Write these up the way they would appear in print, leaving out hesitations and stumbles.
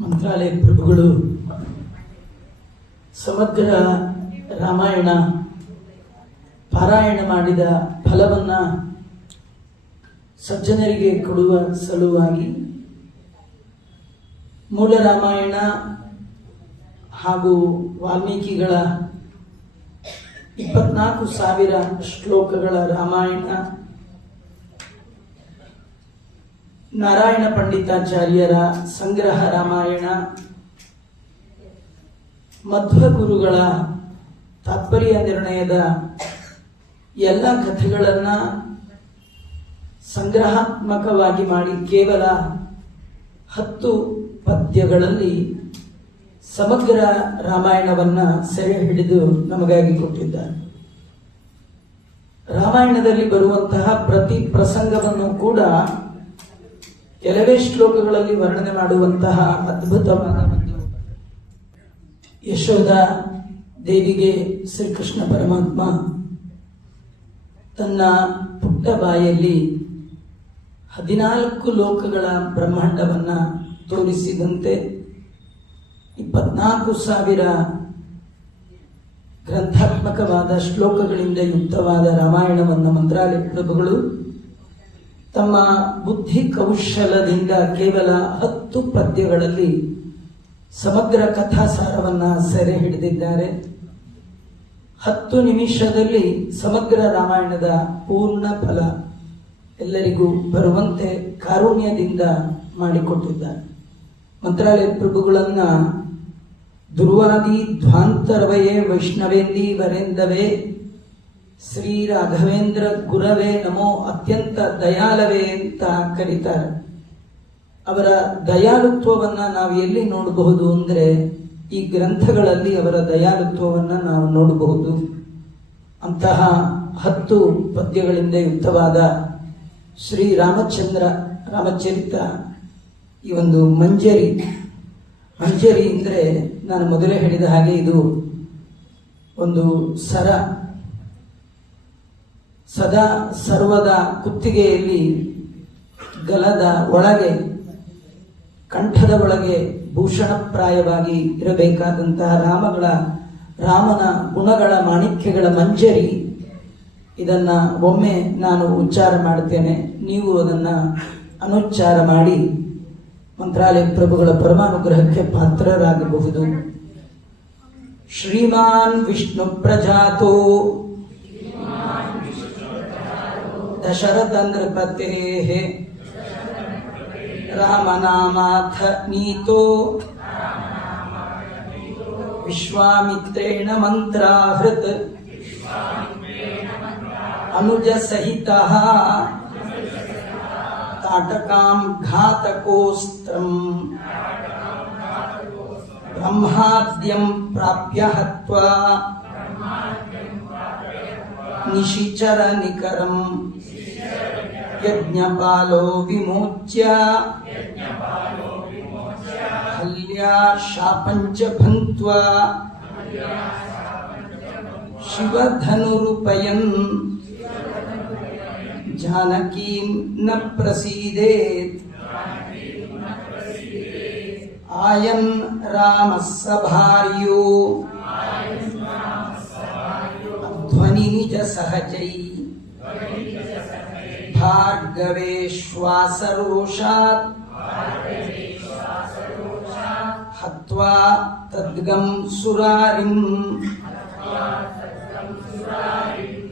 ಮಂತ್ರಾಲಯ ಪ್ರಭುಗಳು ಸಮಗ್ರ ರಾಮಾಯಣ ಪಾರಾಯಣ ಮಾಡಿದ ಫಲವನ್ನು ಸಜ್ಜನರಿಗೆ ಕೊಡುವ ಸಲುವಾಗಿ ಮೂಲ ರಾಮಾಯಣ ಹಾಗೂ ವಾಲ್ಮೀಕಿಗಳ 24,000 ಶ್ಲೋಕಗಳ ರಾಮಾಯಣ, ನಾರಾಯಣ ಪಂಡಿತಾಚಾರ್ಯರ ಸಂಗ್ರಹ ರಾಮಾಯಣ, ಮಧ್ವ ಗುರುಗಳ ತಾತ್ಪರ್ಯ ನಿರ್ಣಯದ ಎಲ್ಲ ಕಥೆಗಳನ್ನು ಸಂಗ್ರಹಾತ್ಮಕವಾಗಿ ಮಾಡಿ ಕೇವಲ 10 ಪದ್ಯಗಳಲ್ಲಿ ಸಮಗ್ರ ರಾಮಾಯಣವನ್ನು ಸೆರೆ ಹಿಡಿದು ನಮಗಾಗಿ ಕೊಟ್ಟಿದ್ದಾರೆ. ರಾಮಾಯಣದಲ್ಲಿ ಬರುವಂತಹ ಪ್ರತಿ ಪ್ರಸಂಗವನ್ನು ಕೂಡ ಕೆಲವೇ ಶ್ಲೋಕಗಳಲ್ಲಿ ವರ್ಣನೆ ಮಾಡುವಂತಹ ಅದ್ಭುತವಾದ ಒಂದು ಯಶೋಧ ದೇವಿಗೆ ಶ್ರೀಕೃಷ್ಣ ಪರಮಾತ್ಮ ತನ್ನ ಪುಟ್ಟ ಬಾಯಲ್ಲಿ 14 ಲೋಕಗಳ ಬ್ರಹ್ಮಾಂಡವನ್ನು ತೋರಿಸಿದಂತೆ 24,000 ಗ್ರಂಥಾತ್ಮಕವಾದ ಶ್ಲೋಕಗಳಿಂದ ಯುಕ್ತವಾದ ರಾಮಾಯಣವನ್ನು ಮಂತ್ರಾಲಯ ಪ್ರಭುಗಳು ತಮ್ಮ ಬುದ್ಧಿ ಕೌಶಲದಿಂದ ಕೇವಲ 10 ಪದ್ಯಗಳಲ್ಲಿ ಸಮಗ್ರ ಕಥಾಸಾರವನ್ನು ಸೆರೆ ಹಿಡಿದಿದ್ದಾರೆ. 10 ನಿಮಿಷದಲ್ಲಿ ಸಮಗ್ರ ರಾಮಾಯಣದ ಪೂರ್ಣ ಫಲ ಎಲ್ಲರಿಗೂ ಬರುವಂತೆ ಕಾರುಣ್ಯದಿಂದ ಮಾಡಿಕೊಟ್ಟಿದ್ದಾರೆ. ಮಂತ್ರಾಲಯ ಪ್ರಭುಗಳನ್ನ ದುರ್ವಾದಿ ಧ್ವಾಂತರವಯೇ ವೈಷ್ಣವೇಂದಿ ವರೇಂದವೇ ಶ್ರೀ ರಾಘವೇಂದ್ರ ಗುರವೇ ನಮೋ ಅತ್ಯಂತ ದಯಾಲವೇ ಅಂತ ಕರೀತಾರೆ. ಅವರ ದಯಾಳುತ್ವವನ್ನು ನಾವು ಎಲ್ಲಿ ನೋಡಬಹುದು ಅಂದರೆ ಈ ಗ್ರಂಥಗಳಲ್ಲಿ ಅವರ ದಯಾಳುತ್ವವನ್ನು ನಾವು ನೋಡಬಹುದು. ಅಂತಹ 10 ಪದ್ಯಗಳಿಂದ ಯುಕ್ತವಾದ ಶ್ರೀ ರಾಮಚರಿತ ಈ ಒಂದು ಮಂಜರಿ ಅಂದರೆ ನಾನು ಮೊದಲೇ ಹೇಳಿದ ಹಾಗೆ ಇದು ಒಂದು ಸದಾ ಸರ್ವದ ಕುತ್ತಿಗೆಯಲ್ಲಿ ಗಲದ ಒಳಗೆ ಕಂಠದ ಒಳಗೆ ಭೂಷಣಪ್ರಾಯವಾಗಿ ಇರಬೇಕಾದಂತಹ ರಾಮನ ಗುಣಗಳ ಮಾಣಿಕ್ಯಗಳ ಮಂಜರಿ. ಇದನ್ನ ಒಮ್ಮೆ ನಾನು ಉಚ್ಚಾರ ಮಾಡ್ತೇನೆ, ನೀವು ಅದನ್ನ ಅನುಚ್ಚಾರ ಮಾಡಿ ಮಂತ್ರಾಲಯ ಪ್ರಭುಗಳ ಪರಮಾನುಗ್ರಹಕ್ಕೆ ಪಾತ್ರರಾಗಬಹುದು. ಶ್ರೀಮಾನ್ ವಿಷ್ಣು ಪ್ರಜಾತೋ ದಶರಥ ನೃಪತೆ ರಾಮನಾಮಾಥ ನೀತೋ ವಿಶ್ವಾಮಿತ್ರೇಣ ಮಂತ್ರಾಹೃತ್ ಅನುಜ ಸಹಿತಃ ತಾಟಕಾಂ ಘಾತಕೋಸ್ತ್ರಂ ಬ್ರಹ್ಮಾದ್ಯಂ ಪ್ರಾಪ್ಯ ಹತ್ವಾ ನಿಶಿಚರ ನಿಕರಂ ಯಜ್ಞಪಾಲೋ ವಿಮೋಚ್ಯ ಹಲ್ಯಾ ಶಾಪಂಚ ಭಂಕ್ತ್ವಾ ಶಿವಧನುರುಪಯನ್ जानकीं न प्रसीदेत् आयन् रामः सभार्यो ध्वनि निज सहजै भार्गवेश्वासरोषात् हत्वा तद्गं सुरारिं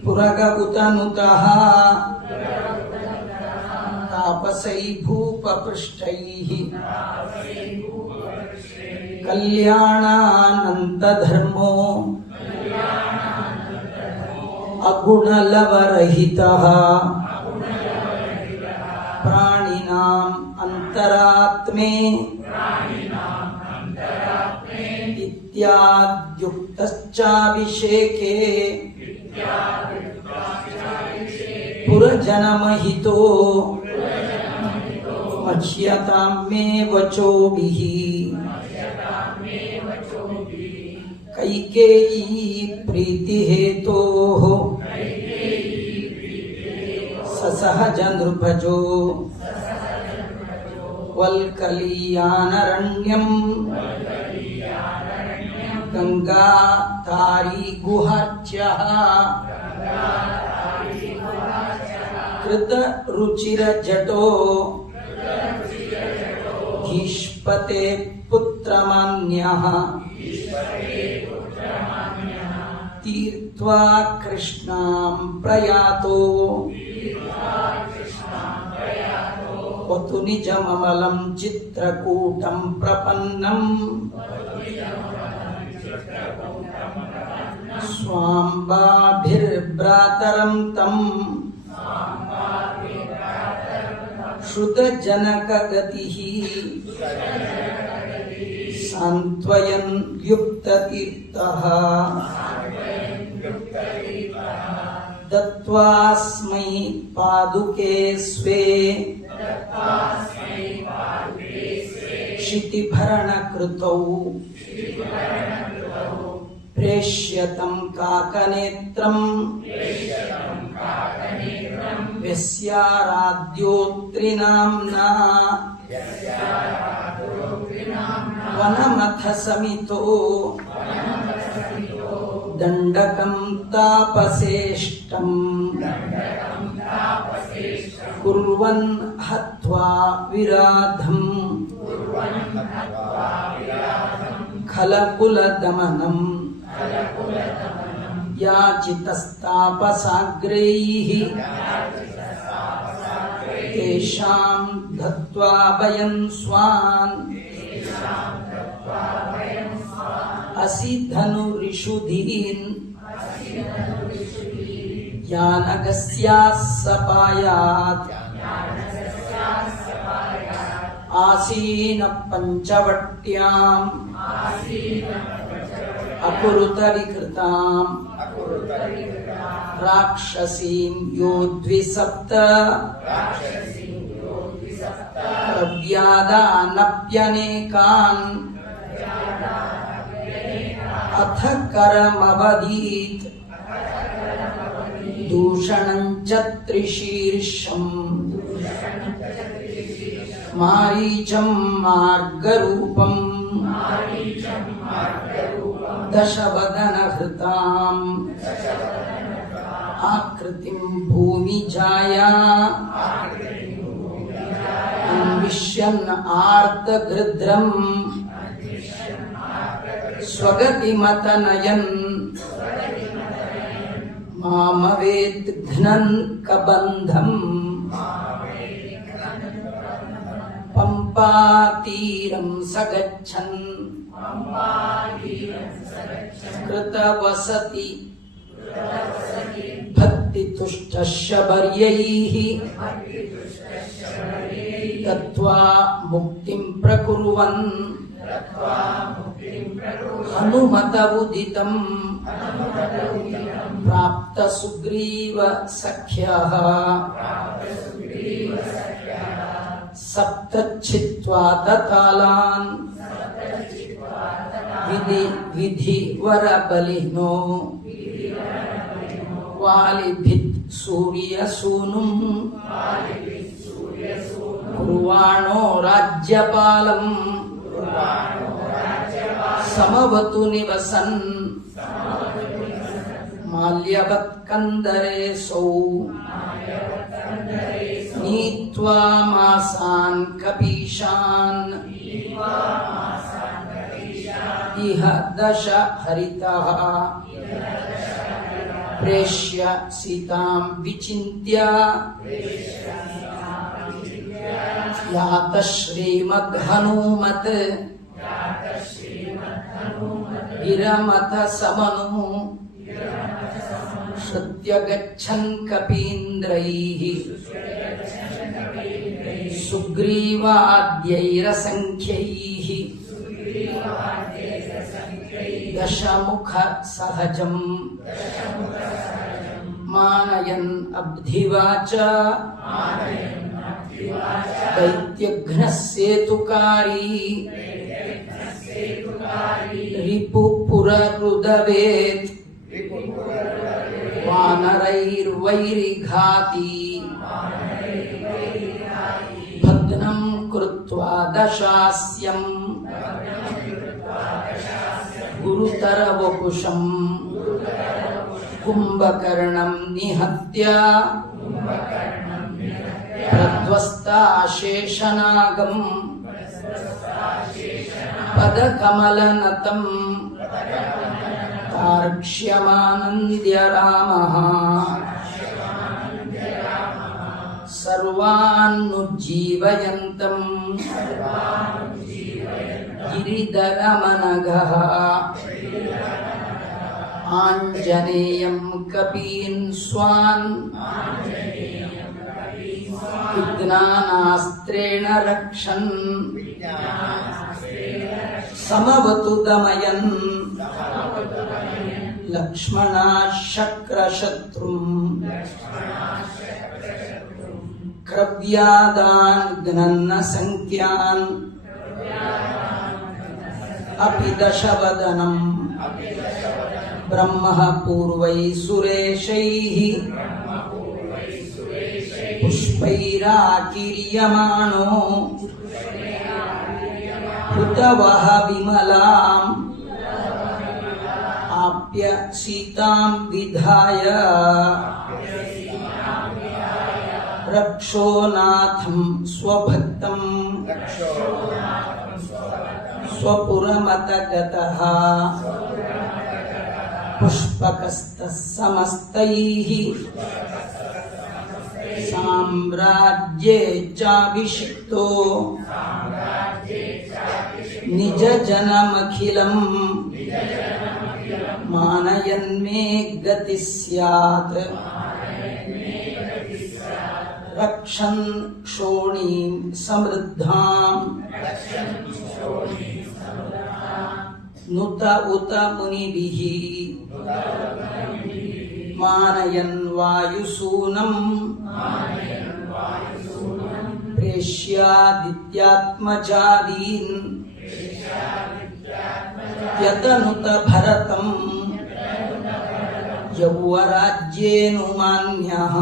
पुरगउतनुतः तापसै भूपपृष्ठैः कल्याणानन्तधर्मो अगुणलवरहितः प्राणिनाम् अन्तरात्मे इत्याद्युक्तश्चाभिषेके पुरजनमहितो मच्यतां मे वचोभिः कैकेयी प्रीतिहेतोः ससहज नृपजो ವಲ್ಕಲೀಯಾನರಣ್ಯಂ ಗಂಗಾ ತಾರಿ ಗುಹಾಚ್ಯಃ ಕೃತ ರುಚಿರ ಜಟೋ ಧೀಷ್ಪತೆ ಪುತ್ರಮಾನ್ಯಃ ತೀರ್ತ್ವಾ ಕೃಷ್ಣಾಂ ಪ್ರಯಾತೋ ವತು ನಿಜಮಮಲಂ ಚಿತ್ರಕೂಟಂ ಪ್ರಪನ್ನಂ ಸ್ವಾಂಬಾಭಿರ್ಭ್ರಾತರಂ ತಂ ಶ್ರುತಜನಕಗತಿಃ ಸಾಂತ್ವಯನ್ ಯುಕ್ತತೀರ್ಥಃ ದತ್ವಾಸ್ಮೈ ಪಾದುಕೆ ಸ್ವೇ क्षितिभरणकृतौ प्रेष्यतं काकनेत्रं यस्याराध्योऽत्रिनाम्ना वनमथ समितो दण्डकं तापसेष्टम् कुर्वन् हत्वा विराधम् खलकुलदमनम् याचितस्तापसाग्रैः तेषां दत्त्वा भयन् स्वान् असि धनुरिषुधीन् यानगस्याः सपायात् आसीन पञ्चवट्याम् अकुरुत विकृताम् राक्षसीं यो द्विसप्त प्रव्यादानप्यनेकान् अथ करमवधीत् दूषणं च त्रिशीर्षम् मारीचं मार्गरूपम् दशवदनहृताम् आकृतिं भूमिजाया अन्विष्यन् आर्तगृध्रम् स्वगतिमतनयन् मामवेत् घ्नन् कबन्धम् पम्पातीरं सगच्छन् कृतवसति भक्तितुष्टशबर्यैः तत्त्वा मुक्तिं प्रकुर्वन् हनुमत उदितं प्राप्त सुग्रीव सख्यः सप्तच्छित्वा ततालान् विधिवरबलिनो वालिभित् सूर्यसूनुं कुर्वाणो राज्यपालम् समवतु निवसन् माल्यवत्कन्दरेसौ नीत्वा मासान् कपीशान् इह दश हरितः प्रेष्य सीतां विचिन्त्य यात श्रीमद्हनुमत् गिरमथ समनु श्रुत्य गच्छन् कपीन्द्रैः सुग्रीवाद्यैरसङ्ख्यैः दशमुख सहजम् मानयन् अब्धिवाच दैत्यघ्नस्येतुकारी रिपुपुररुदवेत् वानरैर्वैरिघाती भग्नं कृत्वा ದಶಾಸ್ಯಂ ಗುರುತರ ವಪುಷಂ ಕುಂಭಕರ್ಣಂ ನಿಹತ್ಯ ಪ್ರಧ್ವಸ್ತಾಶೇಷನಾಗಂ ಪದಕಮಲನತಂ ತಾರ್ಕ್ಷ್ಯಮಾನಂದ್ಯ ರಾಮಃ ಸರ್ವಾನ್ನುಜ್ಜೀವಯಂತಂ ಗಿರಿಧರಮನಘಃ ಆಂಜನೇಯಂ ಕಪೀನ್ ಸ್ವಾನ್ ವಿಜ್ಞಾನಾಸ್ತ್ರೇಣ ರಕ್ಷನ್ ಸಮವತು ದಮಯನ್ ಲಕ್ಷ್ಮಣಾಶಕ್ರಶತ್ರುಂ ಕ್ರವ್ಯಾದಾನ್ ಜ್ಞನ್ನ ಸಂಖ್ಯಾನ್ ಅಪಿ ದಶವದನಂ ಬ್ರಹ್ಮಃ ಪೂರ್ವೈ ಸುರೇಶೈಃ ಪುಷ್ಪೈರಾಕಿರ್ಯಮಾಣೋ ಹುತವಃ ವಿಮಲಾಂ ಆಪ್ಯ ಸೀತಾಂ ವಿಧಾಯ ರಕ್ಷೋನಾಥಂ ಸ್ವಭಕ್ತಂ ಸ್ವಪುರಮತಗತಃ ಪುಷ್ಪಕಸ್ತಃ ಸಮಸ್ತೈಃ ಸಾಮ್ರಾಜ್ಯೇ ಚಾಭಿಷಿಕ್ತೋ ನಿಜ ಜನಮಖಿಲಂ ಮಾನಯನ್ಮೇ ಗತಿ ಸ್ಯಾತ್ ರಕ್ಷನ್ ಕ್ಷೋಣೀಂ ಸಮೃದ್ಧಾಂ ನುತ ಉತ ಮುನಿಭಿಃ ಮಾನಯನ್ ವಾಯುಸೂನಂ ಪ್ರೇಷ್ಯಾದಿತ್ಯಾತ್ಮಜಾದೀನ್ ಯತನುತ ಭರತಂ ಯೌವರಾಜ್ಯೇನುಮಾನ್ಯಃ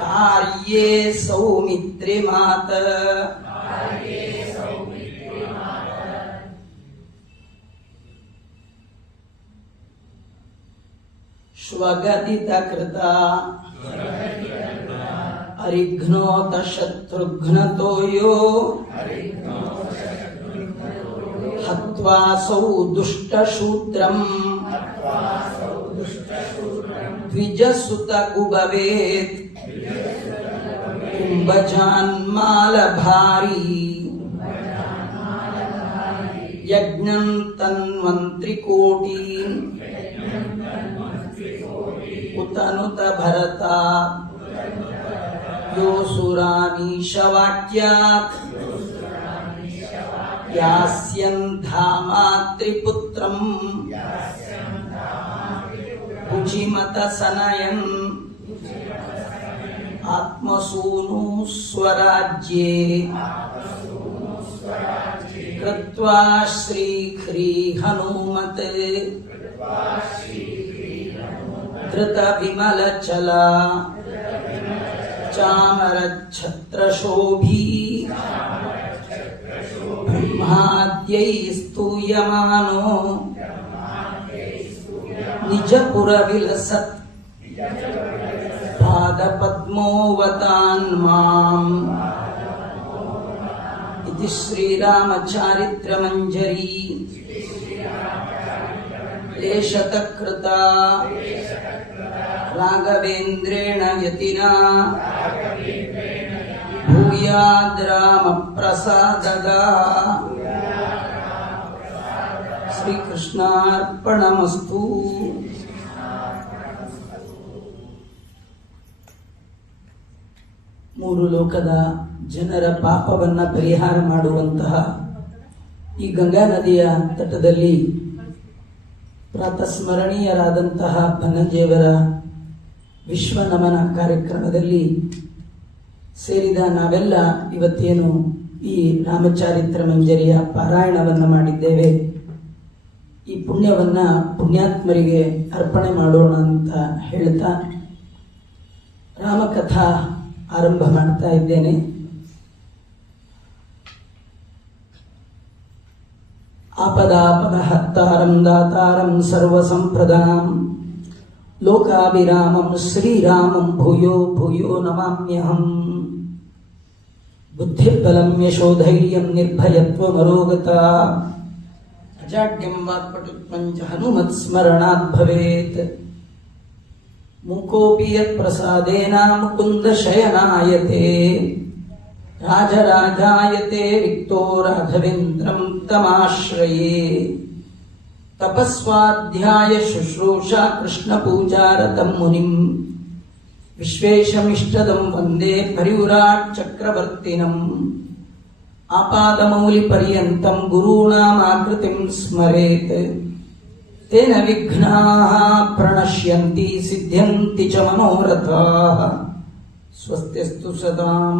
ಕಾರ್ಯೇ ಸೌಮಿತ್ರೆ ಮಾತ ಶ್ವಗತಿತ ಕೃತ ಅರಿಘ್ನೋತ ಶತ್ರುಘ್ನತೋಯೋ ಹತ್ವಾಸೌ ದುಷ್ಟಶೂದ್ರಂ ದ್ವಿಜಸುತ ಕುಭವೇತ್ ಕುಂಭಜಾನ್ಮಾಲಭಾರಿ ಯಜ್ಞಂ ತನ್ವಂತ್ರಿಕೋಟೀನ್ ಉತನುತ ಭರತ ಯೋಸುರಾನೀಶವಾಕ್ಯಾತ್ ಯಾಸ್ಯಂಧಾಮಾತ್ರಿಪುತ್ರಂ ಭುಜಿಮತ ಸನಯನ್ ಆತ್ಮಸೂನು ಸ್ವರಾಜ್ಯೇ ಕೃತ್ವಾ ಶ್ರೀಹ್ರೀ ಹನುಮತ್ ಧೃತ ವಿಮಲ ಚಲ ಚಾಮರ ಛತ್ರ ಶೋಭಿ ಬ್ರಹ್ಮಾದ್ಯೈ ಸ್ತೂಯಮಾನೋ ನಿಜಪುರ ವಿಲಸತ್ ಪಾದ ಪದ್ಮೋವತಾನ್ ಮಾಂ ಇತಿ ಶ್ರೀರಾಮಚಾರಿತ್ರ ಮಂಜರಿ ಲೇಷತ ಕೃತ ರಾಘವೇಂದ್ರೇಣ ಯತಿನಾ ಭೂಯಾದ್ ರಾಮ ಪ್ರಸಾದಗಾ ಶ್ರೀಕೃಷ್ಣಾರ್ಪಣಮಸ್ತು. ಮೂರು ಲೋಕದ ಜನರ ಪಾಪವನ್ನ ಪರಿಹಾರ ಮಾಡುವಂತಹ ಈ ಗಂಗಾ ನದಿಯ ತಟದಲ್ಲಿ ಪ್ರಾತಸ್ಮರಣೀಯರಾದಂತಹ ಬನ್ನಂಜೇವರ ವಿಶ್ವ ನಮನ ಕಾರ್ಯಕ್ರಮದಲ್ಲಿ ಸೇರಿದ ನಾವೆಲ್ಲ ಇವತ್ತೇನು ಈ ರಾಮಚಾರಿತ್ರ ಮಂಜರಿಯ ಪಾರಾಯಣವನ್ನು ಮಾಡಿದ್ದೇವೆ, ಈ ಪುಣ್ಯವನ್ನ ಪುಣ್ಯಾತ್ಮರಿಗೆ ಅರ್ಪಣೆ ಮಾಡೋಣ ಅಂತ ಹೇಳ್ತಾ ರಾಮಕಥಾ ಆರಂಭ ಮಾಡ್ತಾ ಇದ್ದೇನೆ. ಆಪದಾಪದಹರ್ತಾರಂ ದಾತಾರಂ ಸರ್ವಸಂಪ್ರದಾಂ ಲೋಕಾಭಿರಾಮಂ ಶ್ರೀರಾಮಂ ಭೂಯೋ ಭೂಯೋ ನಮಾಮ್ಯಹಂ. ಬುದ್ಧಿರ್ಬಲಂ ಯಶೋಧೈರ್ಯಂ ನಿರ್ಭಯತ್ವಮರೋಗತಾ ಅಜಾಡ್ಯಂ ವಾಕ್ಪಟುತ್ವಂ ಚ ಹನುಮತ್ ಸ್ಮರಣಾತ್ ಭವೇತ್. ಮೂಕೋಪಿ ಯತ್ ಪ್ರಸಾದೇನ ಮುಕುಂದ ಶಯನಾಯತೆ ರಾಜರಾಜಾಯತೆ ರಿಕ್ತೋ ರಾಘವೇಂದ್ರಂ ತಮಾಶ್ರಯೇ. ತಪಸ್ವಾಧ್ಯಾಯ ಶುಶ್ರೂಷಾ ಕೃಷ್ಣ ಪೂಜಾರತಂ ಮುನಿಂ ವಿಶ್ವೇಶಮಿಷ್ಟದಂ ವಂದೇ ಪರಿವ್ರಾಟ್ ಚಕ್ರವರ್ತಿನಂ. ಆಪಾದಮೌಲಿ ಪರ್ಯಂತಂ ಗುರೂಣಾಮಾಕೃತಿಂ ಸ್ಮರೇತ್ ತೇನ ವಿಘ್ನಾಃ ಪ್ರಣಶ್ಯಂತಿ ಸಿದ್ಧ್ಯಂತಿ ಚ ಮನೋರಥಾಃ. ಸ್ವಸ್ತಿಸ್ತು ಸದಾಂ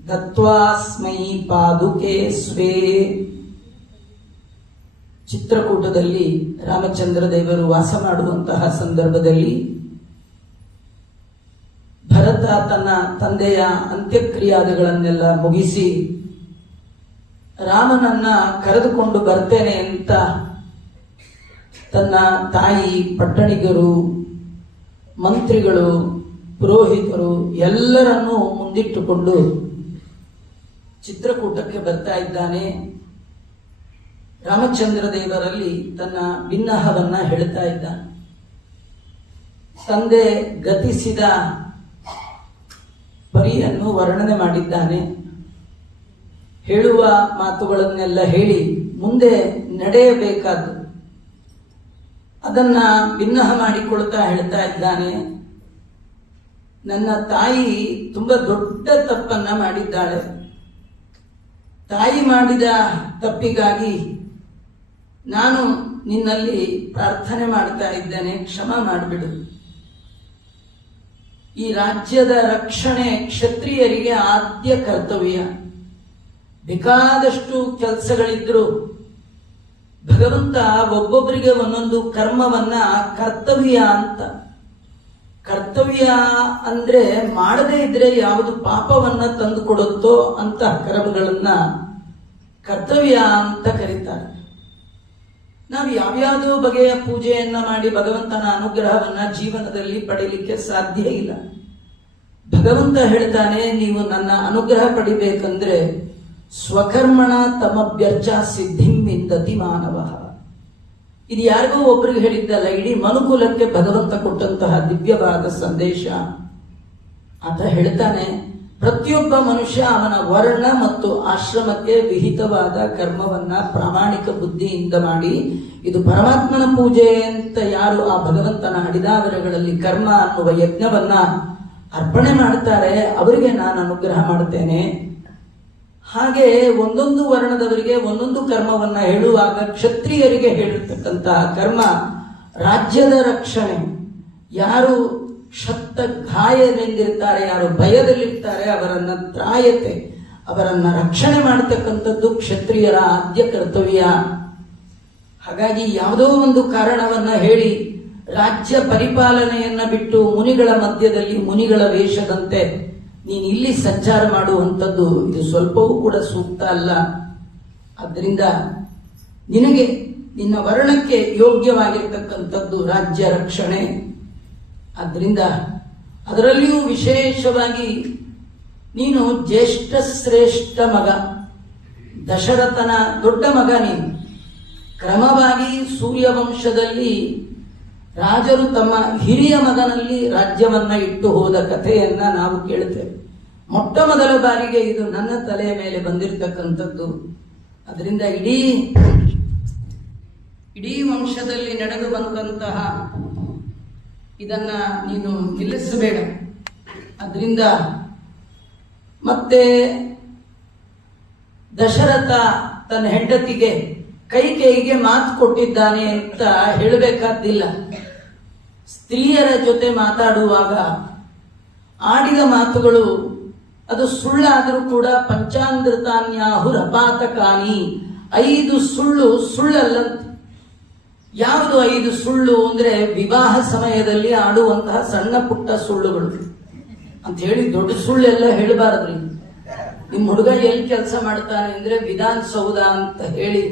ದತ್ವಾಸ್ಮೈ ಪಾದುಕೆ ಸ್ವೇ. ಚಿತ್ರಕೂಟದಲ್ಲಿ ರಾಮಚಂದ್ರ ದೇವರು ವಾಸ ಮಾಡುವಂತಹ ಸಂದರ್ಭದಲ್ಲಿ ಭರತ ತನ್ನ ತಂದೆಯ ಅಂತ್ಯಕ್ರಿಯಾದಿಗಳನ್ನೆಲ್ಲ ಮುಗಿಸಿ ರಾಮನನ್ನ ಕರೆದುಕೊಂಡು ಬರ್ತೇನೆ ಅಂತ ತನ್ನ ತಾಯಿ, ಪಟ್ಟಣಿಗರು, ಮಂತ್ರಿಗಳು, ಪುರೋಹಿತರು ಎಲ್ಲರನ್ನೂ ಮುಂದಿಟ್ಟುಕೊಂಡು ಚಿತ್ರಕೂಟಕ್ಕೆ ಬರ್ತಾ ಇದ್ದಾನೆ. ರಾಮಚಂದ್ರ ದೇವರಲ್ಲಿ ತನ್ನ ಬಿನ್ನಹವನ್ನ ಹೇಳ್ತಾ ಇದ್ದ. ತಂದೆ ಗತಿಸಿದ ಪರಿಯನ್ನು ವರ್ಣನೆ ಮಾಡಿದ್ದಾನೆ. ಹೇಳುವ ಮಾತುಗಳನ್ನೆಲ್ಲ ಹೇಳಿ ಮುಂದೆ ನಡೆಯಬೇಕಾದ್ದು ಅದನ್ನ ಬಿನ್ನಹ ಮಾಡಿಕೊಳ್ತಾ ಹೇಳ್ತಾ ಇದ್ದಾನೆ. ನನ್ನ ತಾಯಿ ತುಂಬಾ ದೊಡ್ಡ ತಪ್ಪನ್ನ ಮಾಡಿದ್ದಾಳೆ. ತಾಯಿ ಮಾಡಿದ ತಪ್ಪಿಗಾಗಿ ನಾನು ನಿನ್ನಲ್ಲಿ ಪ್ರಾರ್ಥನೆ ಮಾಡ್ತಾ ಇದ್ದೇನೆ, ಕ್ಷಮ ಮಾಡಿಬಿಡು. ಈ ರಾಜ್ಯದ ರಕ್ಷಣೆ ಕ್ಷತ್ರಿಯರಿಗೆ ಆದ್ಯ ಕರ್ತವ್ಯ. ಬೇಕಾದಷ್ಟು ಕೆಲಸಗಳಿದ್ರು ಭಗವಂತ ಒಬ್ಬೊಬ್ಬರಿಗೆ ಒಂದೊಂದು ಕರ್ಮವನ್ನ ಕರ್ತವ್ಯ ಅಂತ. ಕರ್ತವ್ಯ ಅಂದ್ರೆ ಮಾಡದೇ ಇದ್ರೆ ಯಾವುದು ಪಾಪವನ್ನ ತಂದು ಕೊಡುತ್ತೋ ಅಂತ ಕರ್ಮಗಳನ್ನ ಕರ್ತವ್ಯ ಅಂತ ಕರೀತಾರೆ. ನಾವು ಯಾವ್ಯಾವುದೋ ಬಗೆಯ ಪೂಜೆಯನ್ನ ಮಾಡಿ ಭಗವಂತನ ಅನುಗ್ರಹವನ್ನ ಜೀವನದಲ್ಲಿ ಪಡೀಲಿಕ್ಕೆ ಸಾಧ್ಯ ಇಲ್ಲ. ಭಗವಂತ ಹೇಳ್ತಾನೆ, ನೀವು ನನ್ನ ಅನುಗ್ರಹ ಪಡಿಬೇಕಂದ್ರೆ ಸ್ವಕರ್ಮಣ ತಮಭ್ಯರ್ಚ ಸಿದ್ಧಿಂ ವಿಂದತಿ ಮಾನವ. ಇದು ಯಾರಿಗೋ ಒಬ್ಬರಿಗೆ ಹೇಳಿದ್ದಲ್ಲ, ಇಡೀ ಮನುಕುಲಕ್ಕೆ ಭಗವಂತ ಕೊಟ್ಟಂತಹ ದಿವ್ಯವಾದ ಸಂದೇಶ. ಆತ ಹೇಳ್ತಾನೆ, ಪ್ರತಿಯೊಬ್ಬ ಮನುಷ್ಯ ಅವನ ವರ್ಣ ಮತ್ತು ಆಶ್ರಮಕ್ಕೆ ವಿಹಿತವಾದ ಕರ್ಮವನ್ನ ಪ್ರಾಮಾಣಿಕ ಬುದ್ಧಿಯಿಂದ ಮಾಡಿ, ಇದು ಪರಮಾತ್ಮನ ಪೂಜೆ ಅಂತ ಯಾರು ಆ ಭಗವಂತನ ಅಡಿದಾವರೆಗಳಲ್ಲಿ ಕರ್ಮ ಅನ್ನುವ ಯಜ್ಞವನ್ನ ಅರ್ಪಣೆ ಮಾಡ್ತಾರೆ, ಅವರಿಗೆ ನಾನು ಅನುಗ್ರಹ ಮಾಡುತ್ತೇನೆ. ಹಾಗೆ ಒಂದೊಂದು ವರ್ಣದವರಿಗೆ ಒಂದೊಂದು ಕರ್ಮವನ್ನ ಹೇಳುವಾಗ ಕ್ಷತ್ರಿಯರಿಗೆ ಹೇಳಿರ್ತಕ್ಕಂತಹ ಕರ್ಮ ರಾಜ್ಯದ ರಕ್ಷಣೆ. ಯಾರು ಕ್ಷತ್ತ ಘಾಯನೆಂದಿರ್ತಾರೆ, ಯಾರು ಭಯದಲ್ಲಿರ್ತಾರೆ, ಅವರನ್ನ ತ್ರಾಯತೆ, ಅವರನ್ನ ರಕ್ಷಣೆ ಮಾಡತಕ್ಕಂಥದ್ದು ಕ್ಷತ್ರಿಯರ ಆದ್ಯ ಕರ್ತವ್ಯ. ಹಾಗಾಗಿ ಯಾವುದೋ ಒಂದು ಕಾರಣವನ್ನ ಹೇಳಿ ರಾಜ್ಯ ಪರಿಪಾಲನೆಯನ್ನ ಬಿಟ್ಟು ಮುನಿಗಳ ಮಧ್ಯದಲ್ಲಿ ಮುನಿಗಳ ವೇಷದಂತೆ ನೀನು ಇಲ್ಲಿ ಸಂಚಾರ ಮಾಡುವಂಥದ್ದು ಇದು ಸ್ವಲ್ಪವೂ ಕೂಡ ಸೂಕ್ತ ಅಲ್ಲ. ಆದ್ದರಿಂದ ನಿನಗೆ ನಿನ್ನ ವರ್ಣಕ್ಕೆ ಯೋಗ್ಯವಾಗಿರ್ತಕ್ಕಂಥದ್ದು ರಾಜ್ಯ ರಕ್ಷಣೆ. ಆದ್ದರಿಂದ ಅದರಲ್ಲಿಯೂ ವಿಶೇಷವಾಗಿ ನೀನು ಜ್ಯೇಷ್ಠ ಶ್ರೇಷ್ಠ ಮಗ, ದಶರಥನ ದೊಡ್ಡ ಮಗ ನೀನು. ಕ್ರಮವಾಗಿ ಸೂರ್ಯವಂಶದಲ್ಲಿ ರಾಜರು ತಮ್ಮ ಹಿರಿಯ ಮಗನಲ್ಲಿ ರಾಜ್ಯವನ್ನ ಇಟ್ಟು ಹೋದ ಕಥೆಯನ್ನ ನಾವು ಕೇಳುತ್ತೇವೆ. ಮೊಟ್ಟ ಮೊದಲ ಬಾರಿಗೆ ಇದು ನನ್ನ ತಲೆಯ ಮೇಲೆ ಬಂದಿರತಕ್ಕಂಥದ್ದು. ಅದರಿಂದ ಇಡೀ ವಂಶದಲ್ಲಿ ನಡೆದು ಬಂದಂತಹ ಇದನ್ನ ನೀನು ನಿಲ್ಲಿಸಬೇಡ. ಅದರಿಂದ ಮತ್ತೆ ದಶರಥ ತನ್ನ ಹೆಂಡತಿಗೆ ಕೈಕೇಯಿಗೆ ಮಾತು ಕೊಟ್ಟಿದ್ದಾನೆ ಅಂತ ಹೇಳಬೇಕಾದ್ದಿಲ್ಲ. ಸ್ತ್ರೀಯರ ಜೊತೆ ಮಾತಾಡುವಾಗ ಆಡಿದ ಮಾತುಗಳು ಅದು ಸುಳ್ಳಾದರೂ ಕೂಡ ಪಂಚಾಮೃತಾನ್ಯಾಹುರಪಾತಕಾನಿ, 5 ಸುಳ್ಳು ಸುಳ್ಳಲ್ಲಂತೆ. ಯಾವುದು 5 ಸುಳ್ಳು ಅಂದ್ರೆ ವಿವಾಹ ಸಮಯದಲ್ಲಿ ಆಡುವಂತಹ ಸಣ್ಣ ಪುಟ್ಟ ಸುಳ್ಳುಗಳು ಅಂತ ಹೇಳಿ ದೊಡ್ಡ ಸುಳ್ಳೆಲ್ಲ ಹೇಳಬಾರದ್ರಿ. ನಿಮ್ ಹುಡುಗ ಎಲ್ಲಿ ಕೆಲಸ ಮಾಡ್ತಾನೆ ಅಂದ್ರೆ ವಿಧಾನಸೌಧ ಅಂತ ಹೇಳಿ,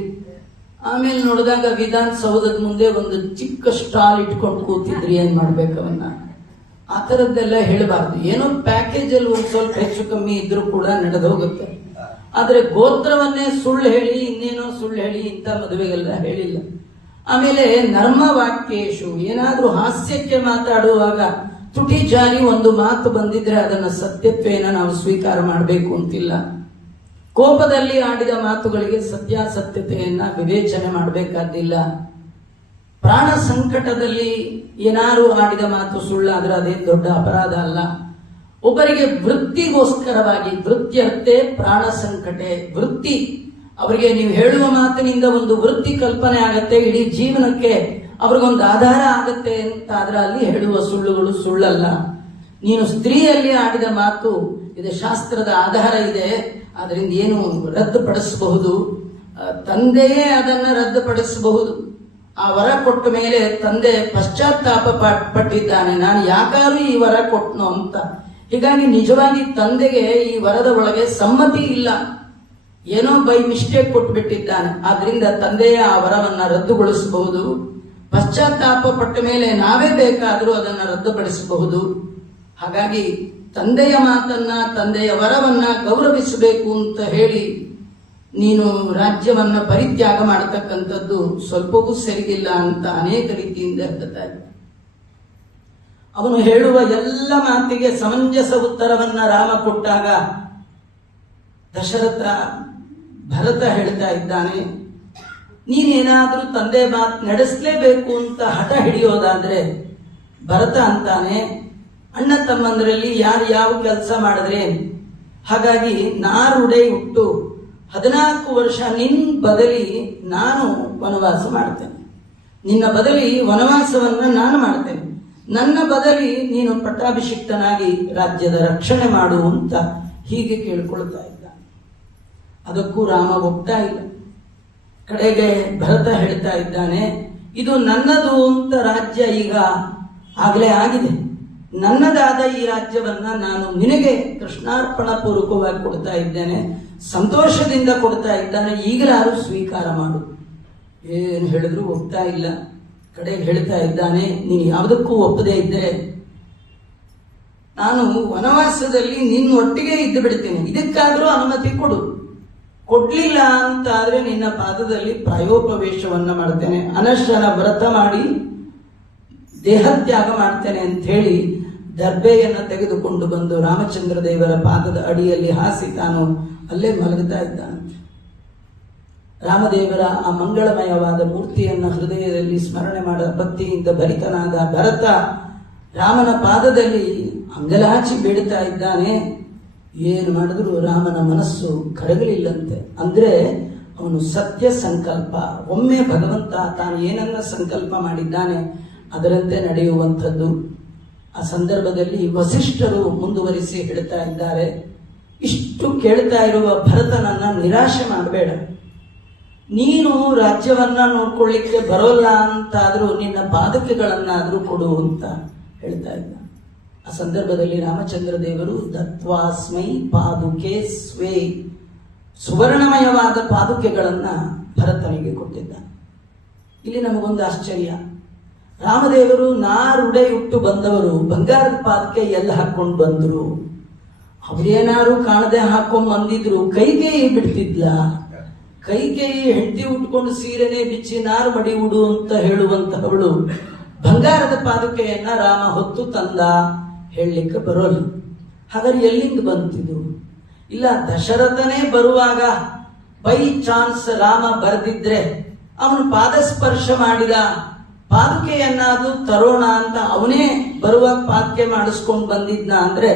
ಆಮೇಲೆ ನೋಡಿದಾಗ ವಿಧಾನಸೌಧದ ಮುಂದೆ ಒಂದು ಚಿಕ್ಕ ಸ್ಟಾಲ್ ಇಟ್ಕೊಂಡು ಕೂತಿದ್ರಿ, ಏನ್ ಮಾಡ್ಬೇಕು ಅವನ್ನ? ಆ ತರದ್ದೆಲ್ಲ ಹೇಳಬಾರ್ದು. ಏನೋ ಪ್ಯಾಕೇಜ್ ಅಲ್ಲಿ ಒಂದ್ ಸ್ವಲ್ಪ ಹೆಚ್ಚು ಕಮ್ಮಿ ಇದ್ರೂ ಕೂಡ ನಡೆದು ಹೋಗುತ್ತೆ. ಆದ್ರೆ ಗೋತ್ರವನ್ನೇ ಸುಳ್ಳು ಹೇಳಿ, ಇನ್ನೇನೋ ಸುಳ್ಳು ಹೇಳಿ ಇಂಥ ಮದುವೆಗೆಲ್ಲ ಹೇಳಿಲ್ಲ. ಆಮೇಲೆ ನರ್ಮ ವಾಕ್ಯೇಶು, ಏನಾದ್ರೂ ಹಾಸ್ಯಕ್ಕೆ ಮಾತಾಡುವಾಗ ತುಟಿ ಜಾರಿ ಒಂದು ಮಾತು ಬಂದಿದ್ರೆ ಅದನ್ನ ಸತ್ಯತ್ವೇನ ನಾವು ಸ್ವೀಕಾರ ಮಾಡಬೇಕು ಅಂತಿಲ್ಲ. ಕೋಪದಲ್ಲಿ ಆಡಿದ ಮಾತುಗಳಿಗೆ ಸತ್ಯಾಸತ್ಯತೆಯನ್ನ ವಿವೇಚನೆ ಮಾಡಬೇಕಾದಿಲ್ಲ. ಪ್ರಾಣ ಸಂಕಟದಲ್ಲಿ ಏನಾರು ಆಡಿದ ಮಾತು ಸುಳ್ಳಾದ್ರೆ ಅದೇನು ದೊಡ್ಡ ಅಪರಾಧ ಅಲ್ಲ. ಒಬ್ಬರಿಗೆ ವೃತ್ತಿಗೋಸ್ಕರವಾಗಿ, ವೃತ್ಯರ್ಥೆ ಪ್ರಾಣ ಸಂಕಟೆ, ವೃತ್ತಿ ಅವರಿಗೆ ನೀವು ಹೇಳುವ ಮಾತಿನಿಂದ ಒಂದು ವೃತ್ತಿ ಕಲ್ಪನೆ ಆಗತ್ತೆ, ಇಡೀ ಜೀವನಕ್ಕೆ ಅವ್ರಿಗೊಂದು ಆಧಾರ ಆಗತ್ತೆ ಅಂತ ಆದ್ರೆ ಅಲ್ಲಿ ಹೇಳುವ ಸುಳ್ಳುಗಳು ಸುಳ್ಳಲ್ಲ. ನೀನು ಸ್ತ್ರೀಯಲ್ಲಿ ಆಡಿದ ಮಾತು ಇದು ಶಾಸ್ತ್ರದ ಆಧಾರ ಇದೆ, ಅದರಿಂದ ಏನು ರದ್ದುಪಡಿಸಬಹುದು, ತಂದೆಯೇ ಅದನ್ನ ರದ್ದುಪಡಿಸಬಹುದು. ಆ ವರ ಕೊಟ್ಟ ಮೇಲೆ ತಂದೆ ಪಶ್ಚಾತ್ತಾಪ ಪಟ್ಟಿದ್ದಾನೆ, ನಾನು ಯಾಕಾದ್ರೂ ಈ ವರ ಕೊಟ್ನೋ ಅಂತ. ಹೀಗಾಗಿ ನಿಜವಾಗಿ ತಂದೆಗೆ ಈ ವರದ ಒಳಗೆ ಸಮ್ಮತಿ ಇಲ್ಲ, ಏನೋ ಬೈ ಮಿಸ್ಟೇಕ್ ಕೊಟ್ಬಿಟ್ಟಿದ್ದಾನೆ. ಆದ್ರಿಂದ ತಂದೆಯ ಆ ವರವನ್ನ ರದ್ದುಗೊಳಿಸಬಹುದು. ಪಶ್ಚಾತ್ತಾಪ ಪಟ್ಟ ಮೇಲೆ ನಾವೇ ಬೇಕಾದರೂ ಅದನ್ನ ರದ್ದುಪಡಿಸಬಹುದು. ಹಾಗಾಗಿ ತಂದೆಯ ಮಾತನ್ನ, ತಂದೆಯ ವರವನ್ನ ಗೌರವಿಸಬೇಕು ಅಂತ ಹೇಳಿ ನೀನು ರಾಜ್ಯವನ್ನ ಪರಿತ್ಯಾಗ ಮಾಡತಕ್ಕಂಥದ್ದು ಸ್ವಲ್ಪವೂ ಸರಿಗಿಲ್ಲ ಅಂತ ಅನೇಕ ರೀತಿಯಿಂದ ಹೇಳ್ತಾರೆ. ಅವನು ಹೇಳುವ ಎಲ್ಲ ಮಾತಿಗೆ ಸಮಂಜಸ ಉತ್ತರವನ್ನ ರಾಮ ಕೊಟ್ಟಾಗ ಭರತ ಹೇಳ್ತಾ ಇದ್ದಾನೆ, ನೀನೇನಾದ್ರೂ ತಂದೆ ಮಾತು ನಡೆಸಲೇಬೇಕು ಅಂತ ಹಠ ಹಿಡಿಯೋದಾದ್ರೆ, ಭರತ ಅಂತಾನೆ ಅಣ್ಣ ತಮ್ಮಂದರಲ್ಲಿ ಯಾರು ಯಾವ ಕೆಲಸ ಮಾಡಿದ್ರೆ, ಹಾಗಾಗಿ ನಾರುಡೆ ಹುಟ್ಟು 14 ವರ್ಷ ನಿನ್ ಬದಲಿ ನಾನು ವನವಾಸ ಮಾಡ್ತೇನೆ, ನಿನ್ನ ಬದಲಿ ವನವಾಸವನ್ನ ನಾನು ಮಾಡ್ತೇನೆ, ನನ್ನ ಬದಲಿ ನೀನು ಪಟ್ಟಾಭಿಷಿಕ್ತನಾಗಿ ರಾಜ್ಯದ ರಕ್ಷಣೆ ಮಾಡು ಅಂತ ಹೀಗೆ ಕೇಳ್ಕೊಳ್ತಾ ಇದ್ದ. ಅದಕ್ಕೂ ರಾಮ ಒಪ್ತಾ ಇಲ್ಲ. ಕಡೆಗೆ ಭರತ ಹೇಳ್ತಾ ಇದ್ದಾನೆ, ಇದು ನನ್ನದು ಅಂತ ರಾಜ್ಯ ಈಗ ಆಗಲೇ ಆಗಿದೆ, ನನ್ನದಾದ ಈ ರಾಜ್ಯವನ್ನ ನಾನು ನಿನಗೆ ಕೃಷ್ಣಾರ್ಪಣ ಪೂರ್ವಕವಾಗಿ ಕೊಡ್ತಾ ಇದ್ದೇನೆ, ಸಂತೋಷದಿಂದ ಕೊಡ್ತಾ ಇದ್ದಾನೆ, ಈಗಲಾರು ಸ್ವೀಕಾರ ಮಾಡು. ಏನು ಹೇಳಿದ್ರು ಒಪ್ತಾ ಇಲ್ಲ. ಕಡೆಗೆ ಹೇಳ್ತಾ ಇದ್ದಾನೆ, ನೀನು ಯಾವುದಕ್ಕೂ ಒಪ್ಪದೇ ಇದ್ದರೆ ನಾನು ವನವಾಸದಲ್ಲಿ ನಿನ್ನ ಒಟ್ಟಿಗೆ ಇದ್ದು ಬಿಡ್ತೇನೆ, ಇದಕ್ಕಾದ್ರೂ ಅನುಮತಿ ಕೊಡು. ಕೊಡ್ಲಿಲ್ಲ ಅಂತ ಆದ್ರೆ ನಿನ್ನ ಪಾದದಲ್ಲಿ ಪ್ರಾಯೋಪವೇಶವನ್ನ ಮಾಡ್ತೇನೆ, ಅನಶನ ವ್ರತ ಮಾಡಿ ದೇಹತ್ಯಾಗ ಮಾಡ್ತೇನೆ ಅಂತ ಹೇಳಿ ದರ್ಬೆಯನ್ನ ತೆಗೆದುಕೊಂಡು ಬಂದು ರಾಮಚಂದ್ರ ದೇವರ ಪಾದದ ಅಡಿಯಲ್ಲಿ ಹಾಸಿ ತಾನು ಅಲ್ಲೇ ಮಲಗುತ್ತಾ ಇದ್ದಾನೆ. ರಾಮದೇವರ ಆ ಮಂಗಳಮಯವಾದ ಮೂರ್ತಿಯನ್ನ ಹೃದಯದಲ್ಲಿ ಸ್ಮರಣೆ ಮಾಡ ಭಕ್ತಿಯಿಂದ ಭರಿತನಾದ ಭರತ ರಾಮನ ಪಾದದಲ್ಲಿ ಅಂಗಲಾಚಿ ಬೇಡುತ್ತಾ ಇದ್ದಾನೆ. ಏನು ಮಾಡಿದ್ರು ರಾಮನ ಮನಸ್ಸು ಕರಗಲಿಲ್ಲಂತೆ. ಅಂದ್ರೆ ಅವನು ಸತ್ಯ ಸಂಕಲ್ಪ, ಒಮ್ಮೆ ಭಗವಂತ ತಾನು ಏನನ್ನ ಸಂಕಲ್ಪ ಮಾಡಿದ್ದಾನೆ ಅದರಂತೆ ನಡೆಯುವಂಥದ್ದು. ಆ ಸಂದರ್ಭದಲ್ಲಿ ವಸಿಷ್ಠರು ಮುಂದುವರಿಸಿ ಹೇಳ್ತಾ ಇದ್ದಾರೆ, ಇಷ್ಟು ಕೇಳ್ತಾ ಇರುವ ಭರತನನ್ನ ನಿರಾಶೆ ಮಾಡಬೇಡ, ನೀನು ರಾಜ್ಯವನ್ನ ನೋಡ್ಕೊಳ್ಳಿಕ್ಕೆ ಬರೋಲ್ಲ ಅಂತಾದ್ರೂ ನಿನ್ನ ಪಾದಕೆಗಳನ್ನಾದ್ರೂ ಕೊಡು ಅಂತ ಹೇಳ್ತಾ ಇದ್ದ. ಆ ಸಂದರ್ಭದಲ್ಲಿ ರಾಮಚಂದ್ರ ದೇವರು ದತ್ವಾಸ್ಮೈ ಪಾದುಕೆ ಸ್ವೇ, ಸುವರ್ಣಮಯವಾದ ಪಾದುಕೆಗಳನ್ನ ಭರತನಿಗೆ ಕೊಟ್ಟಿದ್ದಾನೆ. ಇಲ್ಲಿ ನಮಗೊಂದು ಆಶ್ಚರ್ಯ, ರಾಮದೇವರು ನಾರುಡೆ ಹುಟ್ಟು ಬಂದವರು ಬಂಗಾರದ ಪಾದಕೆ ಎಲ್ಲ ಹಾಕೊಂಡು ಬಂದ್ರು, ಅವ್ರೇನಾರು ಕಾಣದೆ ಹಾಕೊಂಡ್ ಬಂದಿದ್ರು ಕೈಕೇಯಿ ಬಿಡ್ತಿದ್ಲ. ಕೈಕೇಯಿ ಹೆಂಡತಿ ಉಟ್ಕೊಂಡು ಸೀರೆನೆ ಬಿಚ್ಚಿ ನಾರು ಮಡಿ ಉಡು ಅಂತ ಹೇಳುವಂತಹವಳು ಬಂಗಾರದ ಪಾದುಕೆಯನ್ನ ರಾಮ ಹೊತ್ತು ತಂದ ಹೇಳಲಿಕ್ಕೆ ಬರೋಲ್ಲ. ಹಾಗಾದ್ರೆ ಎಲ್ಲಿಂದ ಬಂತಿದ್ದು? ಇಲ್ಲ, ದಶರಥನೇ ಬರುವಾಗ ಬೈ ಚಾನ್ಸ್ ರಾಮ ಬರೆದಿದ್ರೆ ಅವನು ಪಾದಸ್ಪರ್ಶ ಮಾಡಿದ ಪಾದುಕೆಯನ್ನಾದ್ರೂ ತರೋಣ ಅಂತ ಅವನೇ ಬರುವಾಗ ಪಾದುಕೆ ಮಾಡಿಸ್ಕೊಂಡು ಬಂದಿದ್ನ ಅಂದ್ರೆ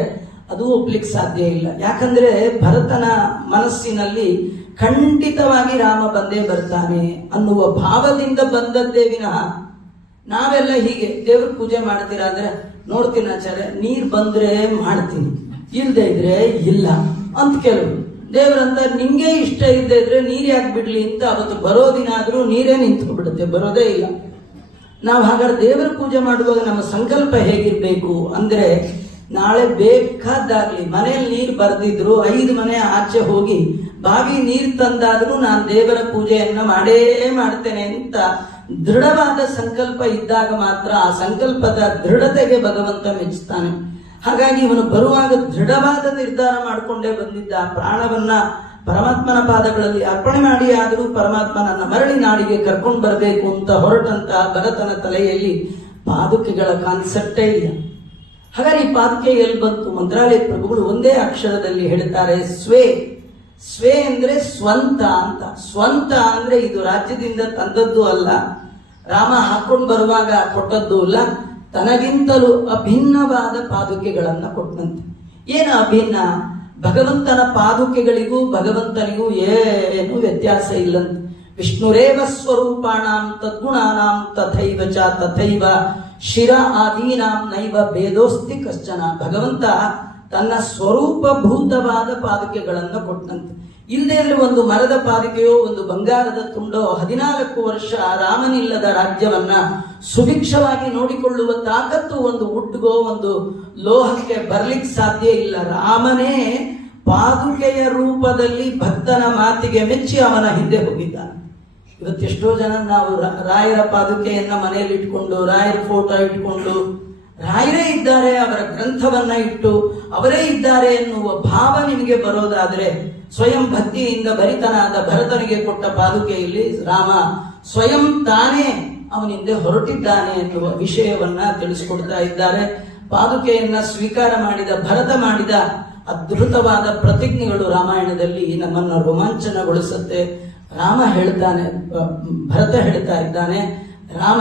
ಅದು ಒಪ್ಲಿಕ್ಕೆ ಸಾಧ್ಯ ಇಲ್ಲ. ಯಾಕಂದ್ರೆ ಭರತನ ಮನಸ್ಸಿನಲ್ಲಿ ಖಂಡಿತವಾಗಿ ರಾಮ ಬಂದೇ ಬರ್ತಾನೆ ಅನ್ನುವ ಭಾವದಿಂದ ಬಂದದ್ದೇ ವಿನಃ ನಾವೆಲ್ಲ ಹೀಗೆ ದೇವ್ರ ಪೂಜೆ ಮಾಡ್ತೀರಾ ಅಂದ್ರೆ ನೋಡ್ತೀನಿ ಆಚಾರ್ಯ, ನೀರ್ ಬಂದ್ರೆ ಮಾಡ್ತೀನಿ, ಇಲ್ದೇ ಇದ್ರೆ ಇಲ್ಲ ಅಂತ ಕೆಲವರು. ದೇವ್ರಂತ ನಿಮ್ಗೆ ಇಷ್ಟ ಇಲ್ಲದೆ ಇದ್ರೆ ನೀರ್ ಯಾಕೆ ಬಿಡ್ಲಿ ಅಂತ ಅವತ್ತು ಬರೋ ದಿನ ಆದ್ರೂ ನೀರೇ ನಿಂತು ಬಿಡುತ್ತೆ, ಬರೋದೇ ಇಲ್ಲ. ನಾವು ಹಾಗಾದ್ರೆ ದೇವರ ಪೂಜೆ ಮಾಡುವಾಗ ನಮ್ಮ ಸಂಕಲ್ಪ ಹೇಗಿರ್ಬೇಕು ಅಂದ್ರೆ ನಾಳೆ ಬೇಕಾದಾಗ್ಲಿ ಮನೆಯಲ್ಲಿ ನೀರು ಬರೆದಿದ್ರು 5 ಮನೆ ಆಚೆ ಹೋಗಿ ಬಾವಿ ನೀರು ತಂದಾದ್ರೂ ನಾನು ದೇವರ ಪೂಜೆಯನ್ನ ಮಾಡೇ ಮಾಡ್ತೇನೆ ಅಂತ ದೃಢವಾದ ಸಂಕಲ್ಪ ಇದ್ದಾಗ ಮಾತ್ರ ಆ ಸಂಕಲ್ಪದ ದೃಢತೆಗೆ ಭಗವಂತ ಮೆಚ್ಚುತ್ತಾನೆ. ಹಾಗಾಗಿ ಇವನು ಬರುವಾಗ ದೃಢವಾದ ನಿರ್ಧಾರ ಮಾಡಿಕೊಂಡೇ ಬಂದಿದ್ದ. ಪ್ರಾಣವನ್ನ ಪರಮಾತ್ಮನ ಪಾದಗಳಲ್ಲಿ ಅರ್ಪಣೆ ಮಾಡಿ ಆದರೂ ಪರಮಾತ್ಮನನ್ನ ಮರಳಿ ನಾಡಿಗೆ ಕರ್ಕೊಂಡು ಬರಬೇಕು ಅಂತ ಹೊರಟಂತಹ ಭರತನ ತಲೆಯಲ್ಲಿ ಪಾದುಕೆಗಳ ಕಾನ್ಸೆಪ್ಟೇ ಇಲ್ಲ. ಹಾಗಾದ್ರೆ ಈ ಪಾದುಕೆ ಎಲ್ಲಿ ಬಂತು? ಮಂತ್ರಾಲಯ ಪ್ರಭುಗಳು ಒಂದೇ ಅಕ್ಷರದಲ್ಲಿ ಹೇಳ್ತಾರೆ ಸ್ವೇ. ಸ್ವೇ ಅಂದ್ರೆ ಸ್ವಂತ ಅಂತ. ಸ್ವಂತ ಅಂದ್ರೆ ಇದು ರಾಜ್ಯದಿಂದ ತಂದದ್ದು ಅಲ್ಲ, ರಾಮ ಹಾಕೊಂಡು ಬರುವಾಗ ಕೊಟ್ಟದ್ದು ಅಲ್ಲ, ತನಗಿಂತಲೂ ಅಭಿನ್ನವಾದ ಪಾದುಕೆಗಳನ್ನ ಕೊಟ್ಟಂತೆ. ಏನು ಅಭಿನ್ನ? ಭಗವಂತನ ಪಾದುಕೆಗಳಿಗೂ ಭಗವಂತನಿಗೂ ಏನು ವ್ಯತ್ಯಾಸ ಇಲ್ಲಂತೆ. ವಿಷ್ಣುರೇವ ಸ್ವರೂಪಾಣಾಂ ತದ್ಗುಣಾನಾಂ ತಥೈವ ಚ ತಥೈವ ಶಿರ ಆದೀನಾಂ ನೈವ ಭೇದೋಸ್ತಿ ಕಶ್ಚನ. ಭಗವಂತ ತನ್ನ ಸ್ವರೂಪಭೂತವಾದ ಪಾದುಕೆಗಳನ್ನು ಕೊಟ್ಟಂತೆ. ಇಲ್ಲದೆ ಇದ್ರೆ ಒಂದು ಮರದ ಪಾದುಕೆಯೋ ಒಂದು ಬಂಗಾರದ ತುಂಡೋ 14 ವರ್ಷ ರಾಮನಿಲ್ಲದ ರಾಜ್ಯವನ್ನ ಸುಭಿಕ್ಷವಾಗಿ ನೋಡಿಕೊಳ್ಳುವ ತಾಕತ್ತು ಒಂದು ಉಡ್ಗೋ ಒಂದು ಲೋಹಕ್ಕೆ ಬರ್ಲಿಕ್ಕೆ ಸಾಧ್ಯ ಇಲ್ಲ. ರಾಮನೇ ಪಾದುಕೆಯ ರೂಪದಲ್ಲಿ ಭಕ್ತನ ಮಾತಿಗೆ ಮೆಚ್ಚಿ ಅವನ ಹಿಂದೆ ಹೋಗಿದ್ದಾನೆ. ಇವತ್ತೆಷ್ಟೋ ಜನ ನಾವು ರಾಯರ ಪಾದುಕೆಯನ್ನ ಮನೆಯಲ್ಲಿ ಇಟ್ಕೊಂಡು, ರಾಯರ ಫೋಟೋ ಇಟ್ಕೊಂಡು, ರಾಯರೇ ಇದ್ದಾರೆ ಅವರ ಗ್ರಂಥವನ್ನ ಇಟ್ಟು ಅವರೇ ಇದ್ದಾರೆ ಎನ್ನುವ ಭಾವ ನಿಮಗೆ ಬರೋದಾದ್ರೆ, ಸ್ವಯಂ ಭಕ್ತಿಯಿಂದ ಭರಿತನಾದ ಭರತನಿಗೆ ಕೊಟ್ಟ ಪಾದುಕೆಯಲ್ಲಿ ರಾಮ ಸ್ವಯಂ ತಾನೇ ಅವನಿಂದ ಹೊರಟಿದ್ದಾನೆ ಎನ್ನುವ ವಿಷಯವನ್ನ ತಿಳಿಸಿಕೊಡ್ತಾ ಇದ್ದಾರೆ. ಪಾದುಕೆಯನ್ನ ಸ್ವೀಕಾರ ಮಾಡಿದ ಭರತ ಮಾಡಿದ ಅದ್ಭುತವಾದ ಪ್ರತಿಜ್ಞೆಗಳು ರಾಮಾಯಣದಲ್ಲಿ ನಮ್ಮನ್ನು ರೋಮಾಂಚನಗೊಳಿಸುತ್ತೆ. ರಾಮ ಹೇಳ್ತಾನೆ, ಭರತ ಹೇಳ್ತಾ ಇದ್ದಾನೆ, ರಾಮ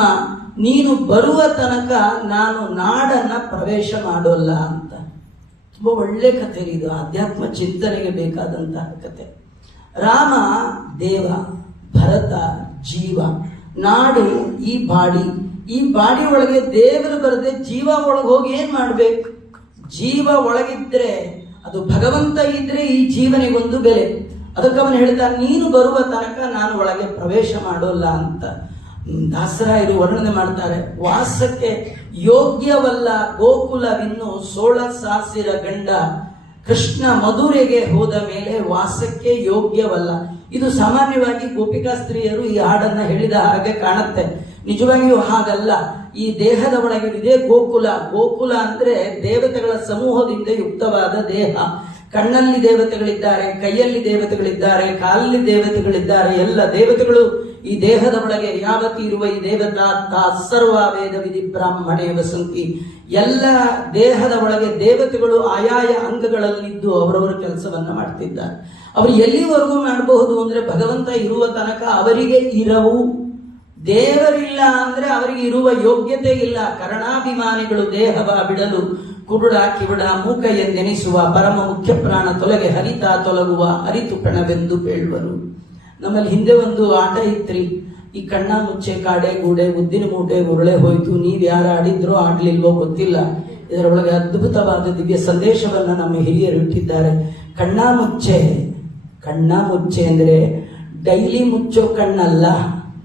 ನೀನು ಬರುವ ತನಕ ನಾನು ನಾಡನ್ನ ಪ್ರವೇಶ ಮಾಡೋಲ್ಲ ಅಂತ. ತುಂಬಾ ಒಳ್ಳೆ ಕಥೆ ಇದು, ಆಧ್ಯಾತ್ಮ ಚಿಂತನೆಗೆ ಬೇಕಾದಂತಹ ಕಥೆ. ರಾಮ ದೇವ, ಭರತ ಜೀವ. ನಾಡು ಈ ಬಾಡಿ ಒಳಗೆ ದೇವರು ಬರದೆ ಜೀವ ಒಳಗೆ ಹೋಗಿ ಏನ್ ಮಾಡ್ಬೇಕು? ಜೀವ ಒಳಗಿದ್ರೆ ಅದು ಭಗವಂತ ಇದ್ರೆ ಈ ಜೀವನಿಗೊಂದು ಬೆಲೆ. ಅದಕ್ಕೆ ಅವನು ಹೇಳ್ತಾನೆ, ನೀನು ಬರುವ ತನಕ ನಾನು ಒಳಗೆ ಪ್ರವೇಶ ಮಾಡೋಲ್ಲ ಅಂತ. ದಾಸರಾಯರು ವರ್ಣನೆ ಮಾಡ್ತಾರೆ, ವಾಸಕ್ಕೆ ಯೋಗ್ಯವಲ್ಲ ಗೋಕುಲವಿನ್ನು 16 ಸಾಸಿರ ಗಂಡ, ಕೃಷ್ಣ ಮಧುರೆಗೆ ಹೋದ ಮೇಲೆ ವಾಸಕ್ಕೆ ಯೋಗ್ಯವಲ್ಲ. ಇದು ಸಾಮಾನ್ಯವಾಗಿ ಗೋಪಿಕಾ ಸ್ತ್ರೀಯರು ಈ ಹಾಡನ್ನ ಹೇಳಿದ ಹಾಗೆ ಕಾಣುತ್ತೆ. ನಿಜವಾಗಿಯೂ ಹಾಗಲ್ಲ. ಈ ದೇಹದ ಒಳಗೆ ಇದೇ ಗೋಕುಲ. ಗೋಕುಲ ಅಂದ್ರೆ ದೇವತೆಗಳ ಸಮೂಹದಿಂದ ಯುಕ್ತವಾದ ದೇಹ. ಕಣ್ಣಲ್ಲಿ ದೇವತೆಗಳಿದ್ದಾರೆ, ಕೈಯಲ್ಲಿ ದೇವತೆಗಳಿದ್ದಾರೆ, ಕಾಲಲ್ಲಿ ದೇವತೆಗಳಿದ್ದಾರೆ. ಎಲ್ಲ ದೇವತೆಗಳು ಈ ದೇಹದ ಒಳಗೆ ಯಾವತಿ ಇರುವ ಈ ದೇವತಾ ಸರ್ವ ವೇದ ವಿಧಿ ಬ್ರಾಹ್ಮಣೇ ವಸಂತಿ. ಎಲ್ಲ ದೇಹದ ಒಳಗೆ ದೇವತೆಗಳು ಆಯಾಯ ಅಂಗಗಳಲ್ಲಿದ್ದು ಅವರವರ ಕೆಲಸವನ್ನ ಮಾಡ್ತಿದ್ದಾರೆ. ಅವರು ಎಲ್ಲಿವರೆಗೂ ಮಾಡಬಹುದು ಅಂದ್ರೆ ಭಗವಂತ ಇರುವ ತನಕ ಅವರಿಗೆ ಇರವು. ದೇವರಿಲ್ಲ ಅಂದ್ರೆ ಅವರಿಗೆ ಇರುವ ಯೋಗ್ಯತೆ ಇಲ್ಲ. ಕರ್ಣಾಭಿಮಾನಿಗಳು ದೇಹವ ಬಿಡಲು ಕುರುಡ ಕಿವುಡ ಮೂಕ ಎಂದೆನಿಸುವ ಪರಮ ಮುಖ್ಯ ಪ್ರಾಣ ತೊಲಗೆ ಹರಿತ ತೊಲಗುವ ಅರಿತು ಕಣವೆಂದು ಹೇಳುವರು. ನಮ್ಮಲ್ಲಿ ಹಿಂದೆ ಒಂದು ಆಟ ಇತ್ರಿ, ಈ ಕಣ್ಣ ಮುಚ್ಚೆ ಕಾಡೆ ಗೂಡೆ ಉದ್ದಿನ ಮೂಟೆ ಉರುಳೆ ಹೋಯ್ತು. ನೀವ್ ಯಾರು ಆಡಿದ್ರೋ ಆಡ್ಲಿಲ್ವೋ ಗೊತ್ತಿಲ್ಲ. ಇದರೊಳಗೆ ಅದ್ಭುತವಾದ ದಿವ್ಯ ಸಂದೇಶವನ್ನ ನಮ್ಮ ಹಿರಿಯರು ಇಟ್ಟಿದ್ದಾರೆ. ಕಣ್ಣ ಮುಚ್ಚೆ ಅಂದ್ರೆ ಡೈಲಿ ಮುಚ್ಚೋ ಕಣ್ಣಲ್ಲ,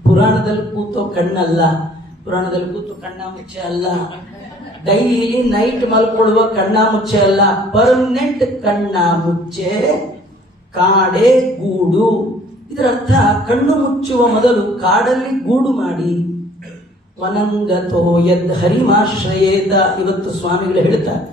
ಪುರಾಣದಲ್ಲಿ ಕೂತೋ ಕಣ್ಣಲ್ಲ. ಪುರಾಣದಲ್ಲಿ ಕೂತು ಕಣ್ಣ ಮುಚ್ಚೆ ಅಲ್ಲ, ಡೈಲಿ ನೈಟ್ ಮಲ್ಕೊಳ್ಳುವ ಕಣ್ಣ ಮುಚ್ಚೆ ಅಲ್ಲ, ಪರ್ಮನೆಂಟ್ ಕಣ್ಣ ಮುಚ್ಚೆ ಕಾಡೆ ಗೂಡು. ಇದರ ಅರ್ಥ ಕಣ್ಣು ಮುಚ್ಚುವ ಮೊದಲು ಕಾಡಲ್ಲಿ ಗೂಡು ಮಾಡಿ. ವನಂಗತೋ ಯದ್ ಹರಿಮಾಶ್ರಯೇತ. ಇವತ್ತು ಸ್ವಾಮಿಗಳು ಹೇಳ್ತಾರೆ,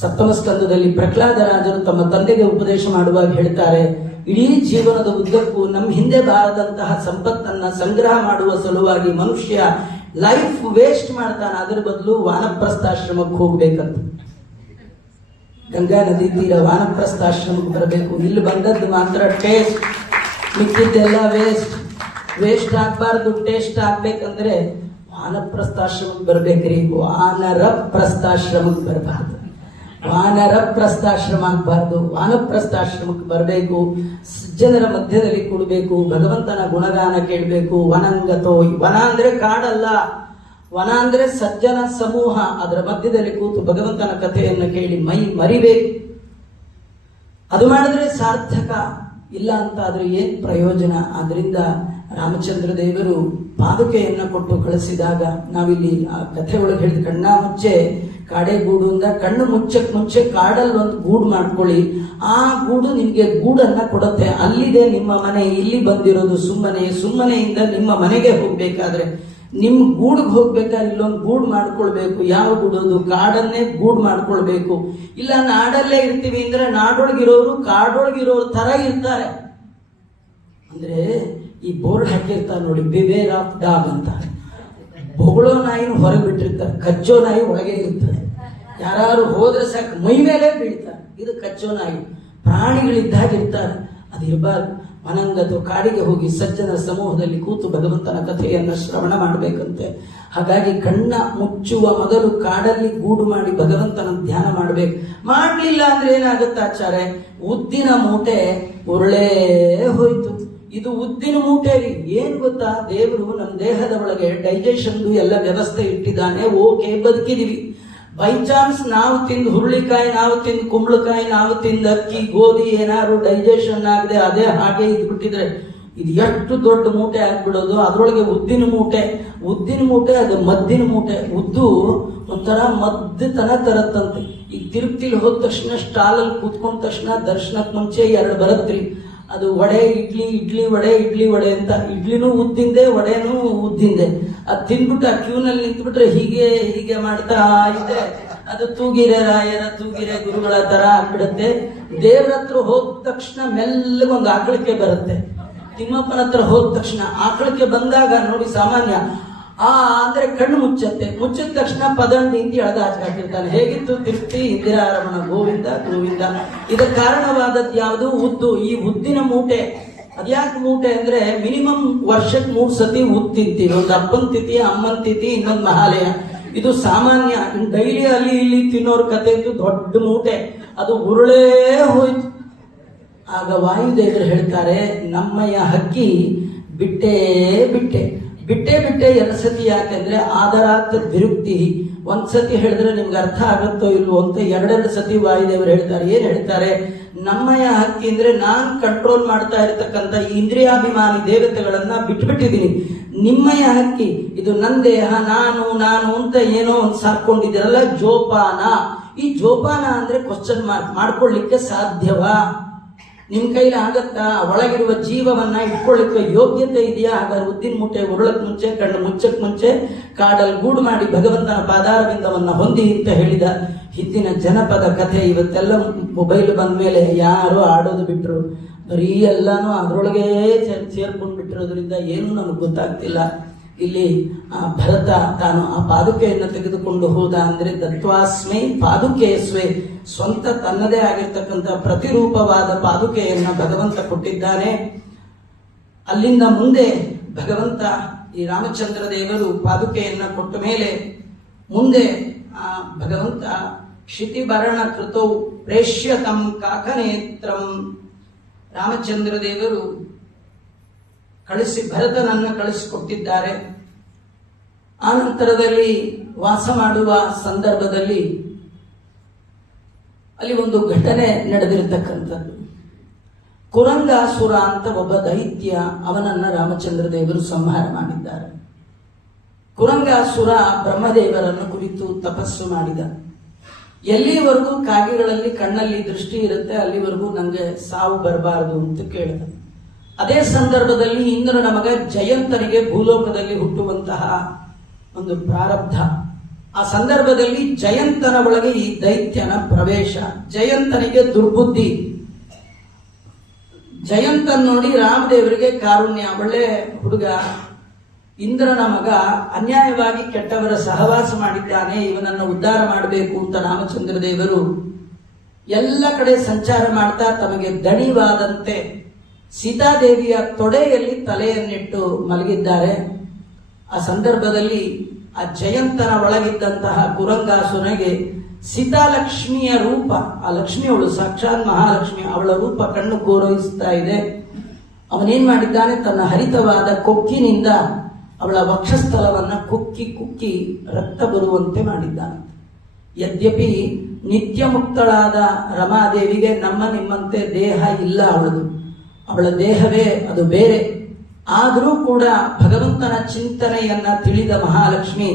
ಸಪ್ತಮ ಸ್ಕಂದದಲ್ಲಿ ಪ್ರಹ್ಲಾದರಾಜರು ತಮ್ಮ ತಂದೆಗೆ ಉಪದೇಶ ಮಾಡುವಾಗ ಹೇಳ್ತಾರೆ, ಇಡೀ ಜೀವನದ ಉದ್ದಕ್ಕೂ ನಮ್ಮ ಹಿಂದೆ ಬಾರದಂತಹ ಸಂಪತ್ತನ್ನ ಸಂಗ್ರಹ ಮಾಡುವ ಸಲುವಾಗಿ ಮನುಷ್ಯ ಲೈಫ್ ವೇಸ್ಟ್ ಮಾಡ್ತಾನೆ. ಅದರ ಬದಲು ವಾನಪ್ರಸ್ಥಾಶ್ರಮಕ್ಕೆ ಹೋಗ್ಬೇಕಂತ. ಗಂಗಾ ನದಿ ತೀರ ವಾನಪ್ರಸ್ಥಾಶ್ರಮಕ್ಕೆ ಬರಬೇಕು. ಇಲ್ಲಿ ಬಂದದ್ದು ಮಾತ್ರ ಟೇಸ್ಟ್, ಮಿಕ್ಕಿದ್ದೆಲ್ಲ ವೇಸ್ಟ್ ಆಗ್ಬಾರ್ದು. ಟೇಸ್ಟ್ ಆಗ್ಬೇಕಂದ್ರೆ ವಾನಪ್ರಸ್ಥಾಶ್ರಮಕ್ಕೆ ಬರ್ಬೇಕ್ರಿ. ವಾನರಪ್ರಸ್ಥಾಶ್ರಮಕ್ಕೆ ಬರಬಾರ್ದು. ವಾನರಪ್ರಸ್ಥಾಶ್ರಮ ಆಗ್ಬಾರ್ದು, ವಾನಪ್ರಸ್ಥಾಶ್ರಮಕ್ಕೆ ಬರಬೇಕು. ಸಜ್ಜನರ ಮಧ್ಯದಲ್ಲಿ ಕೂಡಬೇಕು, ಭಗವಂತನ ಗುಣಗಾನ ಕೇಳಬೇಕು. ವನಂಗತೋ, ವನ ಅಂದ್ರೆ ಕಾಡಲ್ಲ, ವನ ಅಂದ್ರೆ ಸಜ್ಜನ ಸಮೂಹ. ಅದರ ಮಧ್ಯದಲ್ಲಿ ಕೂತು ಭಗವಂತನ ಕಥೆಯನ್ನು ಕೇಳಿ ಮೈ ಮರಿಬೇಕು. ಅದು ಮಾಡಿದ್ರೆ ಸಾರ್ಥಕ. ಇಲ್ಲ ಅಂತ ಆದ್ರೆ ಏನ್ ಪ್ರಯೋಜನ? ಆದ್ರಿಂದ ರಾಮಚಂದ್ರ ದೇವರು ಪಾದುಕೆಯನ್ನ ಕೊಟ್ಟು ಕಳಿಸಿದಾಗ ನಾವಿಲ್ಲಿ ಆ ಕಥೆ ಒಳಗೆ ಹೇಳಿದ ಕಾಡೆಗೂಡು ಅಂದ ಕಣ್ಣು ಮುಚ್ಚಕ್ ಮುಂಚೆ ಕಾಡಲ್ಲಿ ಒಂದು ಗೂಡು ಮಾಡ್ಕೊಳ್ಳಿ, ಆ ಗೂಡು ನಿಮ್ಗೆ ಗೂಡನ್ನ ಕೊಡುತ್ತೆ. ಅಲ್ಲಿದೆ ನಿಮ್ಮ ಮನೆ, ಇಲ್ಲಿ ಬಂದಿರೋದು ಸುಮ್ಮನೆಯಿಂದ ನಿಮ್ಮ ಮನೆಗೆ ಹೋಗ್ಬೇಕಾದ್ರೆ, ನಿಮ್ ಗೂಡ್ಗೆ ಹೋಗ್ಬೇಕಾದ್ರೆ ಇಲ್ಲೊಂದು ಗೂಡು ಮಾಡ್ಕೊಳ್ಬೇಕು. ಯಾವ ಗೂಡೋದು? ಕಾಡನ್ನೇ ಗೂಡು ಮಾಡ್ಕೊಳ್ಬೇಕು. ಇಲ್ಲ ನಾಡಲ್ಲೇ ಇರ್ತೀವಿ ಅಂದ್ರೆ ನಾಡೊಳಗಿರೋರು ಕಾಡೊಳಗಿರೋರು ತರ ಇರ್ತಾರೆ. ಅಂದ್ರೆ ಈ ಬೋರ್ಡ್ ಹಾಕಿರ್ತಾರೆ ನೋಡಿ, ಬಿವೇರ್ ಆಫ್ ಡಾಗ್ ಅಂತ. ಬೊಗಳೋ ನಾಯಿನ ಹೊರಗೆ ಬಿಟ್ಟಿರ್ತಾರೆ, ಕಚ್ಚೋ ನಾಯಿ ಒಳಗೆ ಇರ್ತಾರೆ. ಯಾರು ಹೋದ್ರೆ ಸಾಕು ಮೈ ಮೇಲೆ ಬೀಳ್ತಾರೆ. ಇದು ಕಚ್ಚೋ ನಾಯಿ. ಪ್ರಾಣಿಗಳಿದ್ದಾಗಿರ್ತಾರೆ, ಅದು ಇರಬಾರ್ದು. ಮನಂಗತು ಕಾಡಿಗೆ ಹೋಗಿ ಸಜ್ಜನ ಸಮೂಹದಲ್ಲಿ ಕೂತು ಭಗವಂತನ ಕಥೆಯನ್ನು ಶ್ರವಣ ಮಾಡಬೇಕಂತೆ. ಹಾಗಾಗಿ ಕಣ್ಣ ಮುಚ್ಚುವ ಮೊದಲು ಕಾಡಲ್ಲಿ ಗೂಡು ಮಾಡಿ ಭಗವಂತನ ಧ್ಯಾನ ಮಾಡಬೇಕು. ಮಾಡಲಿಲ್ಲ ಅಂದ್ರೆ ಏನಾಗುತ್ತೆ ಆಚಾರ್ಯ? ಉದ್ದಿನ ಮೂಟೆ ಉರುಳೇ ಹೋಯ್ತು. ಇದು ಉದ್ದಿನ ಮೂಟೆ ರೀ. ಏನ್ ಗೊತ್ತಾ, ದೇವರು ನಮ್ಮ ದೇಹದ ಒಳಗೆ ಡೈಜೆಷನ್ದು ಎಲ್ಲ ವ್ಯವಸ್ಥೆ ಇಟ್ಟಿದ್ದಾನೆ. ಓಕೆ, ಬದುಕಿದೀವಿ. ಬೈ ಚಾನ್ಸ್ ನಾವು ತಿಂದು ಹುರುಳಿಕಾಯಿ, ನಾವು ತಿಂದು ಕುಂಬಳಕಾಯಿ, ನಾವು ತಿಂದ ಅಕ್ಕಿ ಗೋಧಿ ಏನಾದ್ರು ಡೈಜೆಷನ್ ಆಗದೆ ಅದೇ ಹಾಗೆ ಇದ್ಬಿಟ್ಟಿದ್ರೆ ಇದು ಎಷ್ಟು ದೊಡ್ಡ ಮೂಟೆ ಆಗ್ಬಿಡೋದು. ಅದ್ರೊಳಗೆ ಉದ್ದಿನ ಮೂಟೆ ಅದು ಮದ್ದಿನ ಮೂಟೆ. ಉದ್ದು ಒಂಥರ ಮದ್ದತನ ತರತ್ತಂತೆ. ಈಗ ತಿರುಪ್ತಿಲಿ ಹೋದ ತಕ್ಷಣ ಸ್ಟಾಲಲ್ಲಿ ಕೂತ್ಕೊಂಡ ತಕ್ಷಣ ದರ್ಶನಕ್ಕೆ ಮುಂಚೆ 2 ಬರತ್ರಿ. ಅದು ವಡೆ ಇಡ್ಲಿ ವಡೆ ಅಂತ. ಇಡ್ಲಿನೂ ಉದ್ದಿಂದೆ, ವಡೆನೂ ಉದ್ದಿಂದೆ. ಅದು ತಿಂದ್ಬಿಟ್ಟು ಆ ಕ್ಯೂನಲ್ಲಿ ನಿಂತ್ಬಿಟ್ರೆ ಹೀಗೆ ಮಾಡ್ತಾ ಇದ್ರೆ ಅದು ತೂಗಿರೆ ರಾಯರ ತೂಗಿರೆ ಗುರುಗಳ ತರ ಆಗ್ಬಿಡುತ್ತೆ. ದೇವ್ರ ಹತ್ರ ಹೋದ ತಕ್ಷಣ ಮೆಲ್ಲಗೊಂದು ಆಕಳಿಕೆ ಬರುತ್ತೆ. ತಿಮ್ಮಪ್ಪನ ಹತ್ರ ಹೋದ ತಕ್ಷಣ ಆಕಳಿಕೆ ಬಂದಾಗ ನೋಡಿ, ಸಾಮಾನ್ಯ ಅಂದ್ರೆ ಕಣ್ಣು ಮುಚ್ಚಿದ ತಕ್ಷಣ ಪದಂಡಿ ಅಂತ ಎಳೆದ ಹಾಕಿರ್ತಾನೆ. ಹೇಗಿತ್ತು ತಿರುಪ್ತಿ, ಇಂದಿರಾರಮಣ, ಗೋವಿಂದ. ಇದಕ್ಕೆ ಕಾರಣವಾದದ್ದು ಯಾವುದು? ಉದ್ದು. ಈ ಉದ್ದಿನ ಮೂಟೆ ಅದ್ಯಾಕೆ ಮೂಟೆ ಅಂದ್ರೆ ಮಿನಿಮಮ್ ವರ್ಷಕ್ಕೆ 3 ಸತಿ ಉದ್ದು ತಿಂತೀವಿ. ಒಂದು ಅಪ್ಪನ ತಿಥಿ, ಅಮ್ಮನ ತಿಥಿ, ಇನ್ನೊಂದು ಮಹಾಲಯ. ಇದು ಸಾಮಾನ್ಯ. ಡೈಲಿ ಅಲ್ಲಿ ಇಲ್ಲಿ ತಿನ್ನೋರ್ ಕತೆ ಇದ್ದು ದೊಡ್ಡ ಮೂಟೆ. ಅದು ಉರುಳೇ ಹೋಯ್ತು. ಆಗ ವಾಯುದೇವರು ಹೇಳ್ತಾರೆ, ನಮ್ಮಯ್ಯ ಹಕ್ಕಿ ಬಿಟ್ಟೆ 2 ಸತಿ. ಯಾಕೆಂದ್ರೆ ಆದರಾತ್ ವಿರುಕ್ತಿ. ಒಂದ್ಸತಿ ಹೇಳಿದ್ರೆ ನಿಮ್ಗೆ ಅರ್ಥ ಆಗುತ್ತೋ ಇಲ್ವೋ ಅಂತ 2 ಸತಿ ವಾಯುದೇವರು ಹೇಳ್ತಾರೆ. ಏನ್ ಹೇಳ್ತಾರೆ? ನಮ್ಮಯ್ಯ ಹಕ್ಕಿ ಅಂದ್ರೆ ನಾನ್ ಕಂಟ್ರೋಲ್ ಮಾಡ್ತಾ ಇರತಕ್ಕಂಥ ಈ ಇಂದ್ರಿಯಾಭಿಮಾನಿ ದೇವತೆಗಳನ್ನ ಬಿಟ್ಬಿಟ್ಟಿದ್ದೀನಿ. ನಿಮ್ಮಯ್ಯ ಹಕ್ಕಿ ಇದು ನನ್ನ ದೇಹ, ನಾನು ಅಂತ ಏನೋ ಒಂದು ಸಾಕೊಂಡಿದ್ದೀರಲ್ಲ, ಜೋಪಾನ. ಈ ಜೋಪಾನ ಅಂದ್ರೆ ಕ್ವಶನ್ ಮಾಡ್ಕೊಳ್ಳಿಕ್ಕೆ ಸಾಧ್ಯವಾ? ನಿಮ್ ಕೈಲಿ ಆಗತ್ತಾ? ಒಳಗಿರುವ ಜೀವವನ್ನ ಇಟ್ಕೊಳ್ಳಿಕ್ಕೆ ಯೋಗ್ಯತೆ ಇದೆಯಾ? ಹಾಗಾದ್ರೆ ಉದ್ದಿನ ಮೂಟೆ ಉರುಳಕ್ ಮುಂಚೆ, ಕಣ್ಣು ಮುಚ್ಚಕ್ ಮುಂಚೆ ಕಾಡಲ್ಲಿ ಗೂಡು ಮಾಡಿ ಭಗವಂತನ ಪಾದಾರವಿಂದವನ್ನ ಹೊಂದಿ ಅಂತ ಹೇಳಿದ ಹಿಂದಿನ ಜನಪದ ಕಥೆ. ಇವತ್ತೆಲ್ಲ ಮೊಬೈಲ್ ಬಂದ ಮೇಲೆ ಯಾರು ಆಡೋದು ಬಿಟ್ರು, ಬರೀ ಎಲ್ಲಾನು ಅದ್ರೊಳಗೆ ಸೇರ್ಕೊಂಡ್ ಬಿಟ್ಟಿರೋದ್ರಿಂದ ಏನು ನಮಗೆ ಗೊತ್ತಾಗ್ತಿಲ್ಲ. ಇಲ್ಲಿ ಆ ಭರತ ತಾನು ಆ ಪಾದುಕೆಯನ್ನು ತೆಗೆದುಕೊಂಡು ಹೋದ ಅಂದ್ರೆ ದತ್ವಾಸ್ಮೈ ಪಾದುಕೆಯಸ್ವೇ, ಸ್ವಂತ ತನ್ನದೇ ಆಗಿರ್ತಕ್ಕಂಥ ಪ್ರತಿರೂಪವಾದ ಪಾದುಕೆಯನ್ನ ಭಗವಂತ ಕೊಟ್ಟಿದ್ದಾನೆ. ಅಲ್ಲಿಂದ ಮುಂದೆ ಭಗವಂತ ಈ ರಾಮಚಂದ್ರ ದೇವರು ಪಾದುಕೆಯನ್ನ ಕೊಟ್ಟ ಮೇಲೆ ಮುಂದೆ ಆ ಭಗವಂತ ಕ್ಷಿತಿಭರಣ ಕೃತೌ ಪ್ರೇಷ್ಯತಂ ಕಾಕನೇತ್ರಂ, ರಾಮಚಂದ್ರ ದೇವರು ಭರತನನ್ನ ಕಳಿಸಿಕೊಟ್ಟಿದ್ದಾರೆ. ಆ ನಂತರದಲ್ಲಿ ವಾಸ ಮಾಡುವ ಸಂದರ್ಭದಲ್ಲಿ ಅಲ್ಲಿ ಒಂದು ಘಟನೆ ನಡೆದಿರತಕ್ಕಂಥದ್ದು. ಕುರಂಗಾಸುರ ಅಂತ ಒಬ್ಬ ದೈತ್ಯ, ಅವನನ್ನ ರಾಮಚಂದ್ರ ದೇವರು ಸಂಹಾರ ಮಾಡಿದ್ದಾರೆ. ಕುರಂಗಾಸುರ ಬ್ರಹ್ಮದೇವರನ್ನು ಕುರಿತು ತಪಸ್ಸು ಮಾಡಿದ. ಎಲ್ಲಿವರೆಗೂ ಕಾಗೆಗಳಲ್ಲಿ ಕಣ್ಣಲ್ಲಿ ದೃಷ್ಟಿ ಇರುತ್ತೆ ಅಲ್ಲಿವರೆಗೂ ನಂಗೆ ಸಾವು ಬರಬಾರದು ಅಂತ ಕೇಳಿದ. ಅದೇ ಸಂದರ್ಭದಲ್ಲಿ ಇಂದ್ರನ ಮಗ ಜಯಂತನಿಗೆ ಭೂಲೋಕದಲ್ಲಿ ಹುಟ್ಟುವಂತಹ ಒಂದು ಪ್ರಾರಬ್ಧ. ಆ ಸಂದರ್ಭದಲ್ಲಿ ಜಯಂತನ ಒಳಗೆ ಈ ದೈತ್ಯನ ಪ್ರವೇಶ. ಜಯಂತನಿಗೆ ದುರ್ಬುದ್ಧಿ. ಜಯಂತನ್ ನೋಡಿ ರಾಮದೇವರಿಗೆ ಕಾರುಣ್ಯ, ಒಳ್ಳೆ ಹುಡುಗ, ಇಂದ್ರನ ಮಗ ಅನ್ಯಾಯವಾಗಿ ಕೆಟ್ಟವರ ಸಹವಾಸ ಮಾಡಿದ್ದಾನೆ, ಇವನನ್ನು ಉದ್ಧಾರ ಮಾಡಬೇಕು ಅಂತ ರಾಮಚಂದ್ರ ದೇವರು ಎಲ್ಲ ಕಡೆ ಸಂಚಾರ ಮಾಡ್ತಾ ತಮಗೆ ದಣಿವಾದಂತೆ ಸೀತಾದೇವಿಯ ತೊಡೆಯಲ್ಲಿ ತಲೆಯನ್ನಿಟ್ಟು ಮಲಗಿದ್ದಾರೆ. ಆ ಸಂದರ್ಭದಲ್ಲಿ ಆ ಜಯಂತನ ಒಳಗಿದ್ದಂತಹ ಕುರಂಗಾಸುರನಿಗೆ ಸೀತಾಲಕ್ಷ್ಮಿಯ ರೂಪ, ಆ ಲಕ್ಷ್ಮಿಯವಳು ಸಾಕ್ಷಾತ್ ಮಹಾಲಕ್ಷ್ಮಿ, ಅವಳ ರೂಪ ಕಣ್ಣು ಕೋರೈಸ್ತಾ ಇದೆ. ಅವನೇನ್ ಮಾಡಿದ್ದಾನೆ, ತನ್ನ ಹರಿತವಾದ ಕೊಕ್ಕಿನಿಂದ ಅವಳ ವಕ್ಷಸ್ಥಲವನ್ನ ಕುಕ್ಕಿ ರಕ್ತ ಬರುವಂತೆ ಮಾಡಿದ್ದಾನೆ. ಯದ್ಯಪಿ ನಿತ್ಯ ಮುಕ್ತಳಾದ ರಮಾದೇವಿಗೆ ನಿಮ್ಮಂತೆ ದೇಹ ಇಲ್ಲ, ಅವಳ ದೇಹವೇ ಅದು ಬೇರೆ. ಆದರೂ ಕೂಡ ಭಗವಂತನ ಚಿಂತನೆಯನ್ನ ತಿಳಿದ ಮಹಾಲಕ್ಷ್ಮಿ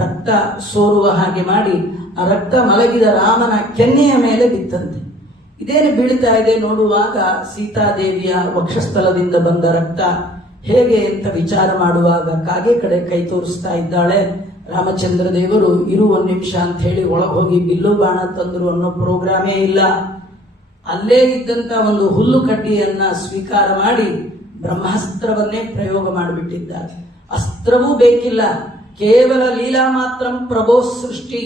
ರಕ್ತ ಸೋರುವ ಹಾಗೆ ಮಾಡಿ ಆ ರಕ್ತ ಮಲಗಿದ ರಾಮನ ಕೆನ್ನೆಯ ಮೇಲೆ ಬಿತ್ತಂತೆ. ಇದೇನು ಬೀಳ್ತಾ ಇದೆ ನೋಡುವಾಗ ಸೀತಾದೇವಿಯ ವಕ್ಷಸ್ಥಲದಿಂದ ಬಂದ ರಕ್ತ ಹೇಗೆ ಅಂತ ವಿಚಾರ ಮಾಡುವಾಗ ಕಾಗೆ ಕಡೆ ಕೈ ತೋರಿಸ್ತಾ ಇದ್ದಾಳೆ. ರಾಮಚಂದ್ರ ದೇವರು ಇರು ಒಂದು ನಿಮಿಷ ಅಂತ ಹೇಳಿ ಒಳಗೆ ಹೋಗಿ ಬಿಲ್ಲು ಬಾಣ ತಂದ್ರು ಅನ್ನೋ ಪ್ರೋಗ್ರಾಮೇ ಇಲ್ಲ. ಅಲ್ಲೇ ಇದ್ದಂತ ಒಂದು ಹುಲ್ಲು ಕಡ್ಡಿಯನ್ನ ಸ್ವೀಕಾರ ಮಾಡಿ ಬ್ರಹ್ಮಾಸ್ತ್ರವನ್ನೇ ಪ್ರಯೋಗ ಮಾಡಿಬಿಟ್ಟಿದ್ದಾರೆ. ಅಸ್ತ್ರವೂ ಬೇಕಿಲ್ಲ, ಕೇವಲ ಲೀಲಾ ಮಾತ್ರ ಪ್ರಭೋ ಸೃಷ್ಟಿ.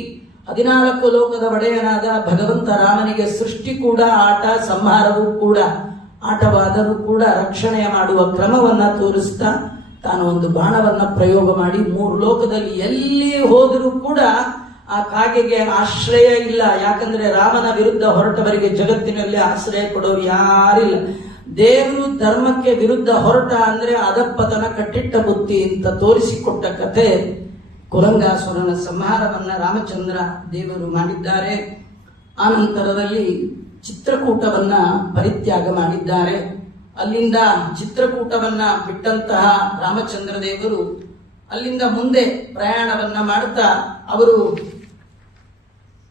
14 ಲೋಕದ ಒಡೆಯನಾದ ಭಗವಂತ ರಾಮನಿಗೆ ಸೃಷ್ಟಿ ಕೂಡ ಆಟ, ಸಂಹಾರವೂ ಕೂಡ ಆಟವಾದರೂ ಕೂಡ ರಕ್ಷಣೆ ಮಾಡುವ ಕ್ರಮವನ್ನ ತೋರಿಸ್ತಾ ತಾನು ಒಂದು ಬಾಣವನ್ನ ಪ್ರಯೋಗ ಮಾಡಿ 3 ಲೋಕದಲ್ಲಿ ಎಲ್ಲಿ ಹೋದರೂ ಕೂಡ ಆ ಕಾಗೆಗೆ ಆಶ್ರಯ ಇಲ್ಲ. ಯಾಕಂದ್ರೆ ರಾಮನ ವಿರುದ್ಧ ಹೊರಟವರಿಗೆ ಜಗತ್ತಿನಲ್ಲಿ ಆಶ್ರಯ ಕೊಡೋರು ಯಾರಿಲ್ಲ. ದೇವರು ಧರ್ಮಕ್ಕೆ ವಿರುದ್ಧ ಹೊರಟ ಅಂದ್ರೆ ಅಧಪತನ ಕಟ್ಟಿಟ್ಟ ಬುದ್ಧಿ ಅಂತ ತೋರಿಸಿಕೊಟ್ಟ ಕಥೆ ಕುರಂಗಾಸುರನ ಸಂಹಾರವನ್ನ ರಾಮಚಂದ್ರ ದೇವರು ಮಾಡಿದ್ದಾರೆ. ಆ ನಂತರದಲ್ಲಿ ಚಿತ್ರಕೂಟವನ್ನ ಪರಿತ್ಯಾಗ ಮಾಡಿದ್ದಾರೆ. ಅಲ್ಲಿಂದ ಚಿತ್ರಕೂಟವನ್ನ ಬಿಟ್ಟಂತಹ ರಾಮಚಂದ್ರ ದೇವರು ಅಲ್ಲಿಂದ ಮುಂದೆ ಪ್ರಯಾಣವನ್ನ ಮಾಡ್ತಾ ಅವರು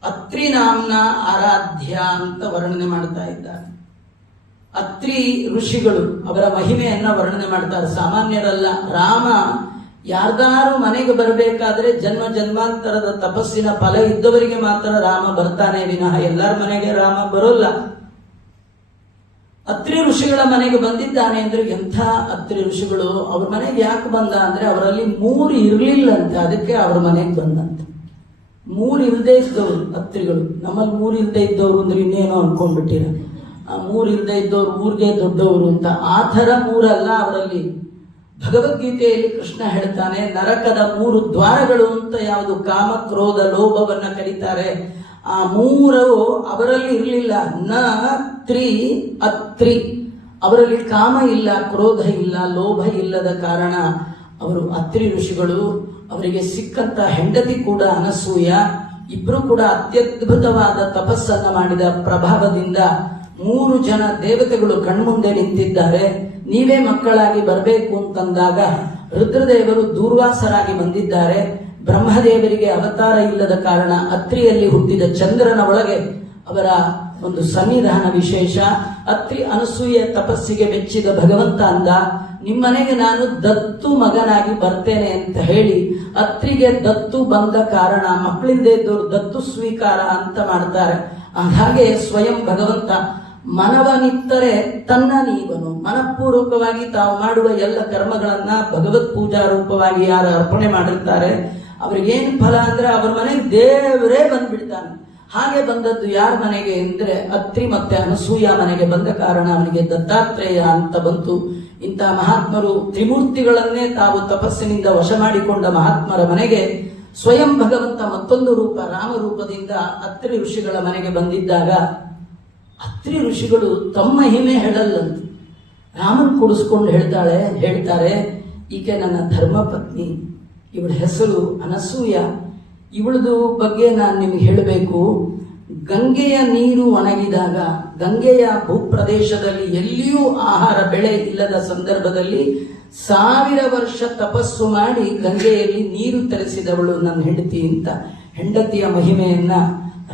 ಅತ್ರಿ ನಾಮ್ನ ಆರಾಧ್ಯ ಅಂತ ವರ್ಣನೆ ಮಾಡ್ತಾ ಇದ್ದಾರೆ. ಅತ್ರಿ ಋಷಿಗಳು ಅವರ ಮಹಿಮೆಯನ್ನ ವರ್ಣನೆ ಮಾಡ್ತಾರೆ. ಸಾಮಾನ್ಯರಲ್ಲ. ರಾಮ ಯಾರ್ದಾರು ಮನೆಗೆ ಬರಬೇಕಾದ್ರೆ ಜನ್ಮ ಜನ್ಮಾಂತರದ ತಪಸ್ಸಿನ ಫಲ ಇದ್ದವರಿಗೆ ಮಾತ್ರ ರಾಮ ಬರ್ತಾನೆ ವಿನಃ ಎಲ್ಲರ ಮನೆಗೆ ರಾಮ ಬರೋಲ್ಲ. ಅತ್ರಿ ಋಷಿಗಳ ಮನೆಗೆ ಬಂದಿದ್ದಾನೆ ಅಂದ್ರೆ ಎಂಥ ಅತ್ರಿ ಋಷಿಗಳು. ಅವ್ರ ಮನೆಗೆ ಯಾಕೆ ಬಂದ ಅಂದ್ರೆ ಅವರಲ್ಲಿ 3 ಇರ್ಲಿಲ್ಲಂತೆ, ಅದಕ್ಕೆ ಅವ್ರ ಮನೆಗೆ ಬಂದಂತೆ. 3 ಇಲ್ಲದೆ ಇದ್ದವರು ಅತ್ರಿಗಳು. ನಮ್ಮಲ್ಲಿ 3 ಇಲ್ಲದೆ ಇದ್ದವರು ಅಂದ್ರೆ ಇನ್ನೇನೋ ಅನ್ಕೊಂಡ್ಬಿಟ್ಟಿರ. ಆ 3 ಇಲ್ಲದೆ ಇದ್ದವ್ರು ಊರಿಗೆ ದೊಡ್ಡವರು ಅಂತ. ಆ ಥರ 3 ಅಲ್ಲ ಅವರಲ್ಲಿ. ಭಗವದ್ಗೀತೆಯಲ್ಲಿ ಕೃಷ್ಣ ಹೇಳ್ತಾನೆ ನರಕದ 3 ದ್ವಾರಗಳು ಅಂತ. ಯಾವುದು? ಕಾಮ, ಕ್ರೋಧ, ಲೋಭವನ್ನ ಕರೀತಾರೆ. ಆ 3 ಅವರಲ್ಲಿ ಇರಲಿಲ್ಲ. ನ ತ್ರಿ ಅತ್ರಿ. ಅವರಲ್ಲಿ ಕಾಮ ಇಲ್ಲ, ಕ್ರೋಧ ಇಲ್ಲ, ಲೋಭ ಇಲ್ಲದ ಕಾರಣ ಅವರು ಅತ್ರಿ ಋಷಿಗಳು. ಅವರಿಗೆ ಸಿಕ್ಕಂತ ಹೆಂಡತಿ ಕೂಡ ಅನಸೂಯ. ಇಬ್ರು ಕೂಡ ಅತ್ಯದ್ಭುತವಾದ ತಪಸ್ಸನ್ನ ಮಾಡಿದ ಪ್ರಭಾವದಿಂದ 3 ಜನ ದೇವತೆಗಳು ಕಣ್ಮುಂದೆ ನಿಂತಿದ್ದಾರೆ. ನೀವೇ ಮಕ್ಕಳಾಗಿ ಬರಬೇಕು ಅಂತಂದಾಗ ರುದ್ರದೇವರು ದೂರ್ವಾಸರಾಗಿ ಬಂದಿದ್ದಾರೆ. ಬ್ರಹ್ಮದೇವರಿಗೆ ಅವತಾರ ಇಲ್ಲದ ಕಾರಣ ಅತ್ರಿಯಲ್ಲಿ ಹುಟ್ಟಿದ ಚಂದ್ರನ ಒಳಗೆ ಅವರ ಒಂದು ಸನ್ನಿಧಾನ ವಿಶೇಷ. ಅತ್ರಿ ಅನಸೂಯ ತಪಸ್ಸಿಗೆ ಮೆಚ್ಚಿದ ಭಗವಂತ ಅಂದ, ನಿಮ್ಮನೆಗೆ ನಾನು ದತ್ತು ಮಗನಾಗಿ ಬರ್ತೇನೆ ಅಂತ ಹೇಳಿ ಅತ್ರಿಗೆ ದತ್ತು ಬಂದ ಕಾರಣ ಮಕ್ಕಳಿಂದ ಇದ್ದವರು ದತ್ತು ಸ್ವೀಕಾರ ಅಂತ ಮಾಡ್ತಾರೆ. ಹಾಗೆ ಸ್ವಯಂ ಭಗವಂತ ಮನವನಿತ್ತರೆ ತನ್ನ ನೀವನು. ಮನಪೂರ್ವಕವಾಗಿ ತಾವು ಮಾಡುವ ಎಲ್ಲ ಕರ್ಮಗಳನ್ನ ಭಗವತ್ ಪೂಜಾ ರೂಪವಾಗಿ ಯಾರು ಅರ್ಪಣೆ ಮಾಡಿರ್ತಾರೆ ಅವ್ರಿಗೇನು ಫಲ ಅಂದ್ರೆ ಅವ್ರ ಮನೆಗೆ ದೇವರೇ ಬಂದ್ಬಿಡ್ತಾನೆ. ಹಾಗೆ ಬಂದದ್ದು ಯಾರ ಮನೆಗೆ ಅಂದ್ರೆ ಅತ್ರಿ ಮತ್ತೆ ಅನಸೂಯ ಮನೆಗೆ ಬಂದ ಕಾರಣ ಅವನಿಗೆ ದತ್ತಾತ್ರೇಯ ಅಂತ ಬಂತು. ಇಂತಹ ಮಹಾತ್ಮರು ತ್ರಿಮೂರ್ತಿಗಳನ್ನೇ ತಾವು ತಪಸ್ಸಿನಿಂದ ವಶ ಮಾಡಿಕೊಂಡ ಮಹಾತ್ಮರ ಮನೆಗೆ ಸ್ವಯಂ ಭಗವಂತ ಮತ್ತೊಂದು ರೂಪ ರಾಮರೂಪದಿಂದ ಅತ್ರಿ ಋಷಿಗಳ ಮನೆಗೆ ಬಂದಿದ್ದಾಗ ಅತ್ರಿ ಋಷಿಗಳು ತಮ್ಮ ಹಿಮೆ ಹೇಳಲ್ಲಂತ. ರಾಮನ್ ಕೂಡಿಸ್ಕೊಂಡು ಹೇಳ್ತಾರೆ ಈಕೆ ನನ್ನ ಧರ್ಮಪತ್ನಿ, ಇವಳ ಹೆಸರು ಅನಸೂಯ. ಇವಳದು ಬಗ್ಗೆ ನಾನು ನಿಮಗೆ ಹೇಳಬೇಕು. ಗಂಗೆಯ ನೀರು ಒಣಗಿದಾಗ, ಗಂಗೆಯ ಭೂಪ್ರದೇಶದಲ್ಲಿ ಎಲ್ಲಿಯೂ ಆಹಾರ ಬೆಳೆ ಇಲ್ಲದ ಸಂದರ್ಭದಲ್ಲಿ 1000 ವರ್ಷ ತಪಸ್ಸು ಮಾಡಿ ಗಂಗೆಯಲ್ಲಿ ನೀರು ತರಿಸಿದವಳು ನನ್ನ ಹೆಂಡತಿ ಅಂತ ಹೆಂಡತಿಯ ಮಹಿಮೆಯನ್ನ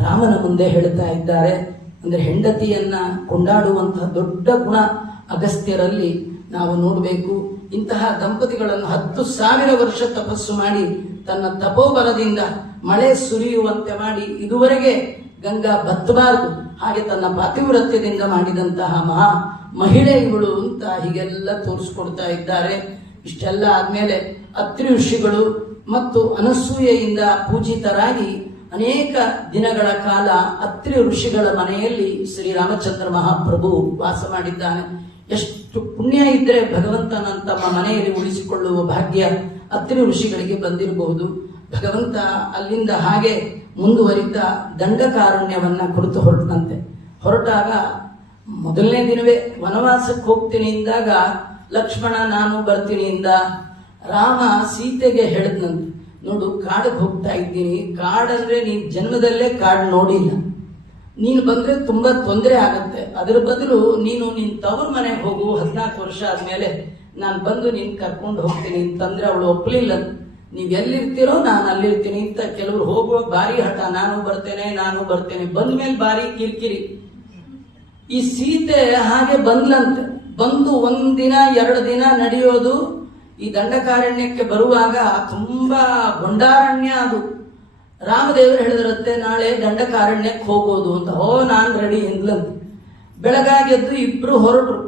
ರಾಮನ ಮುಂದೆ ಹೇಳ್ತಾ ಇದ್ದಾರೆ. ಅಂದ್ರೆ ಹೆಂಡತಿಯನ್ನ ಕೊಂಡಾಡುವಂತಹ ದೊಡ್ಡ ಗುಣ ಅಗಸ್ತ್ಯರಲ್ಲಿ ನಾವು ನೋಡಬೇಕು. ಇಂತಹ ದಂಪತಿಗಳನ್ನು 10,000 ವರ್ಷ ತಪಸ್ಸು ಮಾಡಿ ತನ್ನ ತಪೋಬಲದಿಂದ ಮಳೆ ಸುರಿಯುವಂತೆ ಮಾಡಿ ಇದುವರೆಗೆ ಗಂಗಾ ಬತ್ತಬಾರದು ಹಾಗೆ ತನ್ನ ಪಾತಿವ್ರತ್ಯದಿಂದ ಮಾಡಿದಂತಹ ಮಹಾ ಮಹಿಳೆ ಇವಳು ಅಂತ ಹೀಗೆಲ್ಲ ತೋರಿಸ್ಕೊಡ್ತಾ ಇದ್ದಾರೆ. ಇಷ್ಟೆಲ್ಲ ಆದ್ಮೇಲೆ ಅತ್ರಿ ಋಷಿಗಳು ಮತ್ತು ಅನಸೂಯೆಯಿಂದ ಪೂಜಿತರಾಗಿ ಅನೇಕ ದಿನಗಳ ಕಾಲ ಅತ್ರಿ ಋಷಿಗಳ ಮನೆಯಲ್ಲಿ ಶ್ರೀರಾಮಚಂದ್ರ ಮಹಾಪ್ರಭು ವಾಸ ಮಾಡಿದ್ದಾನೆ. ಎಷ್ಟು ಪುಣ್ಯ ಇದ್ರೆ ಭಗವಂತನ ತಮ್ಮ ಮನೆಯಲ್ಲಿ ಉಳಿಸಿಕೊಳ್ಳುವ ಭಾಗ್ಯ ಅತ್ರಿ ಋಷಿಗಳಿಗೆ ಬಂದಿರಬಹುದು. ಭಗವಂತ ಅಲ್ಲಿಂದ ಹಾಗೆ ಮುಂದುವರಿತಾ ದಂಡಕಾರಣ್ಯವನ್ನ ಕುರಿತು ಹೊರಟಾಗ ಮೊದಲನೇ ದಿನವೇ ವನವಾಸಕ್ಕೆ ಹೋಗ್ತೀನಿ ಇಂದಾಗ ಲಕ್ಷ್ಮಣ ನಾನು ಬರ್ತೀನಿ ಇಂದ. ರಾಮ ಸೀತೆಗೆ ಹೇಳಿದ್ನಂತೆ, ನೋಡು ಕಾಡಿಗೆ ಹೋಗ್ತಾ ಇದ್ದೀನಿ, ಕಾಡಂದ್ರೆ ನೀನ್ ಜನ್ಮದಲ್ಲೇ ಕಾಡು ನೋಡಿಲ್ಲ, ನೀನು ಬಂದ್ರೆ ತುಂಬಾ ತೊಂದರೆ ಆಗತ್ತೆ, ಅದರ ಬದಲು ನೀನು ನಿನ್ ತವ್ರ ಮನೆಗೆ ಹೋಗು, 14 ವರ್ಷ ಆದ್ಮೇಲೆ ನಾನು ಬಂದು ನೀನ್ ಕರ್ಕೊಂಡು ಹೋಗ್ತೀನಿ ಅಂತಂದ್ರೆ ಅವಳು ಒಪ್ಪಲಿಲ್ಲ. ನೀವ್ ಎಲ್ಲಿರ್ತೀರೋ ನಾನು ಅಲ್ಲಿರ್ತೀನಿ ಅಂತ ಕೆಲವರು ಹೋಗುವ ಭಾರಿ ಹಠ, ನಾನು ಬರ್ತೇನೆ ಬಂದ ಮೇಲೆ ಭಾರಿ ಕಿರಿಕಿರಿ. ಈ ಸೀತೆ ಹಾಗೆ ಬಂದ್ಲಂತೆ. ಬಂದು ಒಂದಿನ 2 ದಿನ ನಡೆಯೋದು. ಈ ದಂಡಕಾರಣ್ಯಕ್ಕೆ ಬರುವಾಗ ತುಂಬಾ ಗೊಂಡಾರಣ್ಯ ಅದು. ರಾಮದೇವರು ಹೇಳಿದ್ರಂತೆ ನಾಳೆ ದಂಡಕಾರಣ್ಯಕ್ಕೆ ಹೋಗೋದು ಅಂತ. ನಾನ್ ರೆಡಿ ಎಂದ್ಲಂತೆ. ಬೆಳಗಾಗೆದ್ದು ಇಬ್ರು ಹೊರಟ್ರು.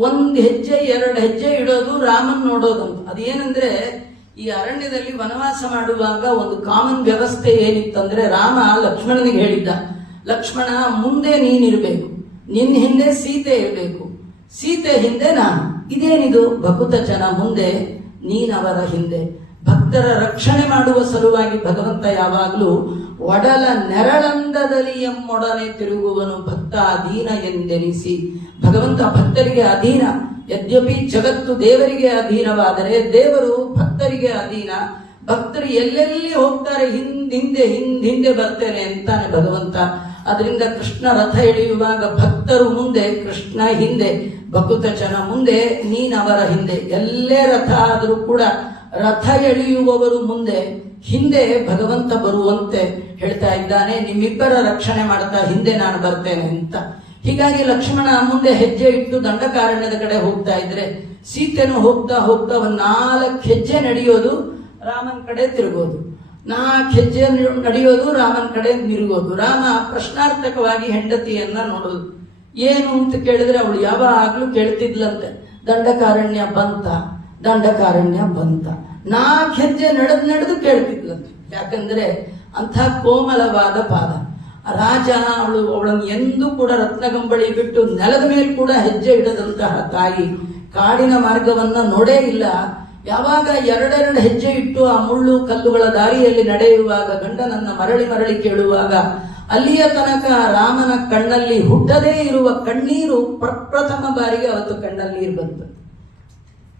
1 ಹೆಜ್ಜೆ 2 ಹೆಜ್ಜೆ ಇಡೋದು ರಾಮನ್ ನೋಡೋದಂತ. ಅದೇನಂದ್ರೆ ಈ ಅರಣ್ಯದಲ್ಲಿ ವನವಾಸ ಮಾಡುವಾಗ ಒಂದು ಕಾಮನ್ ವ್ಯವಸ್ಥೆ ಏನಿತ್ತಂದ್ರೆ, ರಾಮ ಲಕ್ಷ್ಮಣನಿಗೆ ಹೇಳಿದ್ದ, ಲಕ್ಷ್ಮಣ ಮುಂದೆ ನೀನಿರ್ಬೇಕು, ನಿನ್ನ ಹಿಂದೆ ಸೀತೆ ಇರಬೇಕು, ಸೀತೆ ಹಿಂದೆ ನಾನು. ಇದೇನಿದು? ಭಕುತ ಜನ ಮುಂದೆ, ನೀನವರ ಹಿಂದೆ. ಭಕ್ತರ ರಕ್ಷಣೆ ಮಾಡುವ ಸಲುವಾಗಿ ಭಗವಂತ ಯಾವಾಗಲೂ ಒಡಲ ನೆರಳಂದದಲ್ಲಿ ಎಮ್ಮೊಡನೆ ತಿರುಗುವನು ಭಕ್ತ ಅಧೀನ ಎಂದೆನಿಸಿ. ಭಗವಂತ ಭಕ್ತರಿಗೆ ಅಧೀನ. ಯದ್ಯಪಿ ಜಗತ್ತು ದೇವರಿಗೆ ಅಧೀನವಾದರೆ ದೇವರು ಭಕ್ತರಿಗೆ ಅಧೀನ. ಭಕ್ತರು ಎಲ್ಲೆಲ್ಲಿ ಹೋಗ್ತಾರೆ ಹಿಂದೆ ಬರ್ತೇನೆ ಅಂತಾನೆ ಭಗವಂತ. ಅದರಿಂದ ಕೃಷ್ಣ ರಥ ಎಳೆಯುವಾಗ ಭಕ್ತರು ಮುಂದೆ, ಕೃಷ್ಣ ಹಿಂದೆ, ಭಕುತ ಜನ ಮುಂದೆ, ನೀನವರ ಹಿಂದೆ. ಎಲ್ಲೇ ರಥ ಆದರೂ ಕೂಡ ರಥ ಎಳೆಯುವವರು ಮುಂದೆ, ಹಿಂದೆ ಭಗವಂತ ಬರುವಂತೆ ಹೇಳ್ತಾ ಇದ್ದಾನೆ. ನಿಮ್ಮಿಬ್ಬರ ರಕ್ಷಣೆ ಮಾಡ್ತಾ ಹಿಂದೆ ನಾನು ಬರ್ತೇನೆ ಅಂತ. ಹೀಗಾಗಿ ಲಕ್ಷ್ಮಣ ಮುಂದೆ ಹೆಜ್ಜೆ ಇಟ್ಟು ದಂಡಕಾರಣ್ಯದ ಕಡೆ ಹೋಗ್ತಾ ಇದ್ರೆ, ಸೀತೆನು ಹೋಗ್ತಾ 4 ಹೆಜ್ಜೆ ನಡೆಯೋದು, ರಾಮನ್ ಕಡೆ ತಿರುಗೋದು. 4 ಹೆಜ್ಜೆ ನಡೆಯೋದು, ರಾಮನ್ ಕಡೆ ತಿರುಗೋದು. ರಾಮ ಪ್ರಶ್ನಾರ್ಥಕವಾಗಿ ಹೆಂಡತಿಯನ್ನ ನೋಡೋದು. ಏನು ಅಂತ ಕೇಳಿದ್ರೆ ಅವಳು ಯಾವಾಗ್ಲೂ ಕೇಳ್ತಿದ್ಲಂತೆ, ದಂಡಕಾರಣ್ಯ ಬಂತ. 4 ಹೆಜ್ಜೆ ನಡೆದು ಕೇಳ್ತಿದ್ಲಂತೆ. ಯಾಕಂದ್ರೆ ಅಂಥ ಕೋಮಲವಾದ ಪಾದ. ರಾಜ ಅವಳನ್ನು ಎಂದೂ ಕೂಡ ರತ್ನಗಂಬಳಿ ಬಿಟ್ಟು ನೆಲದ ಮೇಲೆ ಕೂಡ ಹೆಜ್ಜೆ ಇಡದಂತಹ ತಾಯಿ ಕಾಡಿನ ಮಾರ್ಗವನ್ನ ನೋಡೇ ಇಲ್ಲ. ಯಾವಾಗ 2 ಹೆಜ್ಜೆ ಇಟ್ಟು ಆ ಮುಳ್ಳು ಕಲ್ಲುಗಳ ದಾರಿಯಲ್ಲಿ ನಡೆಯುವಾಗ, ಗಂಡನನ್ನ ಮರಳಿ ಕೇಳುವಾಗ, ಅಲ್ಲಿಯ ತನಕ ರಾಮನ ಕಣ್ಣಲ್ಲಿ ಹುಟ್ಟದೇ ಇರುವ ಕಣ್ಣೀರು ಪ್ರಪ್ರಥಮ ಬಾರಿಗೆ ಅವತ್ತು ಕಣ್ಣಲ್ಲಿ ನೀರು ಬಂತು.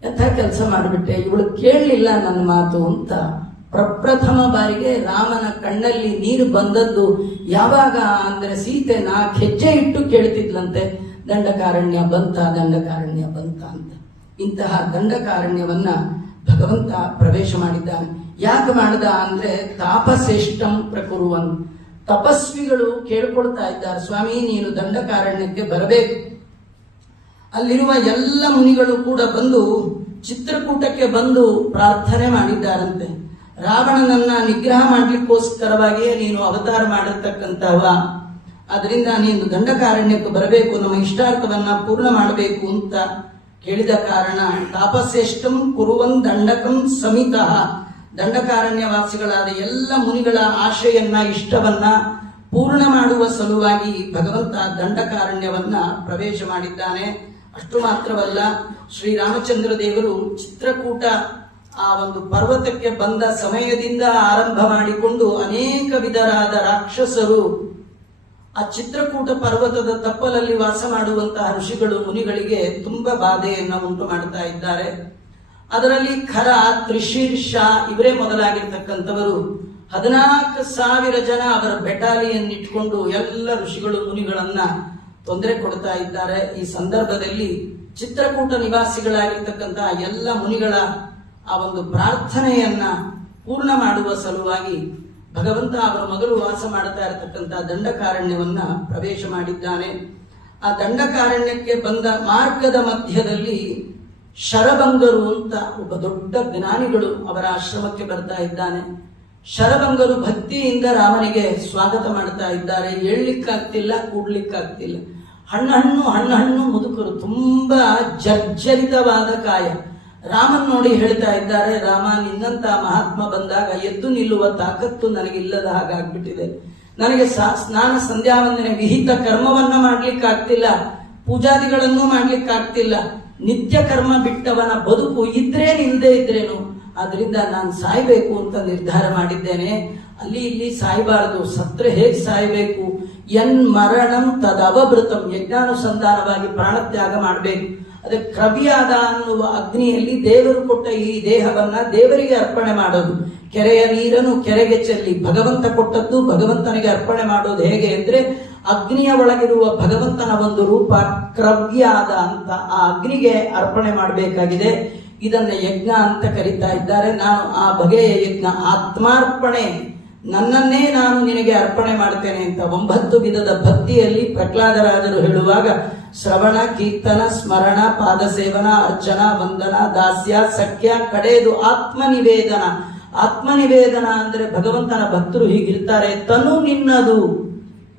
ಎಂಥ ಕೆಲಸ ಮಾಡಿಬಿಟ್ಟೆ, ಇವಳು ಕೇಳಲಿಲ್ಲ ನನ್ನ ಮಾತು ಅಂತ ಪ್ರಪ್ರಥಮ ಬಾರಿಗೆ ರಾಮನ ಕಣ್ಣಲ್ಲಿ ನೀರು ಬಂದದ್ದು ಯಾವಾಗ ಅಂದ್ರೆ, ಸೀತೆ 4 ಹೆಜ್ಜೆ ಇಟ್ಟು ಕೇಳ್ತಿದ್ಲಂತೆ, ದಂಡಕಾರಣ್ಯ ಬಂತ ಅಂತ. ಇಂತಹ ದಂಡಕಾರಣ್ಯವನ್ನ ಭಗವಂತ ಪ್ರವೇಶ ಮಾಡಿದ್ದಾನೆ. ಯಾಕೆ ಮಾಡಿದ ಅಂದ್ರೆ, ತಾಪಶ್ರೇಷ್ಠಂ ಪ್ರಕುರುವನ್. ತಪಸ್ವಿಗಳು ಕೇಳ್ಕೊಳ್ತಾ ಇದ್ದಾರೆ, ಸ್ವಾಮಿ ನೀನು ದಂಡಕಾರಣ್ಯಕ್ಕೆ ಬರಬೇಕು. ಅಲ್ಲಿರುವ ಎಲ್ಲ ಮುನಿಗಳು ಕೂಡ ಬಂದು ಚಿತ್ರಕೂಟಕ್ಕೆ ಬಂದು ಪ್ರಾರ್ಥನೆ ಮಾಡಿದ್ದಾರಂತೆ. ರಾವಣನನ್ನ ನಿಗ್ರಹ ಮಾಡ್ಲಿಕ್ಕೋಸ್ಕರವಾಗಿಯೇ ನೀನು ಅವತಾರ ಮಾಡಿರ್ತಕ್ಕಂಥವ, ಅದರಿಂದ ನೀನು ದಂಡಕಾರಣ್ಯಕ್ಕೆ ಬರಬೇಕು, ನಮ್ಮ ಇಷ್ಟಾರ್ಥವನ್ನ ಪೂರ್ಣ ಮಾಡಬೇಕು ಅಂತ ಕೇಳಿದ ಕಾರಣ ತಾಪಶ್ರೇಷ್ಠಂ ಕುರುವನ್ ದಂಡಕಂ ಸಮಿತಃ. ದಂಡಕಾರಣ್ಯವಾಸಿಗಳಾದ ಎಲ್ಲ ಮುನಿಗಳ ಆಶೆಯನ್ನ, ಇಷ್ಟವನ್ನ ಪೂರ್ಣ ಮಾಡುವ ಸಲುವಾಗಿ ಭಗವಂತ ದಂಡಕಾರಣ್ಯವನ್ನ ಪ್ರವೇಶ ಮಾಡಿದ್ದಾನೆ. ಅಷ್ಟು ಮಾತ್ರವಲ್ಲ, ಶ್ರೀರಾಮಚಂದ್ರ ದೇವರು ಚಿತ್ರಕೂಟ ಆ ಒಂದು ಪರ್ವತಕ್ಕೆ ಬಂದ ಸಮಯದಿಂದ ಆರಂಭ ಮಾಡಿಕೊಂಡು ಅನೇಕ ವಿಧರಾದ ರಾಕ್ಷಸರು ಆ ಚಿತ್ರಕೂಟ ಪರ್ವತದ ತಪ್ಪಲಲ್ಲಿ ವಾಸ ಮಾಡುವಂತಹ ಋಷಿಗಳು ಮುನಿಗಳಿಗೆ ತುಂಬಾ ಬಾಧೆಯನ್ನ ಉಂಟು ಮಾಡ್ತಾ ಇದ್ದಾರೆ. ಅದರಲ್ಲಿ ಖರ, ತ್ರಿಶೀರ್ಷ ಇವರೇ ಮೊದಲಾಗಿರ್ತಕ್ಕಂಥವರು 14,000 ಜನ ಅವರ ಬೆಟಾಲಿಯನ್ ಇಟ್ಕೊಂಡು ಎಲ್ಲ ಋಷಿಗಳು ಮುನಿಗಳನ್ನ ತೊಂದರೆ ಕೊಡ್ತಾ ಇದ್ದಾರೆ. ಈ ಸಂದರ್ಭದಲ್ಲಿ ಚಿತ್ರಕೂಟ ನಿವಾಸಿಗಳಾಗಿರ್ತಕ್ಕಂತಹ ಎಲ್ಲ ಮುನಿಗಳ ಆ ಒಂದು ಪ್ರಾರ್ಥನೆಯನ್ನ ಪೂರ್ಣ ಮಾಡುವ ಸಲುವಾಗಿ ಭಗವಂತ ಅವರ ಮೊದಲು ವಾಸ ಮಾಡ್ತಾ ಇರತಕ್ಕಂತಹ ದಂಡಕಾರಣ್ಯವನ್ನ ಪ್ರವೇಶ ಮಾಡಿದ್ದಾನೆ. ಆ ದಂಡಕಾರಣ್ಯಕ್ಕೆ ಬಂದ ಮಾರ್ಗದ ಮಧ್ಯದಲ್ಲಿ ಶರಭಂಗರು ಅಂತ ಒಬ್ಬ ದೊಡ್ಡ ಜ್ಞಾನಿಗಳು ಅವರ ಆಶ್ರಮಕ್ಕೆ ಬರ್ತಾ ಇದ್ದಾನೆ. ಶರಭಂಗರು ಭಕ್ತಿಯಿಂದ ರಾಮನಿಗೆ ಸ್ವಾಗತ ಮಾಡ್ತಾ ಇದ್ದಾರೆ. ಏಳ್ಲಿಕ್ಕಾಗ್ತಿಲ್ಲ, ಕೂಡ್ಲಿಕ್ಕಾಗ್ತಿಲ್ಲ. ಹಣ್ಣು ಮುದುಕರು, ತುಂಬಾ ಜರ್ಜರಿತವಾದ ಕಾಯ. ರಾಮನ್ ನೋಡಿ ಹೇಳ್ತಾ ಇದ್ದಾರೆ, ರಾಮ ನಿನ್ನಂತ ಮಹಾತ್ಮ ಬಂದಾಗ ಎದ್ದು ನಿಲ್ಲುವ ತಾಕತ್ತು ನನಗಿಲ್ಲದ ಹಾಗಾಗ್ಬಿಟ್ಟಿದೆ. ನನಗೆ ಸ್ನಾನ ಸಂಧ್ಯಾವಂದನೆ ವಿಹಿತ ಕರ್ಮವನ್ನ ಮಾಡ್ಲಿಕ್ಕಾಗ್ತಿಲ್ಲ, ಪೂಜಾದಿಗಳನ್ನು ಮಾಡ್ಲಿಕ್ಕಾಗ್ತಿಲ್ಲ. ನಿತ್ಯ ಕರ್ಮ ಬಿಟ್ಟವನ ಬದುಕು ಇದ್ರೇನಿಲ್ಲದೆ ಇದ್ರೇನು, ಆದ್ರಿಂದ ನಾನು ಸಾಯ್ಬೇಕು ಅಂತ ನಿರ್ಧಾರ ಮಾಡಿದ್ದೇನೆ. ಅಲ್ಲಿ ಇಲ್ಲಿ ಸಾಯ್ಬಾರದು, ಸತ್ರೆ ಹೇಗೆ ಸಾಯ್ಬೇಕು, ಎನ್ ಮರಣಂ ತದವಭೃತಂ, ಯಜ್ಞಾನುಸಂಧಾನವಾಗಿ ಪ್ರಾಣತ್ಯಾಗ ಮಾಡಬೇಕು. ಅದಕ್ಕೆ ಕ್ರವಿಯಾದ ಅನ್ನುವ ಅಗ್ನಿಯಲ್ಲಿ ದೇವರು ಕೊಟ್ಟ ಈ ದೇಹವನ್ನ ದೇವರಿಗೆ ಅರ್ಪಣೆ ಮಾಡೋದು. ಕೆರೆಯ ನೀರನ್ನು ಕೆರೆಗೆ ಚೆಲ್ಲಿ ಭಗವಂತ ಕೊಟ್ಟದ್ದು ಭಗವಂತನಿಗೆ ಅರ್ಪಣೆ ಮಾಡೋದು ಹೇಗೆ ಅಂದ್ರೆ, ಅಗ್ನಿಯ ಒಳಗಿರುವ ಭಗವಂತನ ಒಂದು ರೂಪ ಕ್ರವ್ಯಾದ ಅಂತ ಆ ಅಗ್ನಿಗೆ ಅರ್ಪಣೆ ಮಾಡಬೇಕಾಗಿದೆ. ಇದನ್ನ ಯಜ್ಞ ಅಂತ ಕರೀತಾ ಇದ್ದಾರೆ. ನಾನು ಆ ಬಗೆಯ ಯಜ್ಞ ಆತ್ಮಾರ್ಪಣೆ, ನನ್ನನ್ನೇ ನಾನು ನಿನಗೆ ಅರ್ಪಣೆ ಮಾಡ್ತೇನೆ ಅಂತ 9 ವಿಧದ ಭಕ್ತಿಯಲ್ಲಿ ಪ್ರಹ್ಲಾದರಾಜರು ಹೇಳುವಾಗ ಶ್ರವಣ, ಕೀರ್ತನ, ಸ್ಮರಣ, ಪಾದಸೇವನ, ಅರ್ಚನ, ವಂದನ, ದಾಸ್ಯ, ಸಖ್ಯ, ಕಡೆಯದು ಆತ್ಮನಿವೇದನ. ಆತ್ಮನಿವೇದನ ಅಂದ್ರೆ ಭಗವಂತನ ಭಕ್ತರು ಹೀಗಿರ್ತಾರೆ, ತನು ನಿನ್ನದು,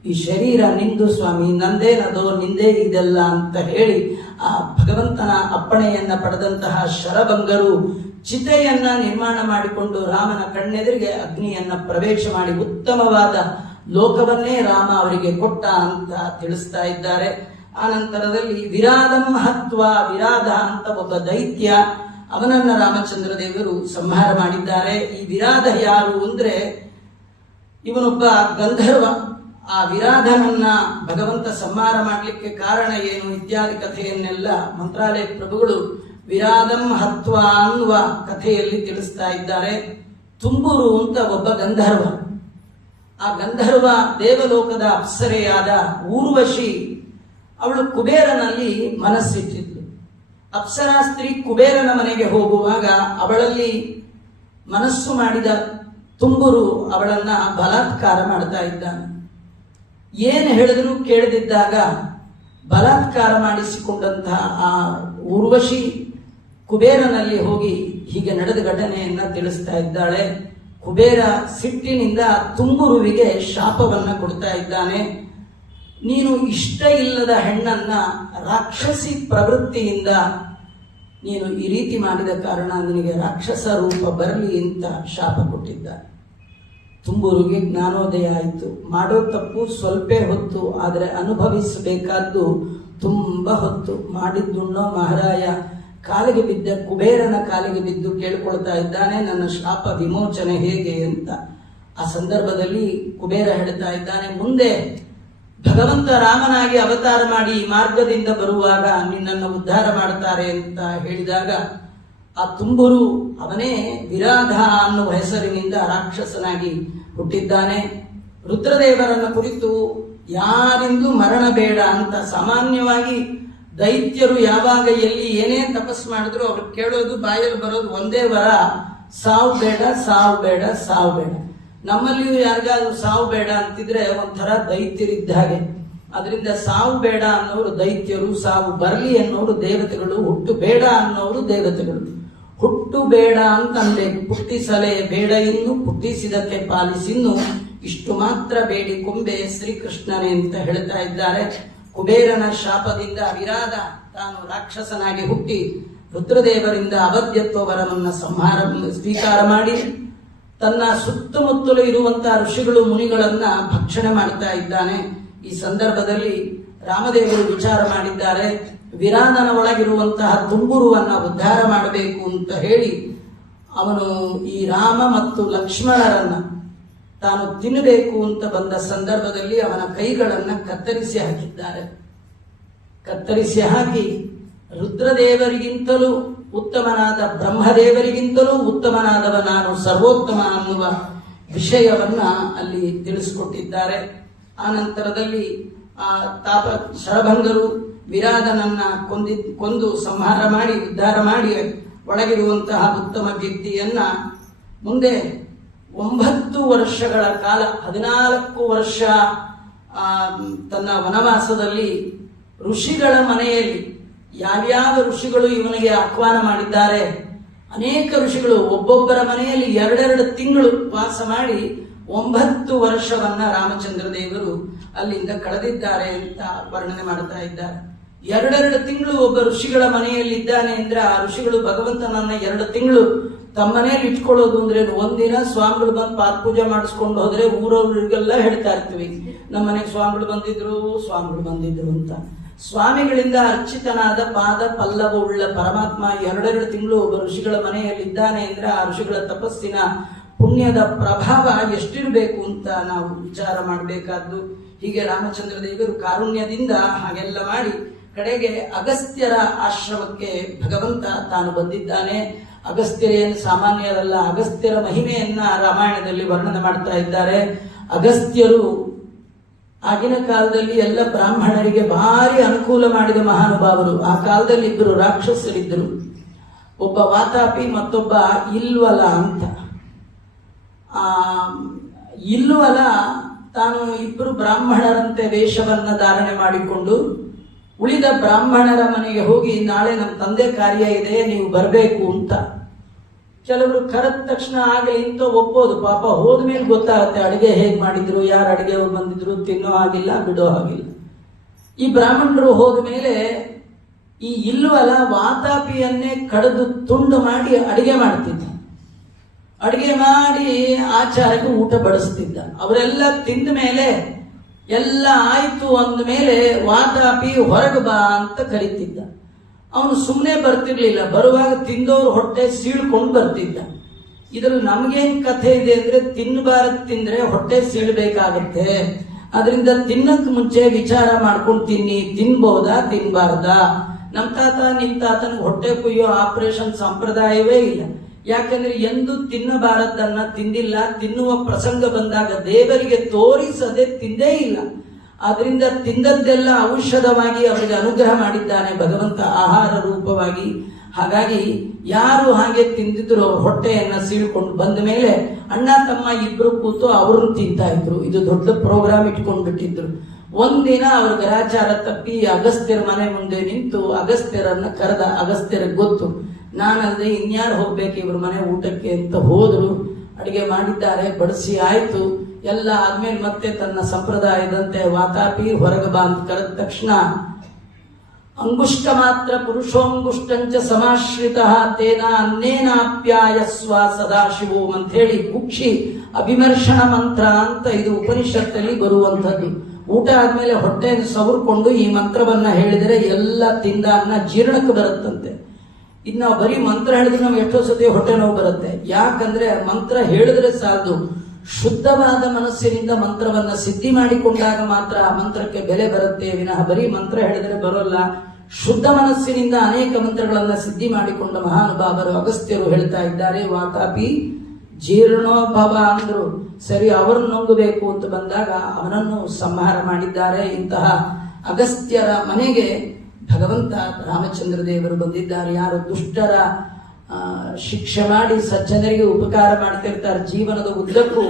ಈ ಶರೀರ ನಿಂದು ಸ್ವಾಮಿ, ನಂದೇನದೋ ನಿಂದೇ ಇದೆಲ್ಲ ಅಂತ ಹೇಳಿ ಆ ಭಗವಂತನ ಅಪ್ಪಣೆಯನ್ನ ಪಡೆದಂತಹ ಶರಭಂಗರು ಚಿತೆಯನ್ನ ನಿರ್ಮಾಣ ಮಾಡಿಕೊಂಡು ರಾಮನ ಕಣ್ಣೆದುರಿಗೆ ಅಗ್ನಿಯನ್ನ ಪ್ರವೇಶ ಮಾಡಿ ಉತ್ತಮವಾದ ಲೋಕವನ್ನೇ ರಾಮ ಅವರಿಗೆ ಕೊಟ್ಟ ಅಂತ ತಿಳಿಸ್ತಾ ಇದ್ದಾರೆ. ಆ ನಂತರದಲ್ಲಿ ವಿರಾಧಂ ಹತ್ವ, ವಿರಾಧ ಅಂತ ಒಬ್ಬ ದೈತ್ಯ, ಅವನನ್ನ ರಾಮಚಂದ್ರ ದೇವರು ಸಂಹಾರ ಮಾಡಿದ್ದಾರೆ. ಈ ವಿರಾಧ ಯಾರು ಅಂದ್ರೆ ಇವನೊಬ್ಬ ಗಂಧರ್ವ. ಆ ವಿರಾಧನನ್ನ ಭಗವಂತ ಸಂಹಾರ ಮಾಡಲಿಕ್ಕೆ ಕಾರಣ ಏನು ಇತ್ಯಾದಿ ಕಥೆಯನ್ನೆಲ್ಲ ಮಂತ್ರಾಲಯ ಪ್ರಭುಗಳು ವಿರಾಧಂ ಹತ್ವ ಅನ್ನುವ ಕಥೆಯಲ್ಲಿ ತಿಳಿಸ್ತಾ ಇದ್ದಾರೆ. ತುಂಬೂರು ಅಂತ ಒಬ್ಬ ಗಂಧರ್ವ. ಆ ಗಂಧರ್ವ ದೇವಲೋಕದ ಅಪ್ಸರೆಯಾದ ಊರ್ವಶಿ. ಅವಳು ಕುಬೇರನಲ್ಲಿ ಮನಸ್ಸಿಟ್ಟಿದ್ಲು. ಅಪ್ಸರಾ ಸ್ತ್ರೀ ಕುಬೇರನ ಮನೆಗೆ ಹೋಗುವಾಗ ಅವಳಲ್ಲಿ ಮನಸ್ಸು ಮಾಡಿದ ತುಂಬುರು ಅವಳನ್ನ ಬಲಾತ್ಕಾರ ಮಾಡ್ತಾ ಇದ್ದಾನೆ. ಏನು ಹೇಳಿದ್ರು ಕೇಳದಿದ್ದಾಗ ಬಲಾತ್ಕಾರ ಮಾಡಿಸಿಕೊಂಡಂತಹ ಆ ಊರ್ವಶಿ ಕುಬೇರನಲ್ಲಿ ಹೋಗಿ ಹೀಗೆ ನಡೆದ ಘಟನೆಯನ್ನ ತಿಳಿಸ್ತಾ ಇದ್ದಾಳೆ. ಕುಬೇರ ಸಿಟ್ಟಿನಿಂದ ತುಂಬುರುವಿಗೆ ಶಾಪವನ್ನ ಕೊಡ್ತಾ ಇದ್ದಾನೆ. ನೀನು ಇಷ್ಟ ಇಲ್ಲದ ಹೆಣ್ಣನ್ನ ರಾಕ್ಷಸಿ ಪ್ರವೃತ್ತಿಯಿಂದ ನೀನು ಈ ರೀತಿ ಮಾಡಿದ ಕಾರಣ ನಿನಗೆ ರಾಕ್ಷಸ ರೂಪ ಬರಲಿ ಅಂತ ಶಾಪ ಕೊಟ್ಟಿದ್ದ. ತುಂಬೂರಿಗೆ ಜ್ಞಾನೋದಯ ಆಯಿತು. ಮಾಡೋ ತಪ್ಪು ಸ್ವಲ್ಪ ಹೊತ್ತು, ಆದರೆ ಅನುಭವಿಸಬೇಕಾದ್ದು ತುಂಬ ಹೊತ್ತು. ಮಾಡಿದ್ದುಣ್ಣೋ ಮಹಾರಾಯ ಕಾಲಿಗೆ ಬಿದ್ದ ಕುಬೇರನ ಕಾಲಿಗೆ ಬಿದ್ದು ಕೇಳ್ಕೊಳ್ತಾ ಇದ್ದಾನೆ, ನನ್ನ ಶಾಪ ವಿಮೋಚನೆ ಹೇಗೆ ಅಂತ. ಆ ಸಂದರ್ಭದಲ್ಲಿ ಕುಬೇರ ಹೇಳ್ತಾ ಇದ್ದಾನೆ, ಮುಂದೆ ಭಗವಂತ ರಾಮನಾಗಿ ಅವತಾರ ಮಾಡಿ ಈ ಮಾರ್ಗದಿಂದ ಬರುವಾಗ ನಿನ್ನನ್ನು ಉದ್ಧಾರ ಮಾಡ್ತಾರೆ ಅಂತ ಹೇಳಿದಾಗ ಆ ತುಂಬುರು ಅವನೇ ವಿರಾಧ ಅನ್ನುವ ಹೆಸರಿನಿಂದ ರಾಕ್ಷಸನಾಗಿ ಹುಟ್ಟಿದ್ದಾನೆ. ರುದ್ರದೇವರನ್ನ ಕುರಿತು ಯಾರಿಂದಲೂ ಮರಣ ಬೇಡ ಅಂತ ಸಾಮಾನ್ಯವಾಗಿ ದೈತ್ಯರು ಯಾವಾಗ ಎಲ್ಲಿ ಏನೇ ತಪಸ್ಸು ಮಾಡಿದ್ರು ಅವ್ರು ಕೇಳೋದು ಬಾಯಲ್ಲಿ ಬರೋದು ಒಂದೇ ವರ, ಸಾವು ಬೇಡ, ಸಾವು ಬೇಡ, ಸಾವು ಬೇಡ. ನಮ್ಮಲ್ಲಿಯೂ ಯಾರಿಗಾದ್ರೂ ಸಾವು ಬೇಡ ಅಂತಿದ್ರೆ ಒಂಥರ ದೈತ್ಯರಿದ್ದ ಹಾಗೆ. ಅದರಿಂದ ಸಾವು ಬೇಡ ಅನ್ನೋರು ದೈತ್ಯರು, ಸಾವು ಬರಲಿ ಅನ್ನೋರು ದೇವತೆಗಳು, ಹುಟ್ಟು ಬೇಡ ಅನ್ನೋರು ದೇವತೆಗಳು. ಹುಟ್ಟು ಬೇಡ ಅಂತನ್ಬೇಕು, ಹುಟ್ಟಿಸಲೇ ಬೇಡ ಇನ್ನು ಹುಟ್ಟಿಸಿದಕ್ಕೆ ಪಾಲಿಸಿನ್ನು, ಇಷ್ಟು ಮಾತ್ರ ಬೇಡಿ ಕೊಂಬೆ ಶ್ರೀಕೃಷ್ಣನೇ ಅಂತ ಹೇಳ್ತಾ ಇದ್ದಾರೆ. ಕುಬೇರನ ಶಾಪದಿಂದ ವಿರಾಧ ತಾನು ರಾಕ್ಷಸನಾಗಿ ಹುಟ್ಟಿ ರುದ್ರದೇವರಿಂದ ಅವಧ್ಯತ್ವ ವರವನ್ನು ಸ್ವೀಕಾರ ಮಾಡಿ ತನ್ನ ಸುತ್ತಮುತ್ತಲೂ ಇರುವಂತಹ ಋಷಿಗಳು ಮುನಿಗಳನ್ನ ಭಕ್ಷಣೆ ಮಾಡ್ತಾ ಇದ್ದಾನೆ. ಈ ಸಂದರ್ಭದಲ್ಲಿ ರಾಮದೇವರು ವಿಚಾರ ಮಾಡಿದ್ದಾರೆ, ವಿರಾಧನ ಒಳಗಿರುವಂತಹ ತುಂಬುರುವನ್ನ ಉದ್ಧಾರ ಮಾಡಬೇಕು ಅಂತ ಹೇಳಿ ಅವನು ಈ ರಾಮ ಮತ್ತು ಲಕ್ಷ್ಮಣರನ್ನ ತಾನು ತಿನ್ನಬೇಕು ಅಂತ ಬಂದ ಸಂದರ್ಭದಲ್ಲಿ ಅವನ ಕೈಗಳನ್ನ ಕತ್ತರಿಸಿ ಹಾಕಿದ್ದಾರೆ. ಕತ್ತರಿಸಿ ಹಾಕಿ ರುದ್ರದೇವರಿಗಿಂತಲೂ ಉತ್ತಮನಾದ ಬ್ರಹ್ಮದೇವರಿಗಿಂತಲೂ ಉತ್ತಮನಾದವ ನಾನು ಸರ್ವೋತ್ತಮ ಅನ್ನುವ ವಿಷಯವನ್ನ ಅಲ್ಲಿ ತಿಳಿಸಿಕೊಟ್ಟಿದ್ದಾರೆ. ಆ ನಂತರದಲ್ಲಿ ಆ ಶರಭಂಗರು ವಿರಾಧನನ್ನ ಕೊಂದು ಸಂಹಾರ ಮಾಡಿ ಉದ್ಧಾರ ಮಾಡಿ ಒಳಗಿರುವಂತಹ ಉತ್ತಮ ವ್ಯಕ್ತಿಯನ್ನ ಮುಂದೆ 9 ವರ್ಷಗಳ ಕಾಲ 14 ವರ್ಷ ತನ್ನ ವನವಾಸದಲ್ಲಿ ಋಷಿಗಳ ಮನೆಯಲ್ಲಿ ಯಾವ್ಯಾವ ಋಷಿಗಳು ಇವನಿಗೆ ಆಹ್ವಾನ ಮಾಡಿದ್ದಾರೆ, ಅನೇಕ ಋಷಿಗಳು ಒಬ್ಬೊಬ್ಬರ ಮನೆಯಲ್ಲಿ 2 ತಿಂಗಳು ವಾಸ ಮಾಡಿ 9 ವರ್ಷವನ್ನ ರಾಮಚಂದ್ರ ದೇವರು ಅಲ್ಲಿಂದ ಕಳೆದಿದ್ದಾರೆ ಅಂತ ವರ್ಣನೆ ಮಾಡ್ತಾ ಇದ್ದಾರೆ. 2 ತಿಂಗಳು ಒಬ್ಬ ಋಷಿಗಳ ಮನೆಯಲ್ಲಿದ್ದಾನೆ ಅಂದ್ರೆ ಆ ಋಷಿಗಳು ಭಗವಂತನನ್ನ 2 ತಿಂಗಳು ತಮ್ಮ ಮನೆಯಲ್ಲಿ ಇಟ್ಕೊಳ್ಳೋದು ಅಂದ್ರೆ ಒಂದಿನ ಸ್ವಾಮಿಗಳು ಬಂದು ಪಾದ ಪೂಜೆ ಮಾಡಿಸ್ಕೊಂಡು ಹೋದ್ರೆ ಊರವ್ರಿಗೆಲ್ಲ ಹೇಳ್ತಾ ಇರ್ತೀವಿ, ನಮ್ಮ ಮನೆಗೆ ಸ್ವಾಮಿಗಳು ಬಂದಿದ್ರು ಅಂತ. ಸ್ವಾಮಿಗಳಿಂದ ಅರ್ಚಿತನಾದ ಪಾದ ಪಲ್ಲವ ಉಳ್ಳ ಪರಮಾತ್ಮ 2 ತಿಂಗಳು ಒಬ್ಬ ಋಷಿಗಳ ಮನೆಯಲ್ಲಿದ್ದಾನೆ ಅಂದ್ರೆ ಆ ಋಷಿಗಳ ತಪಸ್ಸಿನ ಪುಣ್ಯದ ಪ್ರಭಾವ ಎಷ್ಟಿರಬೇಕು ಅಂತ ನಾವು ವಿಚಾರ ಮಾಡಬೇಕಾದ್ದು. ಹೀಗೆ ರಾಮಚಂದ್ರ ದೇವರು ಕಾರುಣ್ಯದಿಂದ ಹಾಗೆಲ್ಲ ಮಾಡಿ ಕಡೆಗೆ ಅಗಸ್ತ್ಯರ ಆಶ್ರಮಕ್ಕೆ ಭಗವಂತ ತಾನು ಬಂದಿದ್ದಾನೆ. ಅಗಸ್ತ್ಯರೇನು ಸಾಮಾನ್ಯರಲ್ಲ, ಅಗಸ್ತ್ಯರ ಮಹಿಮೆಯನ್ನ ರಾಮಾಯಣದಲ್ಲಿ ವರ್ಣನೆ ಮಾಡ್ತಾ ಇದ್ದಾರೆ. ಅಗಸ್ತ್ಯರು ಆಗಿನ ಕಾಲದಲ್ಲಿ ಎಲ್ಲ ಬ್ರಾಹ್ಮಣರಿಗೆ ಭಾರಿ ಅನುಕೂಲ ಮಾಡಿದ ಮಹಾನುಭಾವರು. ಆ ಕಾಲದಲ್ಲಿ ಇಬ್ಬರು ರಾಕ್ಷಸರಿದ್ದರು. ಒಬ್ಬ ವಾತಾಪಿ ಮತ್ತೊಬ್ಬ ಇಲ್ವಲ ಅಂತ. ಇಲ್ವಲ ತಾನು ಇಬ್ಬರು ಬ್ರಾಹ್ಮಣರಂತೆ ವೇಷವನ್ನ ಧಾರಣೆ ಮಾಡಿಕೊಂಡು ಉಳಿದ ಬ್ರಾಹ್ಮಣರ ಮನೆಗೆ ಹೋಗಿ ನಾಳೆ ನಮ್ಮ ತಂದೆ ಕಾರ್ಯ ಇದೆ ನೀವು ಬರಬೇಕು ಅಂತ. ಕೆಲವರು ಕರೆದ ತಕ್ಷಣ ಆಗಲಿ ಇಂತ ಒಪ್ಪೋದು, ಪಾಪ ಹೋದ್ಮೇಲೆ ಗೊತ್ತಾಗುತ್ತೆ ಅಡಿಗೆ ಹೇಗೆ ಮಾಡಿದ್ರು, ಯಾರು ಅಡಿಗೆ ಬಂದಿದ್ರು, ತಿನ್ನೋ ಹಾಗಿಲ್ಲ ಬಿಡೋ ಹಾಗಿಲ್ಲ. ಈ ಬ್ರಾಹ್ಮಣರು ಹೋದ ಮೇಲೆ ಈ ಇಲ್ವಲ ವಾತಾಪಿಯನ್ನೇ ಕಡಿದು ತುಂಡು ಮಾಡಿ ಅಡಿಗೆ ಮಾಡ್ತಿದ್ದ. ಅಡಿಗೆ ಮಾಡಿ ಆಚಾರ್ಯಕ್ಕೆ ಊಟ ಬಡಿಸ್ತಿದ್ದ. ಅವರೆಲ್ಲ ತಿಂದ ಮೇಲೆ ಎಲ್ಲ ಆಯ್ತು ಅಂದ ಮೇಲೆ ವಾತಾಪಿ ಹೊರಗೆ ಬಾ ಅಂತ ಕರೀತಿದ್ದ. ಅವನು ಸುಮ್ಮನೆ ಬರ್ತಿರ್ಲಿಲ್ಲ, ಬರುವಾಗ ತಿಂದವರು ಹೊಟ್ಟೆ ಸೀಳ್ಕೊಂಡು ಬರ್ತಿದ್ದ. ಇದ್ರಲ್ಲಿ ನಮಗೇನ್ ಕಥೆ ಇದೆ ಅಂದ್ರೆ, ತಿನ್ನಬಾರದು ತಿಂದ್ರೆ ಹೊಟ್ಟೆ ಸೀಳ್ಬೇಕಾಗತ್ತೆ, ಅದರಿಂದ ತಿನ್ನಕ್ ಮುಂಚೆ ವಿಚಾರ ಮಾಡ್ಕೊಂಡು ತಿನ್ನಿ, ತಿನ್ಬಹುದಾ ತಿನ್ಬಾರ್ದಾ. ನಮ್ಮ ತಾತ ನಿಮ್ ತಾತನ ಹೊಟ್ಟೆ ಕುಯ್ಯೋ ಆಪರೇಷನ್ ಸಂಪ್ರದಾಯವೇ ಇಲ್ಲ. ಯಾಕಂದ್ರೆ ಎಂದು ತಿನ್ನಬಾರದನ್ನ ತಿಂದಿಲ್ಲ, ತಿನ್ನುವ ಪ್ರಸಂಗ ಬಂದಾಗ ದೇವರಿಗೆ ತೋರಿಸದೆ ತಿಂದೇ ಇಲ್ಲ. ಆದ್ರಿಂದ ತಿಂದದ್ದೆಲ್ಲ ಔಷಧವಾಗಿ ಅವರಿಗೆ ಅನುಗ್ರಹ ಮಾಡಿದ್ದಾನೆ ಭಗವಂತ ಆಹಾರ ರೂಪವಾಗಿ. ಹಾಗಾಗಿ ಯಾರು ಹಾಗೆ ತಿಂದಿದ್ರು ಅವ್ರ ಹೊಟ್ಟೆಯನ್ನ ಸೀಳ್ಕೊಂಡು ಬಂದ ಮೇಲೆ ಅಣ್ಣ ತಮ್ಮ ಇಬ್ರು ಕೂತು ಅವ್ರನ್ನ ತಿಂತಾ ಇದ್ರು. ಇದು ದೊಡ್ಡ ಪ್ರೋಗ್ರಾಮ್ ಇಟ್ಕೊಂಡು ಬಿಟ್ಟಿದ್ರು. ಒಂದಿನ ಅವ್ರ ಗ್ರಹಚಾರ ತಪ್ಪಿ ಅಗಸ್ತ್ಯರ ಮನೆ ಮುಂದೆ ನಿಂತು ಅಗಸ್ತ್ಯರನ್ನ ಕರೆದ. ಅಗಸ್ತ್ಯರಿಗೆ ಗೊತ್ತು, ನಾನಲ್ಲದೆ ಇನ್ಯಾರು ಹೋಗ್ಬೇಕು ಇವ್ರ ಮನೆ ಊಟಕ್ಕೆ ಅಂತ ಹೋದ್ರು. ಅಡಿಗೆ ಮಾಡಿದ್ದಾರೆ, ಬಡಿಸಿ ಆಯ್ತು. ಎಲ್ಲ ಆದ್ಮೇಲೆ ಮತ್ತೆ ತನ್ನ ಸಂಪ್ರದಾಯದಂತೆ ವಾತಾಪಿ ಹೊರಗೆ ಬಾ ಅಂತ ಕರೆದ ತಕ್ಷಣ ಅಂಗುಷ್ಟ ಮಾತ್ರ ಪುರುಷೋಂಗುಷ್ಟಂಚ ಸಮಾಶ್ರಿತ ತೇನ ಅನ್ನೇನಾಪ್ಯಾಯಸ್ವ ಸದಾಶಿವೋ ಅಂತ ಹೇಳಿ ಕುಕ್ಷಿ ಅಭಿಮರ್ಶನ ಮಂತ್ರ ಅಂತ ಇದು ಉಪನಿಷತ್ತಲ್ಲಿ ಬರುವಂಥದ್ದು. ಊಟ ಆದ್ಮೇಲೆ ಹೊಟ್ಟೆಯನ್ನು ಸವರ್ಕೊಂಡು ಈ ಮಂತ್ರವನ್ನ ಹೇಳಿದರೆ ಎಲ್ಲ ತಿಂದ ಅನ್ನ ಜೀರ್ಣಕ್ಕೆ ಬರುತ್ತಂತೆ. ಇನ್ನು ನಾವು ಬರೀ ಮಂತ್ರ ಹೇಳಿದ್ರೆ ನಮ್ಗೆ ಎಷ್ಟೋ ಸತಿ ಹೊಟ್ಟೆ ನೋವು ಬರುತ್ತೆ. ಯಾಕಂದ್ರೆ ಮಂತ್ರ ಹೇಳಿದ್ರೆ ಸಾಲದು, ಶುದ್ಧವಾದ ಮನಸ್ಸಿನಿಂದ ಮಂತ್ರವನ್ನ ಸಿದ್ಧಿ ಮಾಡಿಕೊಂಡಾಗ ಮಾತ್ರ ಆ ಮಂತ್ರಕ್ಕೆ ಬೆಲೆ ಬರುತ್ತೆ ವಿನಃ ಬರೀ ಮಂತ್ರ ಹೇಳಿದ್ರೆ ಬರೋಲ್ಲ. ಶುದ್ಧ ಮನಸ್ಸಿನಿಂದ ಅನೇಕ ಮಂತ್ರಗಳನ್ನ ಸಿದ್ಧಿ ಮಾಡಿಕೊಂಡ ಮಹಾನುಭಾವರು ಅಗಸ್ತ್ಯರು ಹೇಳ್ತಾ ಇದ್ದಾರೆ. ವಾತಾಪಿ ಜೀರ್ಣೋಭವ ಅಂದ್ರು. ಸರಿ, ಅವರನ್ನು ನುಂಗಬೇಕು ಅಂತ ಬಂದಾಗ ಅವನನ್ನು ಸಂಹಾರ ಮಾಡಿದ್ದಾರೆ. ಇಂತಹ ಅಗಸ್ತ್ಯರ ಮನೆಗೆ ಭಗವಂತ ರಾಮಚಂದ್ರ ದೇವರು ಬಂದಿದ್ದಾರೆ. ಯಾರು ದುಷ್ಟರ ಶಿಕ್ಷೆ ಮಾಡಿ ಸಜ್ಜನರಿಗೆ ಉಪಕಾರ ಮಾಡ್ತಿರ್ತಾರೆ ಜೀವನದ ಉದ್ದಕ್ಕೂ.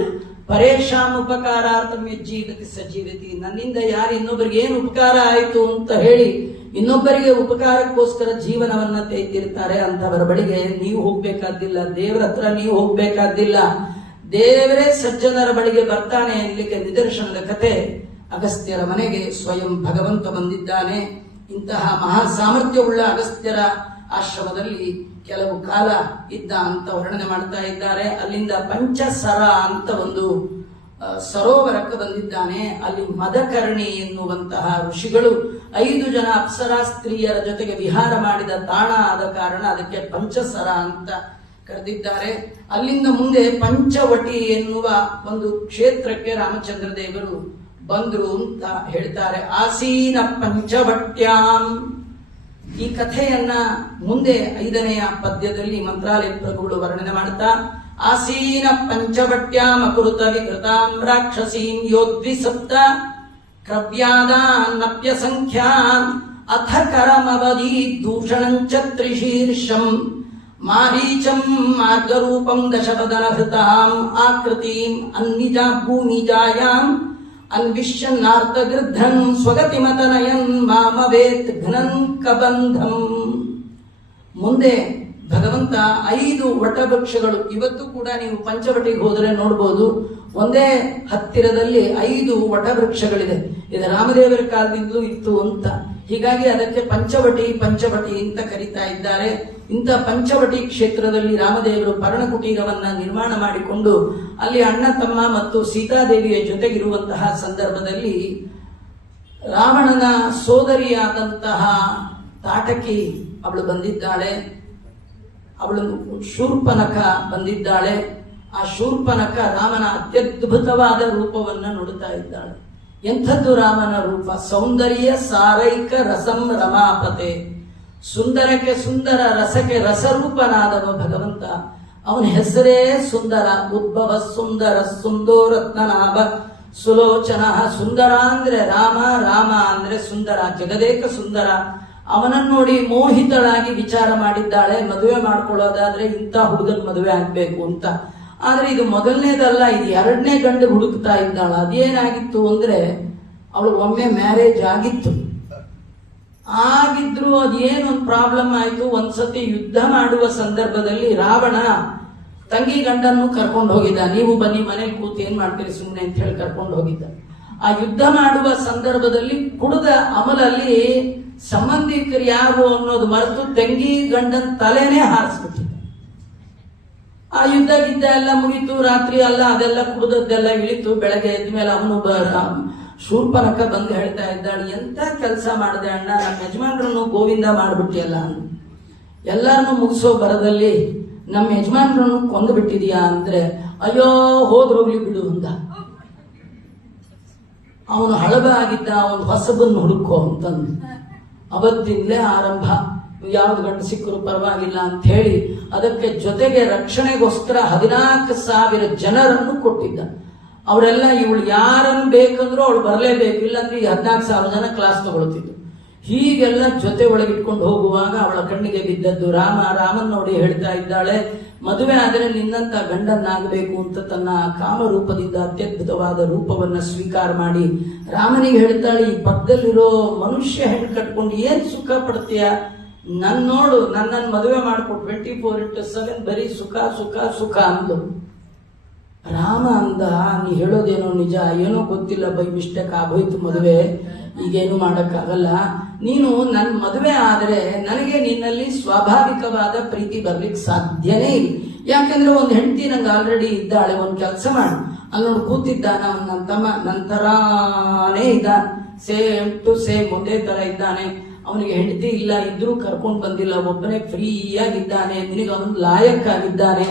ಪರೇಶಾನ್ ಉಪಕಾರಾರ್ಥಮ್ಯ ಜೀವತಿ ಸಜೀವತಿ, ನನ್ನಿಂದ ಯಾರು ಇನ್ನೊಬ್ಬರಿಗೆ ಏನು ಉಪಕಾರ ಆಯಿತು ಅಂತ ಹೇಳಿ ಇನ್ನೊಬ್ಬರಿಗೆ ಉಪಕಾರಕ್ಕೋಸ್ಕರ ಜೀವನವನ್ನ ತೆಗೆದಿರ್ತಾರೆ. ಅಂತವರ ಬಳಿಗೆ ನೀವು ಹೋಗ್ಬೇಕಾದ್ದಿಲ್ಲ, ದೇವರ ಹತ್ರ ನೀವು ಹೋಗ್ಬೇಕಾದ್ದಿಲ್ಲ, ದೇವರೇ ಸಜ್ಜನರ ಬಳಿಗೆ ಬರ್ತಾನೆ ಎನ್ಲಿಕ್ಕೆ ನಿದರ್ಶನದ ಕತೆ. ಅಗಸ್ತ್ಯರ ಮನೆಗೆ ಸ್ವಯಂ ಭಗವಂತ ಬಂದಿದ್ದಾನೆ. ಇಂತಹ ಮಹಾ ಸಾಮರ್ಥ್ಯವುಳ್ಳ ಅಗಸ್ತ್ಯರ ಆಶ್ರಮದಲ್ಲಿ ಕೆಲವು ಕಾಲ ಇದ್ದ ಅಂತ ವರ್ಣನೆ ಮಾಡ್ತಾ ಇದ್ದಾರೆ. ಅಲ್ಲಿಂದ ಪಂಚಸರ ಅಂತ ಒಂದು ಸರೋವರಕ್ಕೆ ಬಂದಿದ್ದಾನೆ. ಅಲ್ಲಿ ಮದಕರ್ಣಿ ಎನ್ನುವಂತಹ ಋಷಿಗಳು 5 ಜನ ಅಪ್ಸರಾ ಸ್ತ್ರೀಯರ ಜೊತೆಗೆ ವಿಹಾರ ಮಾಡಿದ ತಾಣ ಆದ ಕಾರಣ ಅದಕ್ಕೆ ಪಂಚಸರ ಅಂತ ಕರೆದಿದ್ದಾರೆ. ಅಲ್ಲಿಂದ ಮುಂದೆ ಪಂಚವಟಿ ಎನ್ನುವ ಒಂದು ಕ್ಷೇತ್ರಕ್ಕೆ ರಾಮಚಂದ್ರ ದೇವರು ಬಂದ್ರು ಅಂತ ಹೇಳ್ತಾರೆ. ಆಸೀನ ಪಂಚವಟ್ಯಾಂ. ಈ ಕಥೆಯನ್ನ ಮುಂದೆ 5ನೆಯ ಪದ್ಯದಲ್ಲಿ ಮಂತ್ರಾಲಯ ಪ್ರಭುಗಳು ವರ್ಣನೆ ಮಾಡ್ತಾ, ಆಸೀನ ಪಂಚವಟ್ಯಾಂ ಅಕೃತ ವಿಕೃತಾಂ ರಾಕ್ಷಸೀಂ ಯೋದ್ವಿಸಪ್ತ ಕ್ರವ್ಯಾದಾನ್ನಪ್ಯ ಸಂಖ್ಯಾನ್ ಅಥ ಕರಮವಧಿ ದೂಷಣಂಚ ತ್ರಿಶೀರ್ಷಂ ಮಾರೀಚಂ ಮಾರ್ಗರೂಪಂ ದಶಪದನಹೃತಾಂ ಆಕೃತಿಂ ಅನ್ನಿಜಾ ಭೂಮಿಜಾಯಾಂ ಅನ್ವಿಷ್ಯನ್ನಾರ್ಥಗೃದ್ಧನ್ ಸ್ವಗತಿಮತನಯನ್ ಮಾಮವೇತ್ ಘ್ನನ್ ಕಬಂಧಂ. ಮುಂದೆ ಭಗವಂತ 5 ವಟವೃಕ್ಷಗಳು, ಇವತ್ತು ಕೂಡ ನೀವು ಪಂಚವಟಿಗೆ ಹೋದರೆ ನೋಡ್ಬೋದು, ಒಂದೇ ಹತ್ತಿರದಲ್ಲಿ 5 ವಟವೃಕ್ಷಗಳಿದೆ. ಇದು ರಾಮದೇವರ ಕಾಲದಿಂದಲೂ ಇತ್ತು ಅಂತ. ಹೀಗಾಗಿ ಅದಕ್ಕೆ ಪಂಚವಟಿ ಪಂಚವಟಿ ಅಂತ ಕರೀತಾ ಇದ್ದಾರೆ. ಇಂಥ ಪಂಚವಟಿ ಕ್ಷೇತ್ರದಲ್ಲಿ ರಾಮದೇವರು ಪರ್ಣಕುಟೀರವನ್ನ ನಿರ್ಮಾಣ ಮಾಡಿಕೊಂಡು ಅಲ್ಲಿ ಅಣ್ಣ ತಮ್ಮ ಮತ್ತು ಸೀತಾದೇವಿಯ ಜೊತೆಗಿರುವಂತಹ ಸಂದರ್ಭದಲ್ಲಿ ರಾವಣನ ಸೋದರಿಯಾದಂತಹ ತಾಟಕಿ ಅವಳು ಬಂದಿದ್ದಾಳೆ. ಅವಳು ಶೂರ್ಪನಖ ಬಂದಿದ್ದಾಳೆ. ಆ ಶೂರ್ಪನಖ ರಾಮನ ಅತ್ಯದ್ಭುತವಾದ ರೂಪವನ್ನ ನೋಡುತ್ತಾ ಇದ್ದಾಳೆ. ಎಂಥದ್ದು ರಾಮನ ರೂಪ! ಸೌಂದರ್ಯ ಸಾರೈಕ ರಸಂ ರಮಾಪತೆ. ಸುಂದರಕ್ಕೆ ಸುಂದರ, ರಸಕ್ಕೆ ರಸರೂಪನಾದವ ಭಗವಂತ. ಅವನ ಹೆಸರೇ ಸುಂದರ. ಉದ್ಭವ ಸುಂದರ ಸುಂದೋರತ್ನನಾಭ ಸುಲೋಚನ. ಸುಂದರ ಅಂದ್ರೆ ರಾಮ, ರಾಮ ಅಂದ್ರೆ ಸುಂದರ, ಜಗದೇಕ ಸುಂದರ. ಅವನನ್ನು ನೋಡಿ ಮೋಹಿತಳಾಗಿ ವಿಚಾರ ಮಾಡಿದ್ದಾಳೆ, ಮದುವೆ ಮಾಡ್ಕೊಳ್ಳೋದಾದ್ರೆ ಇಂಥ ಹುಡುಗನ ಮದುವೆ ಆಗ್ಬೇಕು ಅಂತ. ಆದ್ರೆ ಇದು ಮೊದಲನೇದಲ್ಲ, ಇದು ಎರಡನೇ ಗಂಡು ಹುಡುಕ್ತಾ ಇದ್ದಾಳ. ಅದೇನಾಗಿತ್ತು ಅಂದ್ರೆ ಅವಳು ಒಮ್ಮೆ ಮ್ಯಾರೇಜ್ ಆಗಿದ್ರು ಅದೇನೊಂದು ಪ್ರಾಬ್ಲಮ್ ಆಯ್ತು. ಒಂದ್ಸತಿ ಯುದ್ಧ ಮಾಡುವ ಸಂದರ್ಭದಲ್ಲಿ ರಾವಣ ತಂಗಿ ಗಂಡನ್ನು ಕರ್ಕೊಂಡು ಹೋಗಿದ್ದ. ನೀವು ಬನ್ನಿ ಮನೇಲಿ ಕೂತು ಏನ್ ಮಾಡ್ತೀರಿ ಸುಮ್ಮನೆ ಅಂತ ಹೇಳಿ ಕರ್ಕೊಂಡು ಹೋಗಿದ್ದ. ಆ ಯುದ್ಧ ಮಾಡುವ ಸಂದರ್ಭದಲ್ಲಿ ಕುಡಿದ ಅಮಲಲ್ಲಿ ಸಂಬಂಧಿಕರು ಯಾರು ಅನ್ನೋದು ಮರೆತು ತಂಗಿ ಗಂಡನ ತಲೆನೇ ಹಾರಿಸ್ಬಿಟ್ಟಿದ್ದ. ಆ ಯುದ್ಧ ಗಿದ್ದ ಎಲ್ಲ ಮುಗಿತು, ರಾತ್ರಿ ಅಲ್ಲ ಅದೆಲ್ಲ ಕುಡಿದದ್ದೆಲ್ಲ ಇಳಿತು. ಬೆಳಗ್ಗೆ ಎದ್ದ ಮೇಲೆ ಅವನು ಶೂರ್ಪನಖ ಬಂದು ಹೇಳ್ತಾ ಇದ್ದಾಳೆ, ಎಂತ ಕೆಲಸ ಮಾಡಿದೆ ಅಣ್ಣ, ನಮ್ಮ ಯಜಮಾನ್ರನ್ನು ಗೋವಿಂದ ಮಾಡ್ಬಿಟ್ಟಿಯಲ್ಲ, ಎಲ್ಲರನ್ನು ಮುಗಿಸೋ ಬರದಲ್ಲಿ ನಮ್ಮ ಯಜಮಾನ್ರನ್ನು ಕೊಂದು ಬಿಟ್ಟಿದೀಯಾ ಅಂದ್ರೆ, ಅಯ್ಯೋ ಹೋದ್ರೋಗ್ಲಿ ಬಿಡು ಅಂದ. ಅವನು ಹಳಬ ಆಗಿದ್ದ, ಅವನು ಹೊಸಬನ್ನು ಹುಡುಕೋ ಅಂತಂದು ಅವತ್ತಿಂದಲೇ ಆರಂಭ. ಯಾವ್ದು ಗಂಡು ಸಿಕ್ಕರು ಪರವಾಗಿಲ್ಲ ಅಂತ ಹೇಳಿ ಅದಕ್ಕೆ ಜೊತೆಗೆ ರಕ್ಷಣೆಗೋಸ್ಕರ 14,000 ಜನರನ್ನು ಕೊಟ್ಟಿದ್ದ. ಅವರೆಲ್ಲ ಇವಳು ಯಾರನ್ನು ಬೇಕಂದ್ರೂ ಅವಳು ಬರಲೇಬೇಕು, ಇಲ್ಲಾಂದ್ರೆ ಈ 14,000 ಜನ ಕ್ಲಾಸ್ ತಗೊಳ್ತಿದ್ರು. ಹೀಗೆಲ್ಲ ಜೊತೆ ಒಳಗಿಟ್ಕೊಂಡು ಹೋಗುವಾಗ ಅವಳ ಕಣ್ಣಿಗೆ ಬಿದ್ದದ್ದು ರಾಮನ್ ನೋಡಿ ಹೇಳ್ತಾ ಇದ್ದಾಳೆ, ಮದುವೆ ಆದರೆ ನಿನ್ನಂತ ಗಂಡನ್ನಾಗಬೇಕು ಅಂತ ತನ್ನ ಕಾಮರೂಪದಿಂದ ಅತ್ಯದ್ಭುತವಾದ ರೂಪವನ್ನ ಸ್ವೀಕಾರ ಮಾಡಿ ರಾಮನಿಗೆ ಹೇಳ್ತಾಳೆ, ಈ ಪಕ್ಕದಲ್ಲಿರೋ ಮನುಷ್ಯ ಹೆಣ್ಣು ಕಟ್ಕೊಂಡು ಏನ್ ಸುಖ ಪಡ್ತೀಯ, ನೋಡು ನನ್ನನ್ನು ಮದುವೆ ಮಾಡ್ಕೊಟ್ಟು 24/7 ಬರೀ ಸುಖ ಸುಖ ಸುಖ ಅಂದು. ರಾಮ ಅಂದ, ನೀ ಹೇಳೋದೇನೋ ನಿಜ, ಏನೋ ಗೊತ್ತಿಲ್ಲ, ಬೈ ಮಿಸ್ಟೇಕ್ ಆಗೋಯ್ತು ಮದುವೆ, ಈಗೇನು ಮಾಡಕ್ಕಾಗಲ್ಲ. ನೀನು ನನ್ನ ಮದುವೆ ಆದರೆ ನನಗೆ ನಿನ್ನಲ್ಲಿ ಸ್ವಾಭಾವಿಕವಾದ ಪ್ರೀತಿ ಬರ್ಲಿಕ್ಕೆ ಸಾಧ್ಯನೇ ಇಲ್ಲ. ಯಾಕಂದ್ರೆ ಒಂದು ಹೆಂಡತಿ ನಂಗೆ ಆಲ್ರೆಡಿ ಇದ್ದಾಳೆ, ಒಂದು ಕೆಲಸ ಮಾಡು, ಅಲ್ಲಿ ನೋಡಿ ಕೂತಿದ್ದಾನ ನನ್ನ ತಮ್ಮ, ನನ್ನ ತರಾನೇ ಇದ್ದಾನೆ, ಸೇಮ್ ಟು ಸೇಮ್ ಒಂದೇ ತರ ಇದ್ದಾನೆ. ಅವನಿಗೆ ಹೆಂಡತಿ ಇಲ್ಲ, ಇದ್ರೂ ಕರ್ಕೊಂಡು ಬಂದಿಲ್ಲ, ಒಬ್ಬನೇ ಫ್ರೀ ಆಗಿದ್ದಾನೆ, ನಿನಗೆ ಅವನು ಲಾಯಕ್ಕಾಗಿದ್ದಾನೆ,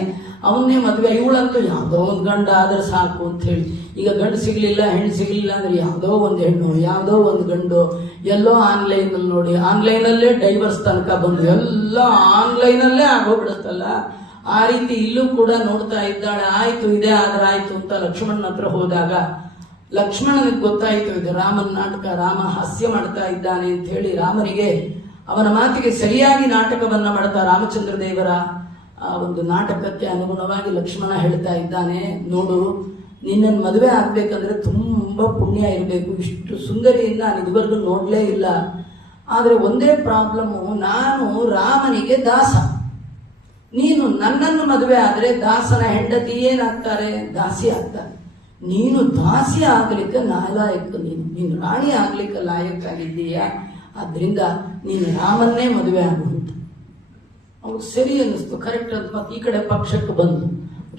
ಅವನ್ನೇ ಮದುವೆ. ಇವಳಂತೂ ಯಾವುದೋ ಒಂದು ಗಂಡ ಆದ್ರೆ ಸಾಕು ಅಂತ ಹೇಳಿ, ಈಗ ಗಂಡು ಸಿಗ್ಲಿಲ್ಲ ಹೆಣ್ಣು ಸಿಗ್ಲಿಲ್ಲ ಅಂದ್ರೆ ಯಾವುದೋ ಒಂದು ಹೆಣ್ಣು ಯಾವುದೋ ಒಂದು ಗಂಡು, ಎಲ್ಲೋ ಆನ್ಲೈನ್ ಅಲ್ಲಿ ನೋಡಿ, ಆನ್ಲೈನಲ್ಲೇ ಡೈವರ್ಸ್ ತನಕ ಬಂದು ಎಲ್ಲ ಆನ್ಲೈನಲ್ಲೇ ಆಗೋಗ್ಬಿಡುತ್ತಲ್ಲ. ಆ ರೀತಿ ಇಲ್ಲೂ ಕೂಡ ನೋಡ್ತಾ ಇದ್ದಾಳೆ. ಆಯ್ತು ಇದೇ ಆದ್ರೆ ಆಯ್ತು ಅಂತ ಲಕ್ಷ್ಮಣನ ಹತ್ರ ಹೋದಾಗ ಲಕ್ಷ್ಮಣನಿಗೆ ಗೊತ್ತಾಯ್ತು ಇದು ರಾಮನ ನಾಟಕ, ರಾಮ ಹಾಸ್ಯ ಮಾಡ್ತಾ ಇದ್ದಾನೆ ಅಂತ ಹೇಳಿ ರಾಮನಿಗೆ ಅವನ ಮಾತಿಗೆ ಸರಿಯಾಗಿ ನಾಟಕವನ್ನ ಮಾಡ್ತಾ ರಾಮಚಂದ್ರ ದೇವರ ಆ ಒಂದು ನಾಟಕಕ್ಕೆ ಅನುಗುಣವಾಗಿ ಲಕ್ಷ್ಮಣ ಹೇಳ್ತಾ ಇದ್ದಾನೆ, ನೋಡು ನಿನ್ನನ್ನು ಮದುವೆ ಆಗ್ಬೇಕಂದ್ರೆ ತುಂಬಾ ಪುಣ್ಯ ಇರಬೇಕು, ಇಷ್ಟು ಸುಂದರಿಯಿಂದ ನಾನು ಇದುವರೆಗೂ ನೋಡ್ಲೇ ಇಲ್ಲ. ಆದ್ರೆ ಒಂದೇ ಪ್ರಾಬ್ಲಮ್ಮು, ನಾನು ರಾಮನಿಗೆ ದಾಸ, ನೀನು ನನ್ನನ್ನು ಮದುವೆ ಆದ್ರೆ ದಾಸನ ಹೆಂಡತಿ ಏನಾಗ್ತಾರೆ, ದಾಸಿ ಆಗ್ತಾರೆ. ನೀನು ದಾಸಿ ಆಗ್ಲಿಕ್ಕೆ ನಾಲಾಯಕ, ನೀನು ರಾಣಿ ಆಗ್ಲಿಕ್ಕೆ ಲಾಯಕ್ಕಾಗಿದ್ದೀಯಾ, ಆದ್ರಿಂದ ನೀನು ರಾಮನ್ನೇ ಮದುವೆ ಆಗುವಂತ. ಅವ್ರು ಸರಿ ಅನ್ನಿಸ್ತು, ಕರೆಕ್ಟ್ ಅಂತ. ಮತ್ತೆ ಈ ಕಡೆ ಪಕ್ಷಕ್ಕೆ ಬಂದು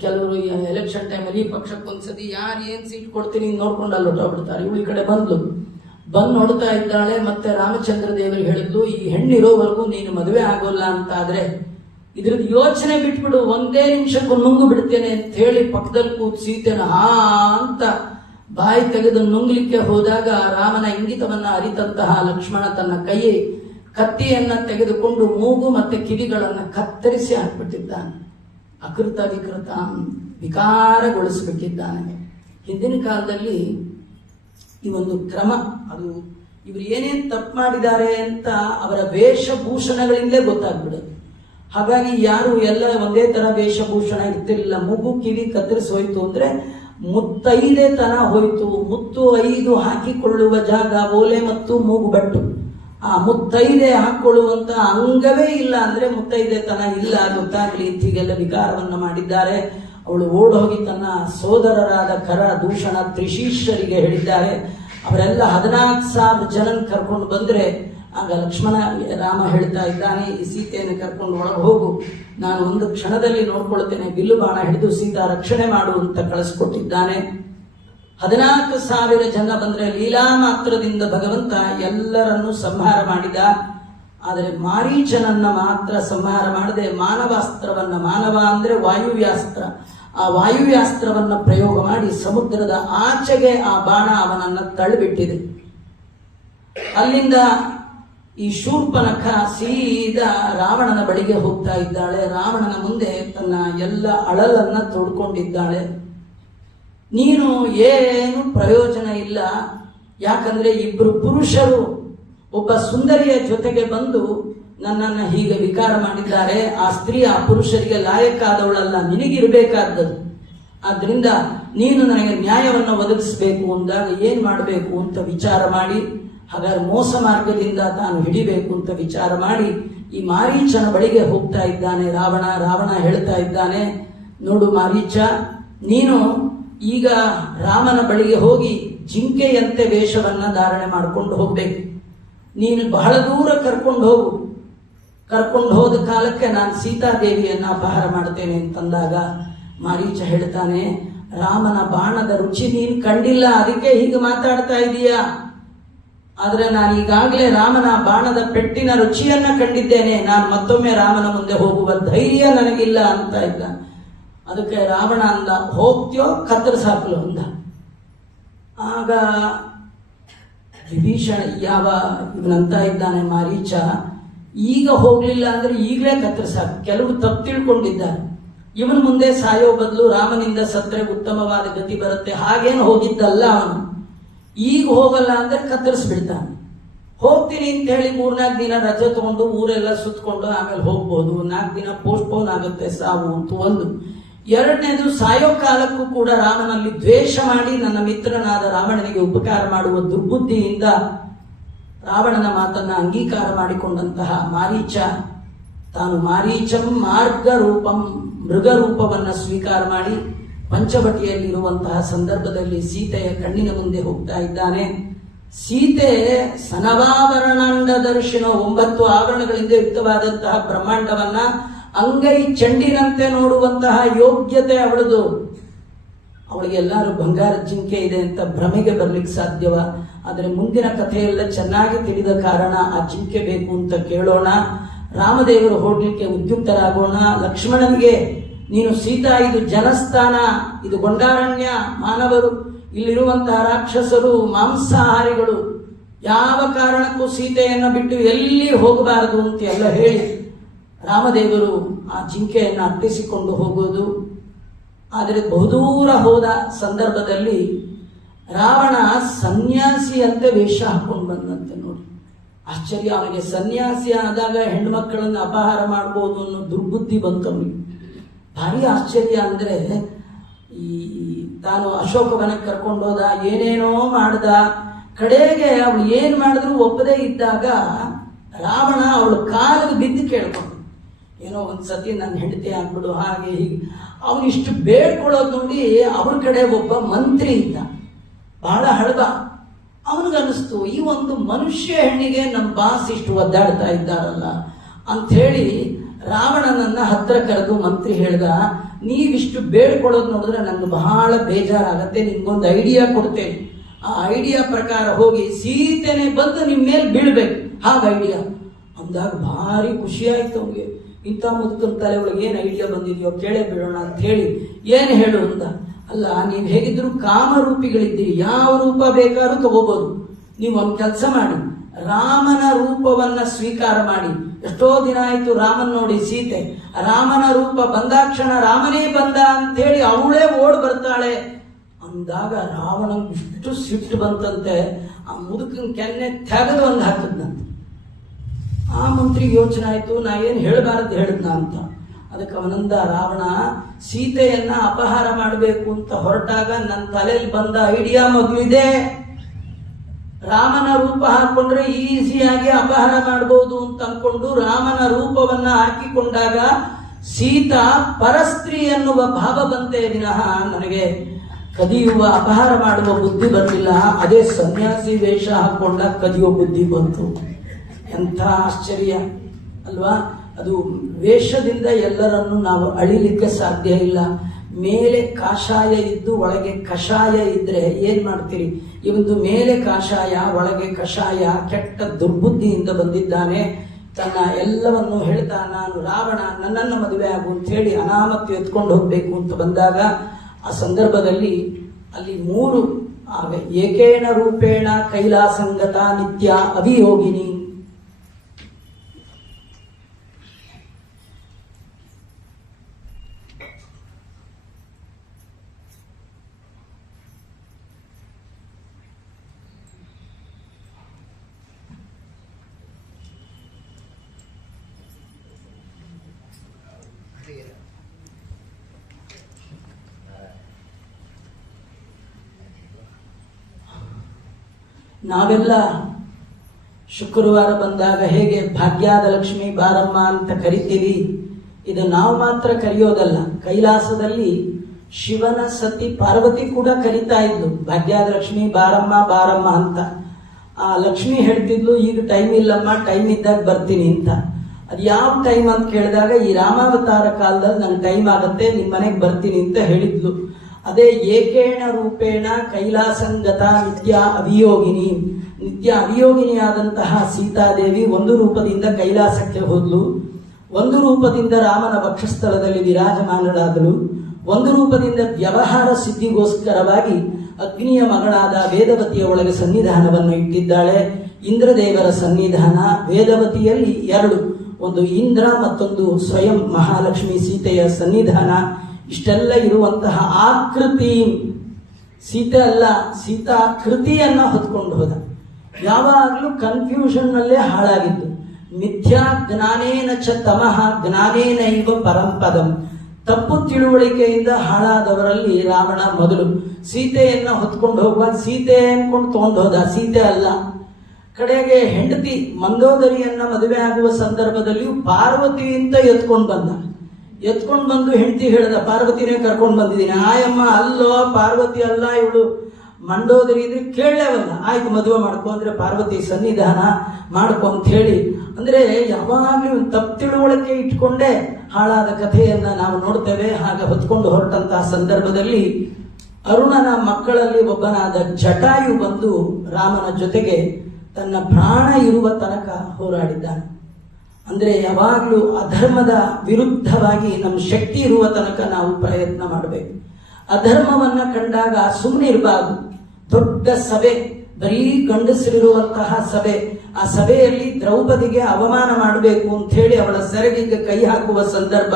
ಕೆಲವರು ಎಲೆಕ್ಷನ್ ಟೈಮಲ್ಲಿ ಈ ಪಕ್ಷಕ್ಕೆ ಒಂದ್ಸತಿ ಯಾರು ಏನ್ ಸೀಟ್ ಕೊಡ್ತೀನಿ ನೋಡ್ಕೊಂಡು ಅಲ್ಲಿ ಹೊರಬಿಡ್ತಾರೆ. ಇವಳು ಈ ಕಡೆ ಬಂದು ನೋಡ್ತಾ ಇದ್ದಾಳೆ. ಮತ್ತೆ ರಾಮಚಂದ್ರ ದೇವರಿಗೆ ಹೇಳಿದ್ಲು, ಈ ಹೆಣ್ಣಿರೋವರೆಗೂ ನೀನು ಮದುವೆ ಆಗೋಲ್ಲ ಅಂತ ಆದ್ರೆ ಇದ್ರದ್ದು ಯೋಚನೆ ಬಿಟ್ಬಿಡು, ಒಂದೇ ನಿಮಿಷಕ್ಕೂ ನುಂಗು ಬಿಡ್ತೇನೆ ಅಂತ ಹೇಳಿ ಪಕ್ಕದಲ್ಲಿ ಕೂತ್ ಸೀತೆನ ಅಂತ ಬಾಯಿ ತೆಗೆದು ನುಂಗ್ಲಿಕ್ಕೆ ಹೋದಾಗ ರಾಮನ ಇಂಗಿತವನ್ನ ಅರಿತಂತಹ ಲಕ್ಷ್ಮಣ ತನ್ನ ಕೈ ಕತ್ತಿಯನ್ನ ತೆಗೆದುಕೊಂಡು ಮೂಗು ಮತ್ತೆ ಕಿವಿಗಳನ್ನ ಕತ್ತರಿಸಿ ಹಾಕ್ಬಿಟ್ಟಿದ್ದಾನೆ. ಅಕೃತ ವಿಕೃತ ವಿಕಾರಗೊಳಿಸಿಬಿಟ್ಟಿದ್ದಾನೆ. ಹಿಂದಿನ ಕಾಲದಲ್ಲಿ ಈ ಒಂದು ಕ್ರಮ, ಅದು ಇವರು ಏನೇನ್ ತಪ್ಪು ಮಾಡಿದ್ದಾರೆ ಅಂತ ಅವರ ವೇಷಭೂಷಣಗಳಿಂದಲೇ ಗೊತ್ತಾಗ್ಬಿಡುತ್ತೆ. ಹಾಗಾಗಿ ಯಾರು ಎಲ್ಲ ಒಂದೇ ತರ ವೇಷಭೂಷಣ ಇರ್ತಿರ್ಲಿಲ್ಲ. ಮೂಗು ಕಿವಿ ಕತ್ತರಿಸಿ ಹೋಯ್ತು ಅಂದ್ರೆ ಮುತ್ತೈದೆ ತನ ಹೋಯ್ತು. ಮುತ್ತು 5 ಹಾಕಿಕೊಳ್ಳುವ ಜಾಗ ಓಲೆ ಮತ್ತು ಮೂಗು ಬಟ್ಟು. ಆ ಮುತ್ತೈದೆ ಹಾಕೊಳ್ಳುವಂತ ಅಂಗವೇ ಇಲ್ಲ ಅಂದ್ರೆ ಮುತ್ತೈದೆ ತನ ಇಲ್ಲ ಗೊತ್ತಾಗ್ಲಿ ಅಂತ ಹೀಗೆಲ್ಲ ವಿಕಾರವನ್ನ ಮಾಡಿದ್ದಾರೆ. ಅವಳು ಓಡೋಗಿ ತನ್ನ ಸೋದರರಾದ ಕರ ದೂಷಣ ತ್ರಿಶೀರ್ಷರಿಗೆ ಹೇಳಿದ್ದಾರೆ. ಅವರೆಲ್ಲ 14,000 ಜನನ್ ಕರ್ಕೊಂಡು ಬಂದ್ರೆ ಆಗ ರಾಮ ಹೇಳ್ತಾ ಇದ್ದಾನೆ, ಈ ಸೀತೆಯನ್ನು ಕರ್ಕೊಂಡು ಒಳಗೆ ಹೋಗು, ನಾನು ಒಂದು ಕ್ಷಣದಲ್ಲಿ ನೋಡ್ಕೊಳ್ತೇನೆ, ಬಿಲ್ಲು ಬಾಣ ಹಿಡಿದು ಸೀತಾ ರಕ್ಷಣೆ ಮಾಡು ಅಂತ ಕಳಿಸ್ಕೊಟ್ಟಿದ್ದಾನೆ. 14,000 ಜನ ಬಂದ್ರೆ ಲೀಲಾ ಮಾತ್ರದಿಂದ ಭಗವಂತ ಎಲ್ಲರನ್ನೂ ಸಂಹಾರ ಮಾಡಿದ. ಆದರೆ ಮಾರೀಚನನ್ನ ಮಾತ್ರ ಸಂಹಾರ ಮಾಡದೆ ಮಾನವಾಸ್ತ್ರವನ್ನ, ಮಾನವ ಅಂದ್ರೆ ವಾಯುವ್ಯಾಸ್ತ್ರ, ಆ ವಾಯುವ್ಯಾಸ್ತ್ರವನ್ನ ಪ್ರಯೋಗ ಮಾಡಿ ಸಮುದ್ರದ ಆಚೆಗೆ ಆ ಬಾಣ ಅವನನ್ನ ತಳ್ಳಿಬಿಟ್ಟಿದೆ. ಅಲ್ಲಿಂದ ಈ ಶೂರ್ಪನಖ ಸೀದಾ ರಾವಣನ ಬಳಿಗೆ ಹೋಗ್ತಾ ಇದ್ದಾಳೆ. ರಾವಣನ ಮುಂದೆ ತನ್ನ ಎಲ್ಲ ಅಳಲನ್ನ ತೋಡ್ಕೊಂಡಿದ್ದಾಳೆ. ನೀನು ಏನು ಪ್ರಯೋಜನ ಇಲ್ಲ, ಯಾಕಂದ್ರೆ ಇಬ್ರು ಪುರುಷರು ಒಬ್ಬ ಸುಂದರಿಯ ಜೊತೆಗೆ ಬಂದು ನನ್ನನ್ನು ಹೀಗೆ ವಿಕಾರ ಮಾಡಿದ್ದಾರೆ. ಆ ಸ್ತ್ರೀ ಆ ಪುರುಷರಿಗೆ ಲಾಯಕ್ಕಾದವಳಲ್ಲ, ನಿನಗಿರಬೇಕಾದದ್ದು. ಆದ್ರಿಂದ ನೀನು ನನಗೆ ನ್ಯಾಯವನ್ನು ಒದಗಿಸಬೇಕು ಅಂದಾಗ ಏನ್ ಮಾಡಬೇಕು ಅಂತ ವಿಚಾರ ಮಾಡಿ, ಹಾಗಾದ್ರೆ ಮೋಸ ಮಾರ್ಗದಿಂದ ತಾನು ಹಿಡಿಬೇಕು ಅಂತ ವಿಚಾರ ಮಾಡಿ ಈ ಮಾರೀಚನ ಬಳಿಗೆ ಹೋಗ್ತಾ ಇದ್ದಾನೆ ರಾವಣ ಹೇಳ್ತಾ ಇದ್ದಾನೆ, ನೋಡು ಮಾರೀಚ, ನೀನು ಈಗ ರಾಮನ ಬಳಿಗೆ ಹೋಗಿ ಜಿಂಕೆಯಂತೆ ವೇಷವನ್ನ ಧಾರಣೆ ಮಾಡ್ಕೊಂಡು ಹೋಗ್ಬೇಕು. ನೀನು ಬಹಳ ದೂರ ಕರ್ಕೊಂಡು ಹೋದ ಕಾಲಕ್ಕೆ ನಾನು ಸೀತಾದೇವಿಯನ್ನ ಅಪಹಾರ ಮಾಡ್ತೇನೆ ಅಂತಂದಾಗ ಮಾರೀಚ ಹೇಳ್ತಾನೆ, ರಾಮನ ಬಾಣದ ರುಚಿ ನೀನು ಕಂಡಿಲ್ಲ, ಅದಕ್ಕೆ ಹೀಗೆ ಮಾತಾಡ್ತಾ ಇದೀಯಾ. ಆದ್ರೆ ನಾನು ಈಗಾಗಲೇ ರಾಮನ ಬಾಣದ ಪೆಟ್ಟಿನ ರುಚಿಯನ್ನ ಕಂಡಿದ್ದೇನೆ, ನಾನು ಮತ್ತೊಮ್ಮೆ ರಾಮನ ಮುಂದೆ ಹೋಗುವ ಧೈರ್ಯ ನನಗಿಲ್ಲ ಅಂತ ಇದ್ದ. ಅದಕ್ಕೆ ರಾವಣ ಅಂದ, ಹೋಗ್ತೀಯೋ ಕತ್ತರಿಸಾಕ್ಲು ಅಂದ. ಆಗ ವಿಭೀಷಣ ಇವನಂತ ಇದ್ದಾನೆ ಮಾರೀಚ, ಈಗ ಹೋಗ್ಲಿಲ್ಲ ಅಂದ್ರೆ ಈಗಲೇ ಕತ್ತರಿಸಾಕು. ಕೆಲವು ತಪ್ಪು ತಿಳ್ಕೊಂಡಿದ್ದಾರೆ, ಇವನ್ ಮುಂದೆ ಸಾಯೋ ಬದಲು ರಾಮನಿಂದ ಸತ್ರೆ ಉತ್ತಮವಾದ ಗತಿ ಬರುತ್ತೆ, ಹಾಗೇನು ಹೋಗಿದ್ದಲ್ಲ ಅವನು. ಈಗ ಹೋಗಲ್ಲ ಅಂದ್ರೆ ಕತ್ತರಿಸ್ಬಿಡ್ತಾನೆ. ಹೋಗ್ತೀನಿ ಅಂತ ಹೇಳಿ 3-4 ದಿನ ರಜೆ ತಗೊಂಡು ಊರೆಲ್ಲ ಸುತ್ತಕೊಂಡು ಆಮೇಲೆ ಹೋಗ್ಬೋದು, 4 ದಿನ ಪೋಸ್ಟ್ಪೋನ್ ಆಗುತ್ತೆ ಸಾವು ಅಂತ ಒಂದು. ಎರಡನೇದು, ಸಾಯೋ ಕಾಲಕ್ಕೂ ಕೂಡ ರಾಮನಲ್ಲಿ ದ್ವೇಷ ಮಾಡಿ ನನ್ನ ಮಿತ್ರನಾದ ರಾವಣನಿಗೆ ಉಪಕಾರ ಮಾಡುವ ದುರ್ಬುದ್ಧಿಯಿಂದ ರಾವಣನ ಮಾತನ್ನ ಅಂಗೀಕಾರ ಮಾಡಿಕೊಂಡಂತಹ ಮಾರೀಚ ತಾನು ಮಾರೀಚಂ ಮಾರ್ಗ ರೂಪಂ ಮೃಗ ರೂಪವನ್ನ ಸ್ವೀಕಾರ ಮಾಡಿ ಪಂಚವಟಿಯಲ್ಲಿರುವಂತಹ ಸಂದರ್ಭದಲ್ಲಿ ಸೀತೆಯ ಕಣ್ಣಿನ ಮುಂದೆ ಹೋಗ್ತಾ ಇದ್ದಾನೆ. ಸೀತೆ ಸನವಾಭರಣಾಂಡ ದರ್ಶನ 9 ಆವರಣಗಳಿಂದ ಯುಕ್ತವಾದಂತಹ ಬ್ರಹ್ಮಾಂಡವನ್ನ ಅಂಗೈ ಚೆಂಡಿನಂತೆ ನೋಡುವಂತಹ ಯೋಗ್ಯತೆ ಅವಳದು. ಅವಳಿಗೆ ಎಲ್ಲರೂ ಬಂಗಾರದ ಜಿಂಕೆ ಇದೆ ಅಂತ ಭ್ರಮೆಗೆ ಬರ್ಲಿಕ್ಕೆ ಸಾಧ್ಯವ. ಆದರೆ ಮುಂದಿನ ಕಥೆಯೆಲ್ಲ ಚೆನ್ನಾಗಿ ತಿಳಿದ ಕಾರಣ ಆ ಜಿಂಕೆ ಬೇಕು ಅಂತ ಕೇಳೋಣ. ರಾಮದೇವರು ಹೋಗ್ಲಿಕ್ಕೆ ಉದ್ಯುಕ್ತರಾಗೋಣ. ಲಕ್ಷ್ಮಣನಿಗೆ, ನೀನು ಸೀತಾ ಇದು ಜನಸ್ಥಾನ, ಇದು ಗೊಂಡಾರಣ್ಯ, ಮಾನವರು, ಇಲ್ಲಿರುವಂತಹ ರಾಕ್ಷಸರು ಮಾಂಸಾಹಾರಿಗಳು, ಯಾವ ಕಾರಣಕ್ಕೂ ಸೀತೆಯನ್ನು ಬಿಟ್ಟು ಎಲ್ಲಿ ಹೋಗಬಾರದು ಅಂತ ಎಲ್ಲ ಹೇಳಿ ರಾಮದೇವರು ಆ ಜಿಂಕೆಯನ್ನು ಅಟ್ಟಿಸಿಕೊಂಡು ಹೋಗೋದು. ಆದರೆ ಬಹುದೂರ ಹೋದ ಸಂದರ್ಭದಲ್ಲಿ ರಾವಣ ಸನ್ಯಾಸಿಯಂತೆ ವೇಷ ಹಾಕೊಂಡು ಬಂದಂತೆ. ನೋಡಿ ಆಶ್ಚರ್ಯ, ಅವನಿಗೆ ಸನ್ಯಾಸಿ ಆದಾಗ ಹೆಣ್ಮಕ್ಕಳನ್ನು ಅಪಹಾರ ಮಾಡ್ಬೋದು ಅನ್ನೋ ದುರ್ಬುದ್ಧಿ ಬಂತು ಅವನಿಗೆ. ಭಾರಿ ಆಶ್ಚರ್ಯ. ಅಂದ್ರೆ ಈ ತಾನು ಅಶೋಕವನಕ್ಕೆ ಕರ್ಕೊಂಡೋದ, ಏನೇನೋ ಮಾಡ್ದ, ಕಡೆಗೆ ಅವಳು ಏನ್ ಮಾಡಿದ್ರು ಒಪ್ಪದೇ ಇದ್ದಾಗ ರಾವಣ ಅವಳು ಕಾಲಿಗೆ ಬಿದ್ದು ಕೇಳ್ಕೊಂಡು, ಏನೋ ಒಂದ್ಸತಿ ನನ್ನ ಹೆಂಡತಿ ಆಗ್ಬಿಡು, ಹಾಗೆ ಹೀಗೆ. ಅವನಿಷ್ಟು ಬೇಡ್ಕೊಳ್ಳೋದು ನೋಡಿ ಅವ್ರ ಕಡೆ ಒಬ್ಬ ಮಂತ್ರಿ ಇದ್ದ, ಬಹಳ ಹಳಬ. ಅವನಿಗನ್ನಿಸ್ತು, ಈ ಒಂದು ಮನುಷ್ಯ ಹೆಣ್ಣಿಗೆ ನಮ್ಮ ಬಾಸ್ ಇಷ್ಟು ಒದ್ದಾಡ್ತಾ ಇದ್ದಾರಲ್ಲ ಅಂಥೇಳಿ ರಾವಣನನ್ನ ಹತ್ರ ಕರೆದು ಮಂತ್ರಿ ಹೇಳ್ದ, ನೀವಿಷ್ಟು ಬೇಡ್ಕೊಳ್ಳೋದು ನೋಡಿದ್ರೆ ನಂಗೆ ಬಹಳ ಬೇಜಾರಾಗತ್ತೆ, ನಿಮ್ಗೊಂದು ಐಡಿಯಾ ಕೊಡ್ತೇನೆ. ಆ ಐಡಿಯಾ ಪ್ರಕಾರ ಹೋಗಿ ಸೀತೆನೆ ಬಂದು ನಿಮ್ಮ ಮೇಲೆ ಬೀಳ್ಬೇಕು, ಹಾಗ ಐಡಿಯಾ ಅಂದಾಗ ಭಾರಿ ಖುಷಿ ಆಯ್ತು ಅವ್ನಿಗೆ. ಇಂಥ ಮುದುಕನ ತಲೆ ಒಳಗೆ ಏನು ಐಡಿಯಾ ಬಂದಿದೆಯೋ ಕೇಳೇ ಬಿಡೋಣ ಅಂತ ಹೇಳಿ, ಏನು ಹೇಳು ಅಂದ. ಅಲ್ಲ, ನೀವು ಹೇಗಿದ್ರು ಕಾಮರೂಪಿಗಳಿದ್ದೀರಿ, ಯಾವ ರೂಪ ಬೇಕಾದ್ರೂ ತಗೋಬಹುದು. ನೀವು ಒಂದು ಕೆಲಸ ಮಾಡಿ, ರಾಮನ ರೂಪವನ್ನ ಸ್ವೀಕಾರ ಮಾಡಿ. ಎಷ್ಟೋ ದಿನ ಆಯ್ತು ರಾಮನ್ ನೋಡಿ ಸೀತೆ, ರಾಮನ ರೂಪ ಬಂದಾಕ್ಷಣ ರಾಮನೇ ಬಂದ ಅಂತೇಳಿ ಅವಳೇ ಓಡ್ ಬರ್ತಾಳೆ ಅಂದಾಗ ರಾವಣಂಗೆ ಇಷ್ಟು ಸಿಟ್ಟು ಬಂತಂತೆ, ಆ ಮುದುಕನ ಕೆನ್ನೆ ತೆಗೆದು ಒಂದು ಹಾಕಿದ್ನಂತೆ. ಆ ಮಂತ್ರಿಗೆ ಯೋಚನೆ ಆಯ್ತು, ನಾ ಏನು ಹೇಳಬಾರದು ಹೇಳಿದ್ನ ಅಂತ. ಅದಕ್ಕೆ ಅವನಂದ, ರಾವಣ ಸೀತೆಯನ್ನ ಅಪಹಾರ ಮಾಡಬೇಕು ಅಂತ ಹೊರಟಾಗ ನನ್ನ ತಲೆಯಲ್ಲಿ ಬಂದ ಐಡಿಯಾ ಮೊದಲಿದೆ. ರಾಮನ ರೂಪ ಹಾಕೊಂಡ್ರೆ ಈಸಿಯಾಗಿ ಅಪಹಾರ ಮಾಡಬಹುದು ಅಂತ ಅನ್ಕೊಂಡು ರಾಮನ ರೂಪವನ್ನ ಹಾಕಿಕೊಂಡಾಗ ಸೀತಾ ಪರಸ್ತ್ರೀ ಎನ್ನುವ ಭಾವ ಬಂತೆ ವಿನಃ ನನಗೆ ಕದಿಯುವ ಅಪಹಾರ ಮಾಡುವ ಬುದ್ಧಿ ಬರಲಿಲ್ಲ. ಅದೇ ಸನ್ಯಾಸಿ ವೇಷ ಹಾಕೊಂಡ ಕದಿಯುವ ಬುದ್ಧಿ ಬಂತು. ಎಂಥ ಆಶ್ಚರ್ಯ ಅಲ್ವಾ? ಅದು ವೇಷದಿಂದ ಎಲ್ಲರನ್ನು ನಾವು ಅಳಿಲಿಕ್ಕೆ ಸಾಧ್ಯ ಇಲ್ಲ. ಮೇಲೆ ಕಾಷಾಯ ಇದ್ದು ಒಳಗೆ ಕಷಾಯ ಇದ್ರೆ ಏನ್ ಮಾಡ್ತೀರಿ? ಇವತ್ತು ಮೇಲೆ ಕಾಷಾಯ ಒಳಗೆ ಕಷಾಯ, ಕೆಟ್ಟ ದುರ್ಬುದ್ಧಿಯಿಂದ ಬಂದಿದ್ದಾನೆ. ತನ್ನ ಎಲ್ಲವನ್ನು ಹೇಳ್ತಾ, ನಾನು ರಾವಣ, ನನ್ನನ್ನು ಮದುವೆ ಆಗು ಅಂತ ಹೇಳಿ ಅನಾಮತ್ತು ಎತ್ಕೊಂಡು ಹೋಗ್ಬೇಕು ಅಂತ ಬಂದಾಗ ಆ ಸಂದರ್ಭದಲ್ಲಿ ಅಲ್ಲಿ 3 ಏಕೇನ ರೂಪೇಣ ಕೈಲಾಸಂಗತ ನಿತ್ಯ ಅಭಿಯೋಗಿನಿ. ನಾವೆಲ್ಲ ಶುಕ್ರವಾರ ಬಂದಾಗ ಹೇಗೆ ಭಾಗ್ಯದ ಲಕ್ಷ್ಮಿ ಬಾರಮ್ಮ ಅಂತ ಕರಿತೀವಿ, ಇದು ನಾವು ಮಾತ್ರ ಕರೆಯೋದಲ್ಲ. ಕೈಲಾಸದಲ್ಲಿ ಶಿವನ ಸತಿ ಪಾರ್ವತಿ ಕೂಡ ಕರಿತಾ ಇದ್ಲು, ಭಾಗ್ಯದ ಲಕ್ಷ್ಮಿ ಬಾರಮ್ಮ ಬಾರಮ್ಮ ಅಂತ. ಆ ಲಕ್ಷ್ಮಿ ಹೇಳ್ತಿದ್ಲು, ಈಗ ಟೈಮ್ ಇಲ್ಲಮ್ಮ, ಟೈಮ್ ಇದ್ದಾಗ ಬರ್ತೀನಿ ಅಂತ. ಅದು ಯಾವ ಟೈಮ್ ಅಂತ ಕೇಳಿದಾಗ, ಈ ರಾಮಾವತಾರ ಕಾಲದಲ್ಲಿ ನಂಗೆ ಟೈಮ್ ಆಗತ್ತೆ, ನಿಮ್ಮ ಮನೆಗೆ ಬರ್ತೀನಿ ಅಂತ ಹೇಳಿದ್ಲು. ಅದೇ ಏಕೇಣ ರೂಪೇಣ ಕೈಲಾಸಂಗತ ನಿತ್ಯ ಅವಿಯೋಗಿನಿ, ನಿತ್ಯ ಅವಿಯೋಗಿನಿಯಾದಂತಹ ಸೀತಾದೇವಿ ಒಂದು ರೂಪದಿಂದ ಕೈಲಾಸಕ್ಕೆ ಹೋದ್ಲು, ಒಂದು ರೂಪದಿಂದ ರಾಮನ ವಕ್ಷಸ್ಥಳದಲ್ಲಿ ವಿರಾಜಮಾನಳಾದಳು, ಒಂದು ರೂಪದಿಂದ ವ್ಯವಹಾರ ಸಿದ್ಧಿಗೋಸ್ಕರವಾಗಿ ಅಗ್ನಿಯ ಮಗಳಾದ ವೇದವತಿಯ ಒಳಗೆ ಸನ್ನಿಧಾನವನ್ನು ಇಟ್ಟಿದ್ದಾಳೆ. ಇಂದ್ರದೇವರ ಸನ್ನಿಧಾನ ವೇದವತಿಯಲ್ಲಿ ಎರಡು, ಒಂದು ಇಂದ್ರ ಮತ್ತೊಂದು ಸ್ವಯಂ ಮಹಾಲಕ್ಷ್ಮಿ ಸೀತೆಯ ಸನ್ನಿಧಾನ. ಇಷ್ಟೆಲ್ಲ ಇರುವಂತಹ ಆಕೃತಿ ಸೀತೆ ಅಲ್ಲ, ಸೀತಾಕೃತಿಯನ್ನ ಹೊತ್ಕೊಂಡು ಹೋದ. ಯಾವಾಗಲೂ ಕನ್ಫ್ಯೂಷನ್ ನಲ್ಲೇ ಹಾಳಾಗಿದ್ದು. ಮಿಥ್ಯಾ ಜ್ಞಾನೇನ ಚ ತಮಃ ಜ್ಞಾನೇನ ಇವ ಪರಂಪದಂ. ತಪ್ಪು ತಿಳುವಳಿಕೆಯಿಂದ ಹಾಳಾದವರಲ್ಲಿ ರಾವಣ ಮೊದಲು. ಸೀತೆಯನ್ನ ಹೊತ್ಕೊಂಡು ಹೋಗುವಾಗ ಸೀತೆ ಅನ್ಕೊಂಡು ತಗೊಂಡು ಹೋದ, ಸೀತೆ ಅಲ್ಲ. ಕಡೆಗೆ ಹೆಂಡತಿ ಮಂದೋದರಿಯನ್ನ ಮದುವೆ ಆಗುವ ಸಂದರ್ಭದಲ್ಲಿಯೂ ಪಾರ್ವತಿ ಅಂತ ಎತ್ಕೊಂಡು ಬಂದು ಹೆಂಡತಿ ಹೇಳ್ದ, ಪಾರ್ವತಿನೇ ಕರ್ಕೊಂಡು ಬಂದಿದ್ದೀನಿ. ಆಯಮ್ಮ ಅಲ್ಲೋ ಪಾರ್ವತಿ ಅಲ್ಲ, ಇವಳು ಮಂಡೋದರಿ ಇದ್ರೆ ಕೇಳಲೇವಲ್ಲ, ಆಯ್ತು ಮದುವೆ ಮಾಡ್ಕೊ ಅಂದ್ರೆ ಪಾರ್ವತಿ ಸನ್ನಿಧಾನ ಮಾಡ್ಕೊ ಅಂತ ಹೇಳಿ. ಅಂದ್ರೆ ಯಾವಾಗ್ಲೂ ತಪ್ಪು ತಿಳುವಳಿಕೆ ಇಟ್ಕೊಂಡೇ ಹಾಳಾದ ಕಥೆಯನ್ನ ನಾವು ನೋಡ್ತೇವೆ. ಹಾಗೆ ಹೊತ್ಕೊಂಡು ಹೊರಟಂತಹ ಸಂದರ್ಭದಲ್ಲಿ ಅರುಣನ ಮಕ್ಕಳಲ್ಲಿ ಒಬ್ಬನಾದ ಜಟಾಯು ಬಂದು ರಾಮನ ಜೊತೆಗೆ ತನ್ನ ಪ್ರಾಣ ಇರುವ ತನಕ ಹೋರಾಡಿದ್ದಾನೆ. ಅಂದ್ರೆ ಯಾವಾಗ್ಲೂ ಅಧರ್ಮದ ವಿರುದ್ಧವಾಗಿ ನಮ್ಮ ಶಕ್ತಿ ಇರುವ ತನಕ ನಾವು ಪ್ರಯತ್ನ ಮಾಡಬೇಕು. ಅಧರ್ಮವನ್ನ ಕಂಡಾಗ ಸುಮ್ಮನೆ ಇರಬಾರ್ದು. ದೊಡ್ಡ ಸಭೆ, ಬರೀ ಗಂಡಸರಿರುವಂತಹ ಸಭೆ, ಆ ಸಭೆಯಲ್ಲಿ ದ್ರೌಪದಿಗೆ ಅವಮಾನ ಮಾಡಬೇಕು ಅಂತ ಹೇಳಿ ಅವಳ ಸೆರಗಿಗೆ ಕೈ ಹಾಕುವ ಸಂದರ್ಭ.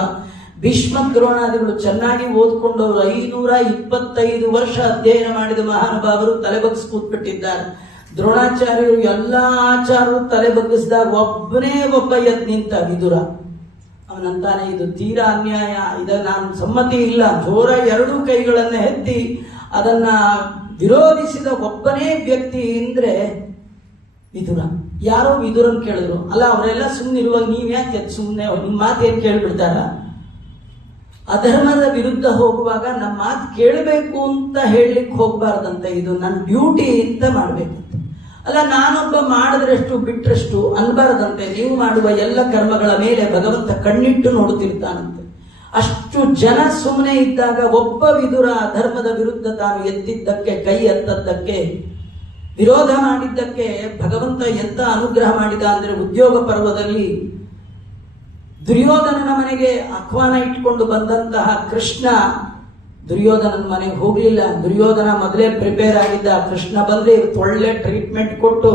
ಭೀಷ್ಮ ದ್ರೋಣಾದಿಗಳು ಚೆನ್ನಾಗಿ ಓದ್ಕೊಂಡವರು 525 ವರ್ಷ ಅಧ್ಯಯನ ಮಾಡಿದ ಮಹಾನುಭಾವರು ತಲೆ ಬಗ್ಗಿಸಿ ಕೂತ್ಬಿಟ್ಟಿದ್ದಾರೆ. ದ್ರೋಣಾಚಾರ್ಯರು ಎಲ್ಲಾ ಆಚಾರ್ಯರು ತಲೆ ಬಗ್ಗಿಸಿದಾಗ ಒಬ್ಬನೇ ಒಬ್ಬ ಎದ್ದು ನಿಂತ ವಿದುರ. ಅವನಂತಾನೆ, ಇದು ತೀರಾ ಅನ್ಯಾಯ, ಇದ ನಾನು ಸಮ್ಮತಿ ಇಲ್ಲ. ಜೋರ ಎರಡೂ ಕೈಗಳನ್ನ ಎತ್ತಿ ಅದನ್ನ ವಿರೋಧಿಸಿದ ಒಬ್ಬನೇ ವ್ಯಕ್ತಿ ಅಂದ್ರೆ ವಿದುರ. ಯಾರೋ ವಿದುರನ್ ಕೇಳಿದ್ರು, ಅಲ್ಲ ಅವರೆಲ್ಲ ಸುಮ್ಮನಿರುವಾಗ ನೀವ್ ಯಾಕೆ ಸುಮ್ಮನೆ ನಿಮ್ಮ ಮಾತೇನ್ ಕೇಳ್ಬಿಡ್ತಾರ? ಅಧರ್ಮದ ವಿರುದ್ಧ ಹೋಗುವಾಗ ನಮ್ಮ ಮಾತು ಕೇಳಬೇಕು ಅಂತ ಹೇಳಲಿಕ್ಕೆ ಹೋಗ್ಬಾರ್ದಂತ, ಇದು ನನ್ನ ಡ್ಯೂಟಿ ಅಂತ ಮಾಡ್ಬೇಕಂತ. ಅಲ್ಲ ನಾನೊಬ್ಬ ಮಾಡಿದ್ರಷ್ಟು ಬಿಟ್ರಷ್ಟು ಅನ್ಬಾರ್ದಂತೆ. ನೀವು ಮಾಡುವ ಎಲ್ಲ ಕರ್ಮಗಳ ಮೇಲೆ ಭಗವಂತ ಕಣ್ಣಿಟ್ಟು ನೋಡುತ್ತಿರ್ತಾನಂತೆ. ಅಷ್ಟು ಜನ ಸುಮ್ಮನೆ ಇದ್ದಾಗ ಒಬ್ಬ ವಿದುರ ಧರ್ಮದ ವಿರುದ್ಧ ತಾನು ಎತ್ತಿದ್ದಕ್ಕೆ, ಕೈ ಎತ್ತದ್ದಕ್ಕೆ, ವಿರೋಧ ಮಾಡಿದ್ದಕ್ಕೆ ಭಗವಂತ ಎಂತ ಅನುಗ್ರಹ ಮಾಡಿದ ಅಂದ್ರೆ, ಉದ್ಯೋಗ ಪರ್ವದಲ್ಲಿ ದುರ್ಯೋಧನನ ಮನೆಗೆ ಆಹ್ವಾನ ಇಟ್ಕೊಂಡು ಬಂದಂತಹ ಕೃಷ್ಣ ದುರ್ಯೋಧನನ ಮನೆಗೆ ಹೋಗ್ಲಿಲ್ಲ. ದುರ್ಯೋಧನ ಮೊದಲೇ ಪ್ರಿಪೇರ್ ಆಗಿದ್ದ. ಕೃಷ್ಣ ಬಂದ್ರೆ ಒಳ್ಳೆ ಟ್ರೀಟ್ಮೆಂಟ್ ಕೊಟ್ಟು,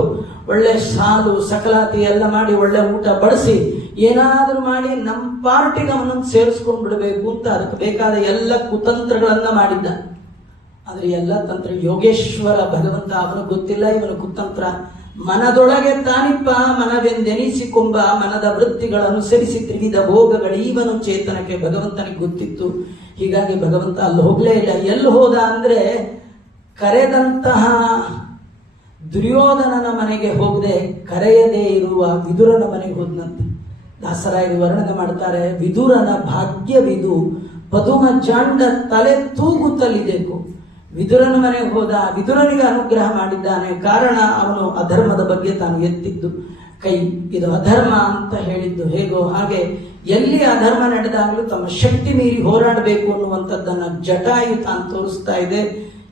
ಒಳ್ಳೆ ಸಾಲು ಸಕಲಾತಿ ಎಲ್ಲ ಮಾಡಿ, ಒಳ್ಳೆ ಊಟ ಬಡಿಸಿ, ಏನಾದ್ರೂ ಮಾಡಿ ನಮ್ಮ ಪಾರ್ಟಿಗೆ ಅವನನ್ನು ಸೇರಿಸ್ಕೊಂಡು ಬಿಡಬೇಕು ಅಂತ ಅದಕ್ಕೆ ಬೇಕಾದ ಎಲ್ಲ ಕುತಂತ್ರಗಳನ್ನ ಮಾಡಿದ್ದ. ಆದ್ರೆ ಎಲ್ಲ ತಂತ್ರ ಯೋಗೇಶ್ವರ ಭಗವಂತ, ಅವನು ಗೊತ್ತಿಲ್ಲ ಇವನು ಕುತಂತ್ರ. ಮನದೊಳಗೆ ತಾನಿಪ್ಪ ಮನವೆಂದೆನಿಸಿಕೊಂಬ, ಮನದ ವೃತ್ತಿಗಳನುಸರಿಸಿ ತ್ರಿವಿಧ ಭೋಗಗಳು ಇವನು ಚೇತನಕ್ಕೆ ಭಗವಂತನಿಗೆ ಗೊತ್ತಿತ್ತು. ಹೀಗಾಗಿ ಭಗವಂತ ಅಲ್ಲಿ ಹೋಗ್ಲೇ ಇಲ್ಲ. ಎಲ್ಲಿ ಹೋದ ಅಂದ್ರೆ, ಕರೆದಂತಹ ದುರ್ಯೋಧನನ ಮನೆಗೆ ಹೋಗದೆ ಕರೆಯದೇ ಇರುವ ವಿದುರನ ಮನೆಗೆ ಹೋದ್ನಂತೆ. ದಾಸರಾಯರು ವರ್ಣನೆ ಮಾಡ್ತಾರೆ, ವಿದುರನ ಭಾಗ್ಯವಿದು ಪದುಮ ಜಾಂಡ ತಲೆ ತೂಗುತ್ತಲಿದೆಕು. ವಿದುರನ ಮನೆಗೆ ಹೋದ, ವಿದುರನಿಗೆ ಅನುಗ್ರಹ ಮಾಡಿದ್ದಾನೆ. ಕಾರಣ ಅವನು ಅಧರ್ಮದ ಬಗ್ಗೆ ತಾನು ಎತ್ತಿದ್ದು ಕೈ. ಇದು ಅಧರ್ಮ ಅಂತ ಹೇಳಿದ್ದು ಹೇಗೋ ಹಾಗೆ ಎಲ್ಲಿ ಅಧರ್ಮ ನಡೆದಾಗಲೂ ತಮ್ಮ ಶಕ್ತಿ ಮೀರಿ ಹೋರಾಡಬೇಕು ಅನ್ನುವಂಥದ್ದನ್ನ ಜಟಾಯು ತಾನು ತೋರಿಸ್ತಾ ಇದೆ.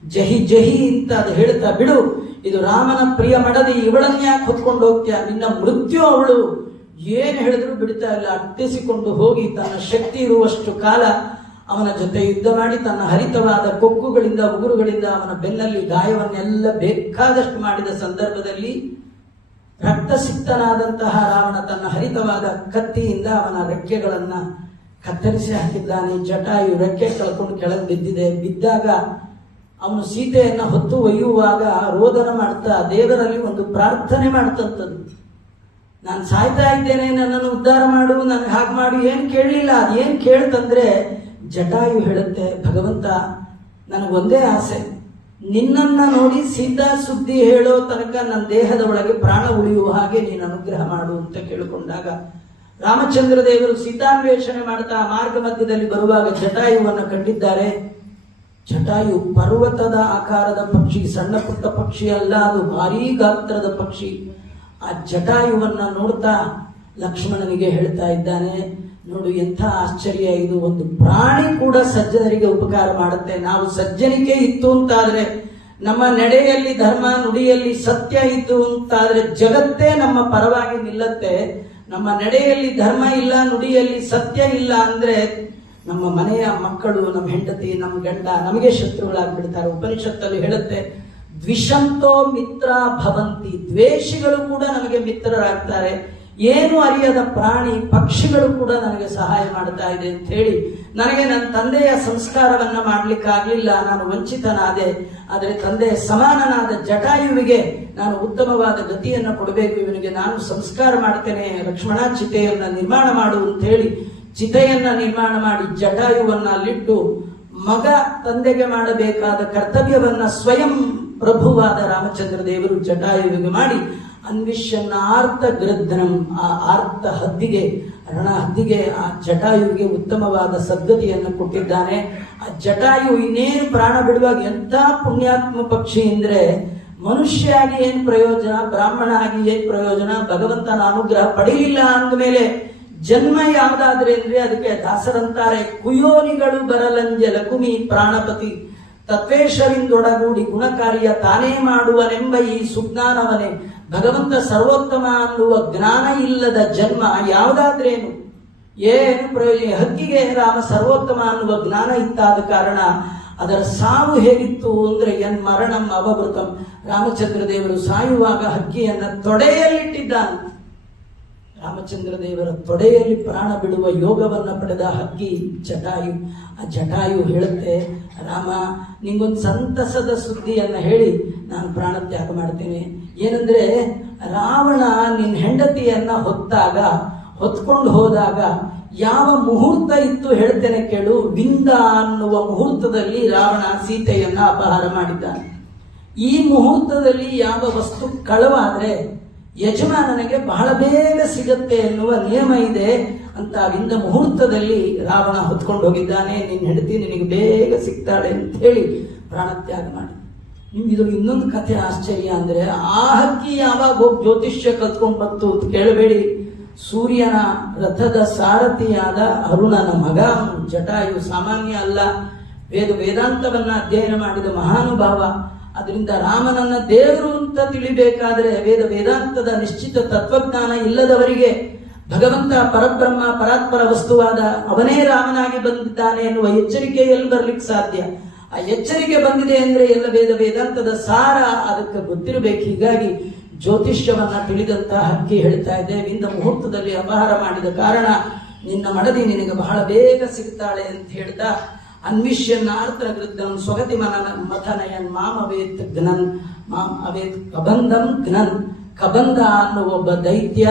ಜಹಿ ಜಹಿ ಅಂತ ಅದು ಹೇಳ್ತಾ, ಬಿಡು ಇದು ರಾಮನ ಪ್ರಿಯ ಮಡದಿ, ಇವಳನ್ನ ಯಾಕೆ ಹೊತ್ಕೊಂಡು ಹೋಗ್ತೀಯ, ನಿನ್ನ ಮೃತ್ಯು ಅವಳು, ಏನ್ ಹೇಳಿದ್ರು ಬಿಡ್ತಾ ಇಲ್ಲ. ಅಟ್ಟಿಸಿಕೊಂಡು ಹೋಗಿ ತನ್ನ ಶಕ್ತಿ ಇರುವಷ್ಟು ಕಾಲ ಅವನ ಜೊತೆ ಯುದ್ಧ ಮಾಡಿ, ತನ್ನ ಹರಿತವಾದ ಕೊಕ್ಕುಗಳಿಂದ ಉಗುರುಗಳಿಂದ ಅವನ ಬೆನ್ನಲ್ಲಿ ಗಾಯವನ್ನೆಲ್ಲ ಬೇಕಾದಷ್ಟು ಮಾಡಿದ ಸಂದರ್ಭದಲ್ಲಿ ರಕ್ತಸಿಕ್ತನಾದಂತಹ ರಾವಣ ತನ್ನ ಹರಿತವಾದ ಕತ್ತಿಯಿಂದ ಅವನ ರೆಕ್ಕೆಗಳನ್ನ ಕತ್ತರಿಸಿ ಹಾಕಿದ್ದಾನೆ. ಜಟಾಯು ರೆಕ್ಕೆ ಕಳ್ಕೊಂಡು ಕೆಳಗೆ ಬಿದ್ದಿದೆ. ಬಿದ್ದಾಗ ಅವನು ಸೀತೆಯನ್ನ ಹೊತ್ತು ಒಯ್ಯುವಾಗ ರೋದನ ಮಾಡ್ತಾ ದೇವರಲ್ಲಿ ಒಂದು ಪ್ರಾರ್ಥನೆ ಮಾಡ್ತಂಥದ್ದು. ನಾನು ಸಾಯ್ತಾ ಇದ್ದೇನೆ, ನನ್ನನ್ನು ಉದ್ಧಾರ ಮಾಡು, ನನಗೆ ಹಾಗೆ ಮಾಡು, ಏನು ಕೇಳಲಿಲ್ಲ. ಅದೇನು ಕೇಳ್ತಂದ್ರೆ ಜಟಾಯು ಹೇಳುತ್ತೆ, ಭಗವಂತ ನನಗೊಂದೇ ಆಸೆ, ನಿನ್ನನ್ನ ನೋಡಿ ಸೀತಾ ಸುದ್ದಿ ಹೇಳೋ ತನಕ ನನ್ನ ದೇಹದ ಒಳಗೆ ಪ್ರಾಣ ಉಳಿಯುವ ಹಾಗೆ ನೀನು ಅನುಗ್ರಹ ಮಾಡು ಅಂತ ಕೇಳಿಕೊಂಡಾಗ ರಾಮಚಂದ್ರ ದೇವರು ಸೀತಾನ್ವೇಷಣೆ ಮಾಡ್ತಾ ಮಾರ್ಗ ಮಧ್ಯದಲ್ಲಿ ಬರುವಾಗ ಜಟಾಯುವನ್ನು ಕಂಡಿದ್ದಾರೆ. ಜಟಾಯು ಪರ್ವತದ ಆಕಾರದ ಪಕ್ಷಿ, ಸಣ್ಣ ಪುಟ್ಟ ಪಕ್ಷಿ ಅಲ್ಲ, ಅದು ಭಾರೀ ಗಾತ್ರದ ಪಕ್ಷಿ. ಆ ಜಟಾಯುವನ್ನ ನೋಡ್ತಾ ಲಕ್ಷ್ಮಣನಿಗೆ ಹೇಳ್ತಾ ಇದ್ದಾನೆ, ನೋಡು ಎಂಥ ಆಶ್ಚರ್ಯ ಇದು, ಒಂದು ಪ್ರಾಣಿ ಕೂಡ ಸಜ್ಜನರಿಗೆ ಉಪಕಾರ ಮಾಡುತ್ತೆ. ನಾವು ಸಜ್ಜನಿಕೆ ಇತ್ತು ಅಂತಾದ್ರೆ, ನಮ್ಮ ನಡೆಯಲ್ಲಿ ಧರ್ಮ, ನುಡಿಯಲ್ಲಿ ಸತ್ಯ ಇತ್ತು ಅಂತಾದ್ರೆ ಜಗತ್ತೇ ನಮ್ಮ ಪರವಾಗಿ ನಿಲ್ಲತ್ತೆ. ನಮ್ಮ ನಡೆಯಲ್ಲಿ ಧರ್ಮ ಇಲ್ಲ, ನುಡಿಯಲ್ಲಿ ಸತ್ಯ ಇಲ್ಲ ಅಂದ್ರೆ ನಮ್ಮ ಮನೆಯ ಮಕ್ಕಳು, ನಮ್ಮ ಹೆಂಡತಿ, ನಮ್ಮ ಗಂಡ ನಮಗೆ ಶತ್ರುಗಳಾಗ್ಬಿಡ್ತಾರೆ. ಉಪನಿಷತ್ತಲ್ಲಿ ಹೇಳುತ್ತೆ, ದ್ವಿಷಂತೋ ಮಿತ್ರ ಭವಂತಿ, ದ್ವೇಷಿಗಳು ಕೂಡ ನಮಗೆ ಮಿತ್ರರಾಗ್ತಾರೆ. ಏನು ಅರಿಯದ ಪ್ರಾಣಿ ಪಕ್ಷಿಗಳು ಕೂಡ ನನಗೆ ಸಹಾಯ ಮಾಡ್ತಾ ಇದೆ ಅಂತ ಹೇಳಿ, ನನಗೆ ನನ್ನ ತಂದೆಯ ಸಂಸ್ಕಾರವನ್ನ ಮಾಡ್ಲಿಕ್ಕಾಗ್ಲಿಲ್ಲ, ನಾನು ವಂಚಿತನಾದೆ. ಆದರೆ ತಂದೆಯ ಸಮಾನನಾದ ಜಟಾಯುವಿಗೆ ನಾನು ಉತ್ತಮವಾದ ಗತಿಯನ್ನು ಕೊಡಬೇಕು, ಇವನಿಗೆ ನಾನು ಸಂಸ್ಕಾರ ಮಾಡ್ತೇನೆ, ಲಕ್ಷ್ಮಣ ಚಿತೆಯನ್ನ ನಿರ್ಮಾಣ ಮಾಡು ಅಂತ ಹೇಳಿ ಚಿತೆಯನ್ನ ನಿರ್ಮಾಣ ಮಾಡಿ ಜಟಾಯುವನ್ನ ಅಲ್ಲಿಟ್ಟು ಮಗ ತಂದೆಗೆ ಮಾಡಬೇಕಾದ ಕರ್ತವ್ಯವನ್ನ ಸ್ವಯಂ ಪ್ರಭುವಾದ ರಾಮಚಂದ್ರ ದೇವರು ಜಟಾಯುವಿಗೆ ಮಾಡಿ ಅನ್ವಿಷ್ಯನ್ನ ಆರ್ತ ಗೃದ್ಧನಂ, ಆ ಆರ್ತ ಹದ್ದಿಗೆ, ರಣ ಹದ್ದಿಗೆ, ಆ ಜಟಾಯುವಿಗೆ ಉತ್ತಮವಾದ ಸದ್ಗತಿಯನ್ನು ಕೊಟ್ಟಿದ್ದಾನೆ. ಆ ಜಟಾಯು ಇನ್ನೇನು ಪ್ರಾಣ ಬಿಡುವಾಗ ಎಂಥ ಪುಣ್ಯಾತ್ಮ ಪಕ್ಷಿ ಅಂದ್ರೆ, ಮನುಷ್ಯ ಆಗಿ ಏನ್ ಪ್ರಯೋಜನ, ಬ್ರಾಹ್ಮಣ ಆಗಿ ಏನ್ ಪ್ರಯೋಜನ, ಭಗವಂತನ ಅನುಗ್ರಹ ಪಡೆಯಲಿಲ್ಲ ಅಂದಮೇಲೆ ಜನ್ಮ ಯಾವ್ದಾದ್ರೆ ಅಂದ್ರೆ ಅದಕ್ಕೆ ದಾಸರಂತಾರೆ, ಕುಯೋನಿಗಳು ಬರಲಂಜೆ ಲಕುಮಿ ಪ್ರಾಣಪತಿ ತತ್ವೇಶರಿಂದೊಡಗೂಡಿ ಗುಣಕಾರ್ಯ ತಾನೇ ಮಾಡುವನೆಂಬ ಈ ಸುಜ್ಞಾನವನೇ. ಭಗವಂತ ಸರ್ವೋತ್ತಮ ಅನ್ನುವ ಜ್ಞಾನ ಇಲ್ಲದ ಜನ್ಮ ಯಾವುದಾದ್ರೇನು, ಏನು ಪ್ರಯೋಜನ? ಹಕ್ಕಿಗೆ ರಾಮ ಸರ್ವೋತ್ತಮ ಅನ್ನುವ ಜ್ಞಾನ ಇತ್ತಾದ ಕಾರಣ ಅದರ ಸಾವು ಹೇಗಿತ್ತು ಅಂದ್ರೆ ಎನ್ ಮರಣಂ ಅವಭೃತಂ, ರಾಮಚಂದ್ರ ದೇವರು ಸಾಯುವಾಗ ಹಕ್ಕಿಯನ್ನ ತೊಡೆಯಲ್ಲಿಟ್ಟಿದ್ದಾನೆ. ರಾಮಚಂದ್ರ ದೇವರ ತೊಡೆಯಲ್ಲಿ ಪ್ರಾಣ ಬಿಡುವ ಯೋಗವನ್ನ ಪಡೆದ ಹಕ್ಕಿ ಜಟಾಯು. ಆ ಜಟಾಯು ಹೇಳುತ್ತೆ, ರಾಮ ನಿಂಗೊಂದು ಸಂತಸದ ಸುದ್ದಿಯನ್ನ ಹೇಳಿ ನಾನು ಪ್ರಾಣ ತ್ಯಾಗ ಮಾಡ್ತೇನೆ. ಏನಂದ್ರೆ, ರಾವಣ ನಿನ್ನ ಹೆಂಡತಿಯನ್ನ ಹೊತ್ಕೊಂಡು ಹೋದಾಗ ಯಾವ ಮುಹೂರ್ತ ಇತ್ತು ಹೇಳ್ತೇನೆ ಕೇಳು. ವಿಂದ ಅನ್ನುವ ಮುಹೂರ್ತದಲ್ಲಿ ರಾವಣ ಸೀತೆಯನ್ನ ಅಪಹಾರ ಮಾಡಿದ್ದಾನೆ. ಈ ಮುಹೂರ್ತದಲ್ಲಿ ಯಾವ ವಸ್ತು ಕಳವಾದ್ರೆ ಯಜಮಾನನಿಗೆ ಬಹಳ ಬೇಗ ಸಿಗತ್ತೆ ಎನ್ನುವ ನಿಯಮ ಇದೆ ಅಂತ ವಿಂದ ಮುಹೂರ್ತದಲ್ಲಿ ರಾವಣ ಹೊತ್ಕೊಂಡು ಹೋಗಿದ್ದಾನೆ. ನಿನ್ನ ಹೆಂಡತಿ ನಿನಗೆ ಬೇಗ ಸಿಗ್ತಾಳೆ ಅಂತ ಹೇಳಿ ಪ್ರಾಣತ್ಯಾಗ ಮಾಡಿ. ನಿಮ್ಗಿದು ಇನ್ನೊಂದು ಕಥೆ ಆಶ್ಚರ್ಯ ಅಂದ್ರೆ, ಆ ಹಕ್ಕಿ ಯಾವಾಗ ಹೋಗಿ ಜ್ಯೋತಿಷ್ಯ ಕಲ್ತ್ಕೊಂಡು ಬಂತು ಅಂತ ಕೇಳಬೇಡಿ. ಸೂರ್ಯನ ರಥದ ಸಾರಥಿಯಾದ ಅರುಣನ ಮಗ ಜಟಾಯು ಸಾಮಾನ್ಯ ಅಲ್ಲ, ವೇದಾಂತವನ್ನ ಅಧ್ಯಯನ ಮಾಡಿದ ಮಹಾನುಭಾವ. ಅದರಿಂದ ರಾಮನನ್ನ ದೇವರು ಅಂತ ತಿಳಿಬೇಕಾದ್ರೆ ವೇದಾಂತದ ನಿಶ್ಚಿತ ತತ್ವಜ್ಞಾನ ಇಲ್ಲದವರಿಗೆ ಭಗವಂತ ಪರಬ್ರಹ್ಮ ಪರಾತ್ಪರ ವಸ್ತುವಾದ ಅವನೇ ರಾಮನಾಗಿ ಬಂದಿದ್ದಾನೆ ಎನ್ನುವ ಎಚ್ಚರಿಕೆ ಎಲ್ಲಿ ಬರ್ಲಿಕ್ಕೆ ಸಾಧ್ಯ? ಆ ಎಚ್ಚರಿಕೆ ಬಂದಿದೆ ಅಂದ್ರೆ ಎಲ್ಲ ವೇದಾಂತದ ಸಾರ ಅದಕ್ಕೆ ಗೊತ್ತಿರಬೇಕು. ಹೀಗಾಗಿ ಜ್ಯೋತಿಷ್ಯವನ್ನ ತಿಳಿದಂತ ಹಕ್ಕಿ ಹೇಳ್ತಾ ಇದೆ, ವಿಂದ ಮುಹೂರ್ತದಲ್ಲಿ ಅಪಹಾರ ಮಾಡಿದ ಕಾರಣ ನಿನ್ನ ಮಡದಿ ನಿನಗೆ ಬಹಳ ಬೇಗ ಸಿಗ್ತಾಳೆ ಅಂತ ಹೇಳ್ತಾ, ಅನ್ವಿಷ್ಯನ್ನಾರ್ಥ ಗೃದ್ಧನ್ ಸ್ವಗತಿ ಮಥನಯನ್ ಮಾಂ ಅವೇತ್ ಘ್ನನ್ ಮಾಂ ಅವೇತ್ ಕಬಂಧಂ ಘ್ನನ್. ಕಬಂಧ ಅನ್ನುವ ಒಬ್ಬ ದೈತ್ಯ,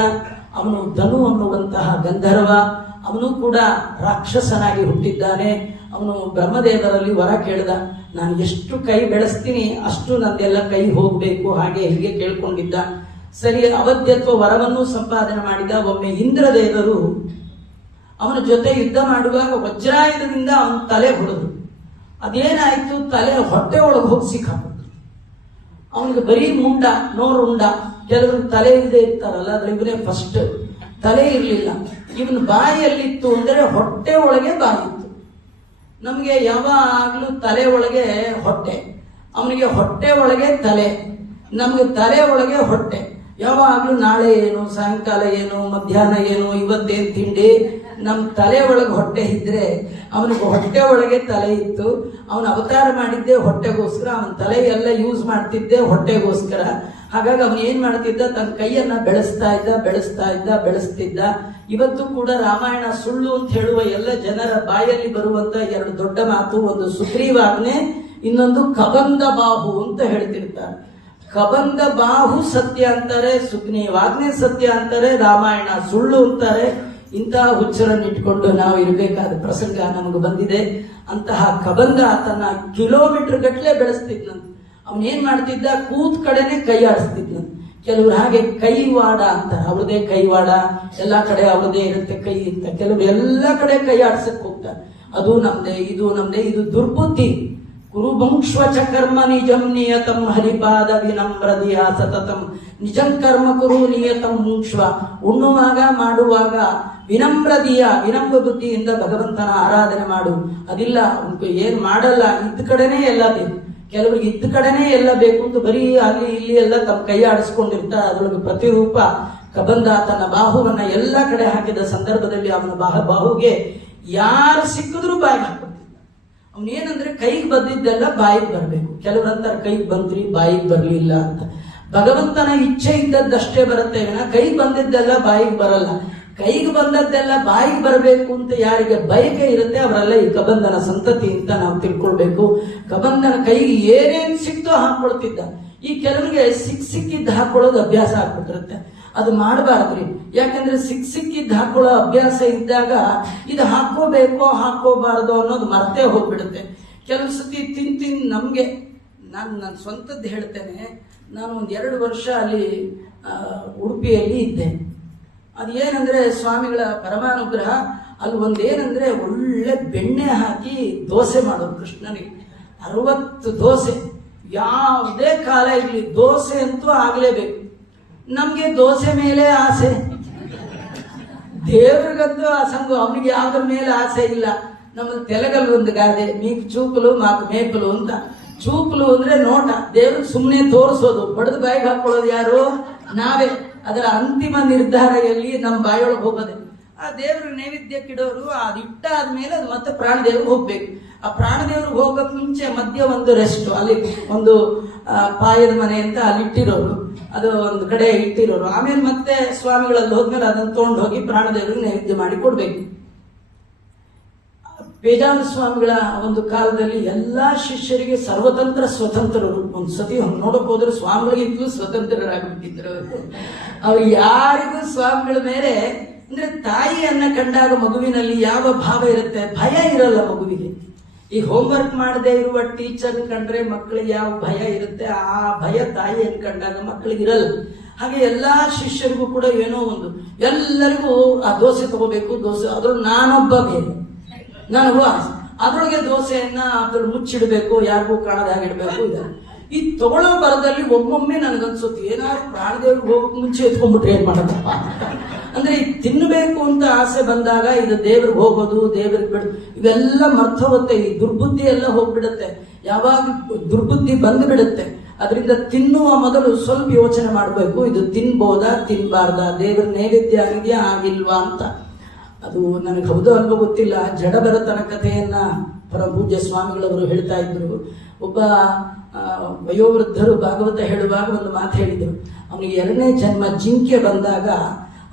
ಅವನು ಧನು ಅನ್ನುವಂತಹ ಗಂಧರ್ವ, ಅವನು ಕೂಡ ರಾಕ್ಷಸನಾಗಿ ಹುಟ್ಟಿದ್ದಾನೆ. ಅವನು ಬ್ರಹ್ಮದೇವರಲ್ಲಿ ವರ ಕೇಳ್ದ, ನಾನು ಎಷ್ಟು ಕೈ ಬೆಳೆಸ್ತೀನಿ ಅಷ್ಟು ನಂದೆಲ್ಲ ಕೈ ಹೋಗ್ಬೇಕು, ಹಾಗೆ ಹೀಗೆ ಕೇಳ್ಕೊಂಡಿದ್ದ. ಸರಿ, ಅವಧ್ಯತ್ವ ವರವನ್ನು ಸಂಪಾದನೆ ಮಾಡಿದ. ಒಮ್ಮೆ ಇಂದ್ರದೇವರು ಅವನ ಜೊತೆ ಯುದ್ಧ ಮಾಡುವಾಗ ವಜ್ರಾಯುಧದಿಂದ ಅವನ ತಲೆ ಹೊಡೆದು, ಅದೇನಾಯ್ತು, ತಲೆ ಹೊಟ್ಟೆ ಒಳಗೆ ಹೋಗಿ ಸಿಕ್ಕಾಬಿಟ್ಟು. ಅವನಿಗೆ ಬರೀ ಮುಂಡ, ನೋರುಂಡ, ಕೆಲವರು ತಲೆ ಇಲ್ಲದೆ ಇರ್ತಾರಲ್ಲ, ಅದ್ರ ಇವನೇ ಫಸ್ಟ್ ತಲೆ ಇರಲಿಲ್ಲ. ಇವನು ಬಾಯಲ್ಲಿತ್ತು ಅಂದ್ರೆ ಹೊಟ್ಟೆ ಒಳಗೆ ಬಾಯಿತ್ತು. ನಮಗೆ ಯಾವಾಗ್ಲೂ ತಲೆ ಒಳಗೆ ಹೊಟ್ಟೆ, ಅವನಿಗೆ ಹೊಟ್ಟೆ ಒಳಗೆ ತಲೆ, ನಮ್ಗೆ ತಲೆ ಒಳಗೆ ಹೊಟ್ಟೆ. ಯಾವಾಗ್ಲೂ ನಾಳೆ ಏನು, ಸಾಯಂಕಾಲ ಏನು, ಮಧ್ಯಾಹ್ನ ಏನು, ಇವತ್ತೇನು ತಿಂಡಿ, ನಮ್ ತಲೆ ಒಳಗೆ ಹೊಟ್ಟೆ ಇದ್ರೆ ಅವನಿಗೆ ಹೊಟ್ಟೆ ಒಳಗೆ ತಲೆ ಇತ್ತು. ಅವನು ಅವತಾರ ಮಾಡಿದ್ದೆ ಹೊಟ್ಟೆಗೋಸ್ಕರ, ಅವನ ತಲೆ ಎಲ್ಲ ಯೂಸ್ ಮಾಡ್ತಿದ್ದೆ ಹೊಟ್ಟೆಗೋಸ್ಕರ. ಹಾಗಾಗಿ ಅವನು ಏನ್ ಮಾಡ್ತಿದ್ದ, ತನ್ನ ಕೈಯನ್ನ ಬೆಳೆಸ್ತಿದ್ದ. ಇವತ್ತು ಕೂಡ ರಾಮಾಯಣ ಸುಳ್ಳು ಅಂತ ಹೇಳುವ ಎಲ್ಲ ಜನರ ಬಾಯಲ್ಲಿ ಬರುವಂತ ಎರಡು ದೊಡ್ಡ ಮಾತು, ಒಂದು ಸುಗ್ರೀವಾಜ್ಞೆ, ಇನ್ನೊಂದು ಕಬಂಧ ಬಾಹು ಅಂತ ಹೇಳ್ತಿರ್ತಾರೆ. ಕಬಂದ ಬಾಹು ಸತ್ಯ ಅಂತಾರೆ, ಸುಗ್ರೀವಾಜ್ಞೆ ಸತ್ಯ ಅಂತಾರೆ, ರಾಮಾಯಣ ಸುಳ್ಳು ಅಂತಾರೆ. ಇಂತಹ ಹುಚ್ಚರನ್ನು ಇಟ್ಕೊಂಡು ನಾವು ಇರಬೇಕಾದ ಪ್ರಸಂಗ ನಮಗೆ ಬಂದಿದೆ. ಅಂತಹ ಕಬಂದ ತನ್ನ ಕಿಲೋಮೀಟರ್ ಗಟ್ಟಲೆ ಬೆಳೆಸ್ತಿದ್ನಂತೆ. ಅವನೇನ್ ಮಾಡ್ತಿದ್ದ, ಕೂತ್ ಕಡೆನೆ ಕೈ ಆಡಿಸ್ತಿದ್ನಂತೆ. ಕೆಲವರು ಹಾಗೆ ಕೈವಾಡ ಅಂತ, ಅವ್ರದೇ ಕೈವಾಡ, ಎಲ್ಲಾ ಕಡೆ ಅವ್ರದೇ ಇರುತ್ತೆ ಕೈ ಅಂತ. ಕೆಲವರು ಎಲ್ಲಾ ಕಡೆ ಕೈ ಆಡ್ಸಕ್ ಹೋಗ್ತಾರೆ. ಅದು ನಮ್ದೇ, ಇದು ನಮ್ದೇ, ಇದು ದುರ್ಬುದ್ಧಿ. ಕುರುಭುಂಕ್ಷ್ವಚ ಕರ್ಮ ನಿಜಂ ನಿಯತಂ ಹರಿಪಾದ ವಿನಮ್ರದಿಯ ಸತತಂ. ನಿಜಂ ಕರ್ಮ ಕುರು ನಿಯತಂ ಮುಂಕ್ಷ್ವ. ಉಣ್ಣುವಾಗ ಮಾಡುವಾಗ ವಿನಮ್ರದಿಯ, ವಿನಮ್ರ ಬುದ್ಧಿಯಿಂದ ಭಗವಂತನ ಆರಾಧನೆ ಮಾಡು. ಅದಿಲ್ಲ ಏನ್ ಮಾಡಲ್ಲ, ಇದ್ದ ಕಡೆನೇ ಎಲ್ಲ ಬೇಕು. ಕೆಲವರಿಗೆ ಇದ್ದ ಕಡೆನೇ ಎಲ್ಲ ಬೇಕು ಅಂತ ಬರೀ ಅಲ್ಲಿ ಇಲ್ಲಿ ಎಲ್ಲ ತಮ್ಮ ಕೈ ಆಡಿಸ್ಕೊಂಡಿರ್ತಾರೆ. ಅದರೊಳಗೆ ಪ್ರತಿರೂಪ ಕಬಂದ ತನ್ನ ಬಾಹುವನ್ನ ಎಲ್ಲ ಕಡೆ ಹಾಕಿದ ಸಂದರ್ಭದಲ್ಲಿ ಅವನ ಬಾಹುಗೆ ಯಾರು ಸಿಕ್ಕಿದ್ರು ಬಾಯಿಗೆ ಹಾಕ್ಬಿಡ್ತಿದ್ದ. ಅವನೇನಂದ್ರೆ ಕೈಗೆ ಬಂದಿದ್ದೆಲ್ಲ ಬಾಯಿಗೆ ಬರಬೇಕು. ಕೆಲವರಂತಾರೆ ಕೈಗೆ ಬಂದ್ರಿ ಬಾಯಿಗೆ ಬರ್ಲಿಲ್ಲ ಅಂತ. ಭಗವಂತನ ಇಚ್ಛೆ ಇದ್ದದ್ದಷ್ಟೇ ಬರುತ್ತೆ ವಿನ ಕೈಗೆ ಬಂದಿದ್ದೆಲ್ಲ ಬಾಯಿಗೆ ಬರಲ್ಲ. ಕೈಗೆ ಬಂದದ್ದೆಲ್ಲ ಬಾಯಿಗೆ ಬರಬೇಕು ಅಂತ ಯಾರಿಗೆ ಬಯಕೆ ಇರುತ್ತೆ ಅವರೆಲ್ಲ ಈ ಕಬಂದನ ಸಂತತಿ ಅಂತ ನಾವು ತಿಳ್ಕೊಳ್ಬೇಕು. ಕಬಂದನ ಕೈಗೆ ಏನೇನ್ ಸಿಕ್ತೋ ಹಾಕೊಳ್ತಿದ್ದ. ಈ ಕೆಲವರಿಗೆ ಸಿಕ್ಕಿದ್ದ ಹಾಕೊಳ್ಳೋದು ಅಭ್ಯಾಸ ಆಗ್ಬಿಟ್ಟಿರುತ್ತೆ. ಅದು ಮಾಡಬಾರ್ದ್ರಿ. ಯಾಕಂದ್ರೆ ಸಿಕ್ಕಿದ್ದ ಹಾಕೊಳ್ಳೋ ಅಭ್ಯಾಸ ಇದ್ದಾಗ ಇದು ಹಾಕೋಬೇಕೋ ಹಾಕೋಬಾರ್ದು ಅನ್ನೋದು ಮರ್ತೇ ಹೋಗ್ಬಿಡುತ್ತೆ. ಕೆಲವು ಸತಿ ತಿನ್ ನಮ್ಗೆ ನನ್ನ ಸ್ವಂತದ್ದು ಹೇಳ್ತೇನೆ. ನಾನು ಒಂದ್ 2 ವರ್ಷ ಅಲ್ಲಿ ಉಡುಪಿಯಲ್ಲಿ ಇದ್ದೆ. ಅದೇನಂದ್ರೆ ಸ್ವಾಮಿಗಳ ಪರಮಾನುಗ್ರಹ. ಅಲ್ಲಿ ಒಂದೇನಂದ್ರೆ ಒಳ್ಳೆ ಬೆಣ್ಣೆ ಹಾಕಿ ದೋಸೆ ಮಾಡೋದು ಕೃಷ್ಣನಿಗೆ. 60 ದೋಸೆ, ಯಾವುದೇ ಕಾಲ ಇರ್ಲಿ ದೋಸೆ ಅಂತೂ ಆಗ್ಲೇಬೇಕು. ನಮ್ಗೆ ದೋಸೆ ಮೇಲೆ ಆಸೆ, ದೇವ್ರಿಗಂತೂ ಆಸಂಗು, ಅವನಿಗೆ ಯಾವ್ದ್ರ ಮೇಲೆ ಆಸೆ ಇಲ್ಲ. ನಮ್ಮಲ್ಲಿ ತೆಲಗಲ್ಲಿ ಒಂದು ಗಾದೆ, ಮೀಕು ಚೂಕಲು ಮಾಕು ಮೇಕಲು ಅಂತ. ಚೂಕಲು ಅಂದ್ರೆ ನೋಟ, ದೇವ್ರಿಗೆ ಸುಮ್ಮನೆ ತೋರಿಸೋದು, ಬಡದು ಬಾಯಿಗೆ ಹಾಕೊಳ್ಳೋದು ಯಾರು? ನಾವೇ. ಅದರ ಅಂತಿಮ ನಿರ್ಧಾರ ಎಲ್ಲಿ? ನಮ್ಮ ಬಾಯೊಳಗೆ ಹೋಗೋದೆ. ಆ ದೇವ್ರಿಗೆ ನೈವೇದ್ಯಕ್ಕಿಡೋರು ಅದು ಇಟ್ಟಾದ್ಮೇಲೆ ಅದು ಮತ್ತೆ ಪ್ರಾಣದೇವ್ರಿಗೆ ಹೋಗ್ಬೇಕು. ಆ ಪ್ರಾಣದೇವ್ರಿಗೆ ಹೋಗಕ್ ಮುಂಚೆ ಮಧ್ಯ ಒಂದು ರೆಸ್ಟ್, ಅಲ್ಲಿ ಒಂದು ಪಾಯದ ಮನೆ ಅಂತ ಅಲ್ಲಿ ಇಟ್ಟಿರೋರು, ಅದು ಒಂದು ಕಡೆ ಇಟ್ಟಿರೋರು. ಆಮೇಲೆ ಮತ್ತೆ ಸ್ವಾಮಿಗಳಲ್ಲಿ ಹೋದ್ಮೇಲೆ ಅದನ್ನ ತಗೊಂಡು ಹೋಗಿ ಪ್ರಾಣದೇವ್ರಿಗೆ ನೈವೇದ್ಯ ಮಾಡಿ ಕೊಡ್ಬೇಕು. ಪೇಜಾವರ ಸ್ವಾಮಿಗಳ ಒಂದು ಕಾಲದಲ್ಲಿ ಎಲ್ಲಾ ಶಿಷ್ಯರಿಗೆ ಸರ್ವತಂತ್ರ ಸ್ವತಂತ್ರರು. ಒಂದು ಸತಿ ನೋಡಕ್ ಹೋದ್ರೆ ಸ್ವಾಮಿಗಳಿಗಿಂತಲೂ ಸ್ವತಂತ್ರರಾಗ್ಬಿಟ್ಟಿದ್ರು. ಅವ್ರು ಯಾರಿಗೂ ಸ್ವಾಮಿಗಳ ಮೇಲೆ ಅಂದ್ರೆ ತಾಯಿಯನ್ನ ಕಂಡಾಗ ಮಗುವಿನಲ್ಲಿ ಯಾವ ಭಾವ ಇರುತ್ತೆ? ಭಯ ಇರಲ್ಲ ಮಗುವಿಗೆ. ಈ ಹೋಮ್ವರ್ಕ್ ಮಾಡದೆ ಇರುವ ಟೀಚರ್ ಕಂಡ್ರೆ ಮಕ್ಕಳಿಗೆ ಯಾವ ಭಯ ಇರುತ್ತೆ, ಆ ಭಯ ತಾಯಿಯನ್ನು ಕಂಡಾಗ ಮಕ್ಕಳಿಗೆ ಇರಲ್ಲ. ಹಾಗೆ ಎಲ್ಲಾ ಶಿಷ್ಯರಿಗೂ ಕೂಡ ಏನೋ ಒಂದು, ಎಲ್ಲರಿಗೂ ಆ ದೋಸೆ ತಗೋಬೇಕು, ದೋಸೆ ಅದ್ರಲ್ಲಿ ನಾನೊಬ್ಬ ಬೇರೆ, ನನಗೂ ಅದ್ರೊಳಗೆ ದೋಸೆಯನ್ನ ಅದ್ರಲ್ಲಿ ಮುಚ್ಚಿಡ್ಬೇಕು, ಯಾರಿಗೂ ಕಾಣದ ಹಾಗಿಡ್ಬೇಕು. ಇದೆ ಈ ತಗೊಳ್ಳೋ ಬರದಲ್ಲಿ ಒಮ್ಮೊಮ್ಮೆ ನನ್ಗನ್ಸುತ್ತೆ, ಏನಾದ್ರು ಪ್ರಾಣದೇವ್ರಿಗೆ ಹೋಗಕ್ ಮುಂಚೆ ಎತ್ಕೊಂಡ್ಬಿಟ್ರೆ ಏನ್ ಮಾಡದಪ್ಪ ಅಂದ್ರೆ ಈ ತಿನ್ನಬೇಕು ಅಂತ ಆಸೆ ಬಂದಾಗ ಇದು ದೇವ್ರಿಗೆ ಹೋಗೋದು, ದೇವ್ರಿಗೆ ಬಿಡ, ಇವೆಲ್ಲ ಮರ್ತ ಹೋಗುತ್ತೆ. ಈ ದುರ್ಬುದ್ಧಿ ಎಲ್ಲ ಹೋಗ್ಬಿಡುತ್ತೆ. ಯಾವಾಗ ದುರ್ಬುದ್ಧಿ ಬಂದು ಬಿಡುತ್ತೆ, ಅದರಿಂದ ತಿನ್ನುವ ಮೊದಲು ಸ್ವಲ್ಪ ಯೋಚನೆ ಮಾಡಬೇಕು. ಇದು ತಿನ್ಬೋದಾ ತಿನ್ಬಾರ್ದ, ದೇವ್ರ ನೈವೇದ್ಯ ಆಗಿದೆಯಾ ಆಗಿಲ್ವಾ ಅಂತ. ಅದು ನನಗೆ ಹೌದೋ ಅಲ್ವೋ ಗೊತ್ತಿಲ್ಲ. ಜಡಭರತನ ಕಥೆಯನ್ನ ಪರಮಪೂಜ್ಯ ಸ್ವಾಮಿಗಳವರು ಹೇಳ್ತಾ ಇದ್ರು. ಒಬ್ಬ ವಯೋವೃದ್ಧರು ಭಾಗವತ ಹೇಳುವಾಗ ಒಂದು ಮಾತು ಹೇಳಿದರು. ಅವನಿಗೆ 2ನೇ ಜನ್ಮ ಜಿಂಕೆ ಬಂದಾಗ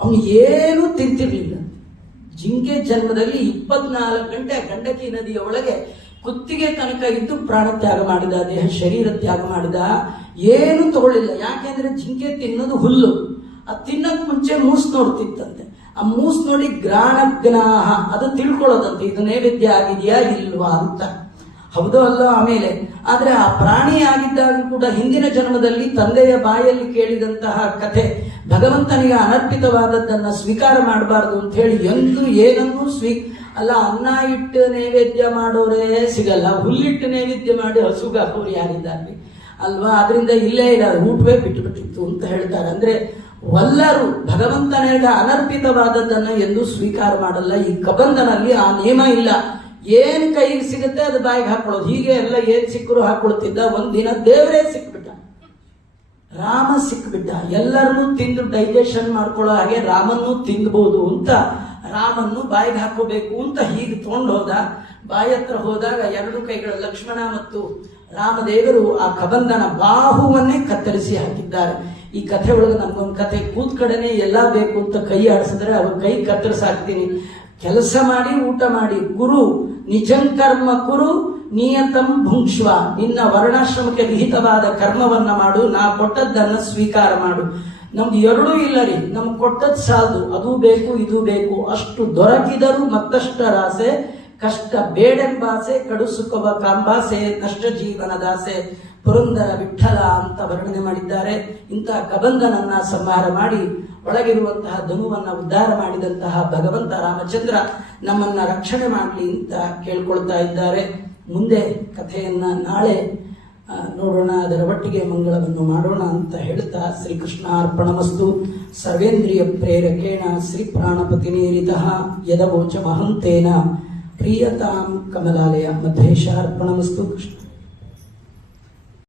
ಅವನು ಏನೂ ತಿಂತಿರ್ಲಿಲ್ಲ. ಜಿಂಕೆ ಜನ್ಮದಲ್ಲಿ 24 ಗಂಟೆ ಗಂಡಕಿ ನದಿಯ ಒಳಗೆ ಕುತ್ತಿಗೆ ತನಕ ಇದ್ದು ಪ್ರಾಣ ತ್ಯಾಗ ಮಾಡಿದ, ದೇಹ ಶರೀರ ತ್ಯಾಗ ಮಾಡಿದ, ಏನು ತಗೊಳ್ಳಿಲ್ಲ. ಯಾಕೆಂದ್ರೆ ಜಿಂಕೆ ತಿನ್ನೋದು ಹುಲ್ಲು. ಅದು ತಿನ್ನಕ್ ಮುಂಚೆ ಮೂಸ್ ನೋಡ್ತಿತ್ತಂತೆ. ಆ ಮೂಸ್ ನೋಡಿ ಗ್ರಾಣಗ್ನಾಹ, ಅದು ತಿಳ್ಕೊಳ್ಳೋದಂತೆ ಇದು ನೈವೇದ್ಯ ಆಗಿದೆಯಾ ಇಲ್ವಾ ಅಂತ. ಹೌದೋ ಅಲ್ಲೋ ಆಮೇಲೆ. ಆದ್ರೆ ಆ ಪ್ರಾಣಿ ಆಗಿದ್ದಾಗ ಕೂಡ ಹಿಂದಿನ ಜನ್ಮದಲ್ಲಿ ತಂದೆಯ ಬಾಯಲ್ಲಿ ಕೇಳಿದಂತಹ ಕಥೆ, ಭಗವಂತನಿಗೆ ಅನರ್ಪಿತವಾದದ್ದನ್ನ ಸ್ವೀಕಾರ ಮಾಡಬಾರ್ದು ಅಂತ ಹೇಳಿ ಎಂದು ಏನನ್ನೂ ಅಲ್ಲ, ಅನ್ನ ಇಟ್ಟು ನೈವೇದ್ಯ ಮಾಡೋರೇ ಸಿಗಲ್ಲ, ಹುಲ್ಲಿಟ್ಟು ನೈವೇದ್ಯ ಮಾಡಿ ಹಸುಗಾಕೋರು ಯಾರಿದ್ದಾರೆ ಅಲ್ವಾ? ಅದರಿಂದ ಇಲ್ಲೇ ಇಲ್ಲ, ಊಟವೇ ಬಿಟ್ಟುಬಿಟ್ಟಿತ್ತು ಅಂತ ಹೇಳ್ತಾರೆ. ಅಂದ್ರೆ ವಲ್ಲರು ಭಗವಂತನಿಗೆ ಅನರ್ಪಿತವಾದದ್ದನ್ನ ಎಂದು ಸ್ವೀಕಾರ ಮಾಡಲ್ಲ. ಈ ಕಬಂದನಲ್ಲಿ ಆ ನಿಯಮ ಇಲ್ಲ. ಏನ್ ಕೈಗೆ ಸಿಗುತ್ತೆ ಅದು ಬಾಯಿಗೆ ಹಾಕೊಳ್ಳೋದು. ಹೀಗೆ ಎಲ್ಲ ಏನ್ ಸಿಕ್ಕರು ಹಾಕೊಳ್ತಿದ್ದ. ಒಂದಿನ ದೇವರೇ ಸಿಕ್ಬಿಟ್ಟ, ರಾಮ ಸಿಕ್ಬಿಟ್ಟ. ಎಲ್ಲರನ್ನೂ ತಿಂದು ಡೈಜೆಷನ್ ಮಾಡ್ಕೊಳ್ಳೋ ಹಾಗೆ ರಾಮನ್ನೂ ತಿಂದಬಹುದು ಅಂತ ರಾಮನ್ನು ಬಾಯಿಗೆ ಹಾಕೋಬೇಕು ಅಂತ ಹೀಗೆ ತಗೊಂಡು ಹೋದ. ಬಾಯಿ ಹತ್ರ ಹೋದಾಗ 2 ಕೈಗಳ ಲಕ್ಷ್ಮಣ ಮತ್ತು ರಾಮದೇವರು ಆ ಕಬಂದನ ಬಾಹುವನ್ನೇ ಕತ್ತರಿಸಿ ಹಾಕಿದ್ದಾರೆ. ಈ ಕಥೆ ಒಳಗೆ ನಮ್ಗೊಂದು ಕಥೆ, ಕೂತ್ ಕಡೆನೆ ಎಲ್ಲ ಬೇಕು ಅಂತ ಕೈ ಆಡಿಸಿದ್ರೆ ಅವ್ರ ಕೈ ಕತ್ತರಿಸಿ ಹಾಕ್ತೀನಿ, ಕೆಲಸ ಮಾಡಿ ಊಟ ಮಾಡಿ. ಕುರು ನಿಜಂ ಕರ್ಮ ಕುರು ನಿಯತಂ ಭುಂಕ್ಷ್ವ, ನಿನ್ನ ವರ್ಣಾಶ್ರಮಕ್ಕೆ ವಿಹಿತವಾದ ಕರ್ಮವನ್ನ ಮಾಡು, ನಾ ಕೊಟ್ಟದ್ದನ್ನ ಸ್ವೀಕಾರ ಮಾಡು. ನಮ್ದು ಎರಡೂ ಇಲ್ಲ ರೀ, ನಮ್ಗೆ ಕೊಟ್ಟದ್ ಸಾಲದು, ಅದು ಬೇಕು ಇದು ಬೇಕು. ಅಷ್ಟು ದೊರಕಿದರೂ ಮತ್ತಷ್ಟರಾಸೆ, ಕಷ್ಟ ಬೇಡೆಂಬಾಸೆ, ಕಡು ಸುಖವ ಕಾಂಬಾಸೆ, ನಷ್ಟ ಜೀವನದಾಸೆ, ಪುರಂದರ ವಿಠಲ ಅಂತ ವರ್ಣನೆ ಮಾಡಿದ್ದಾರೆ. ಇಂತಹ ಕಬಂಧನನ್ನ ಸಂಹಾರ ಮಾಡಿ ಒಳಗಿರುವಂತಹ ಧನುವನ್ನ ಉದ್ಧಾರ ಮಾಡಿದಂತಹ ಭಗವಂತ ರಾಮಚಂದ್ರ ನಮ್ಮನ್ನ ರಕ್ಷಣೆ ಮಾಡಲಿ ಅಂತ ಕೇಳ್ಕೊಳ್ತಾ ಇದ್ದಾರೆ. ಮುಂದೆ ಕಥೆಯನ್ನ ನಾಳೆ ನೋಡೋಣ, ಅದರ ಒಟ್ಟಿಗೆ ಮಂಗಳವನ್ನು ಮಾಡೋಣ ಅಂತ ಹೇಳ್ತಾ ಶ್ರೀಕೃಷ್ಣ ಅರ್ಪಣಮಸ್ತು. ಸರ್ವೇಂದ್ರಿಯ ಪ್ರೇರಕೇಣ ಶ್ರೀ ಪ್ರಾಣಪತಿ ನೇರಿತಃ ಯದವೋಚ ಮಹಂತೇನ ಪ್ರಿಯತಾಂ ಕಮಲಾಲಯ ಮಧ್ವೇಶ ಅರ್ಪಣಮಸ್ತು. ಕೃಷ್ಣ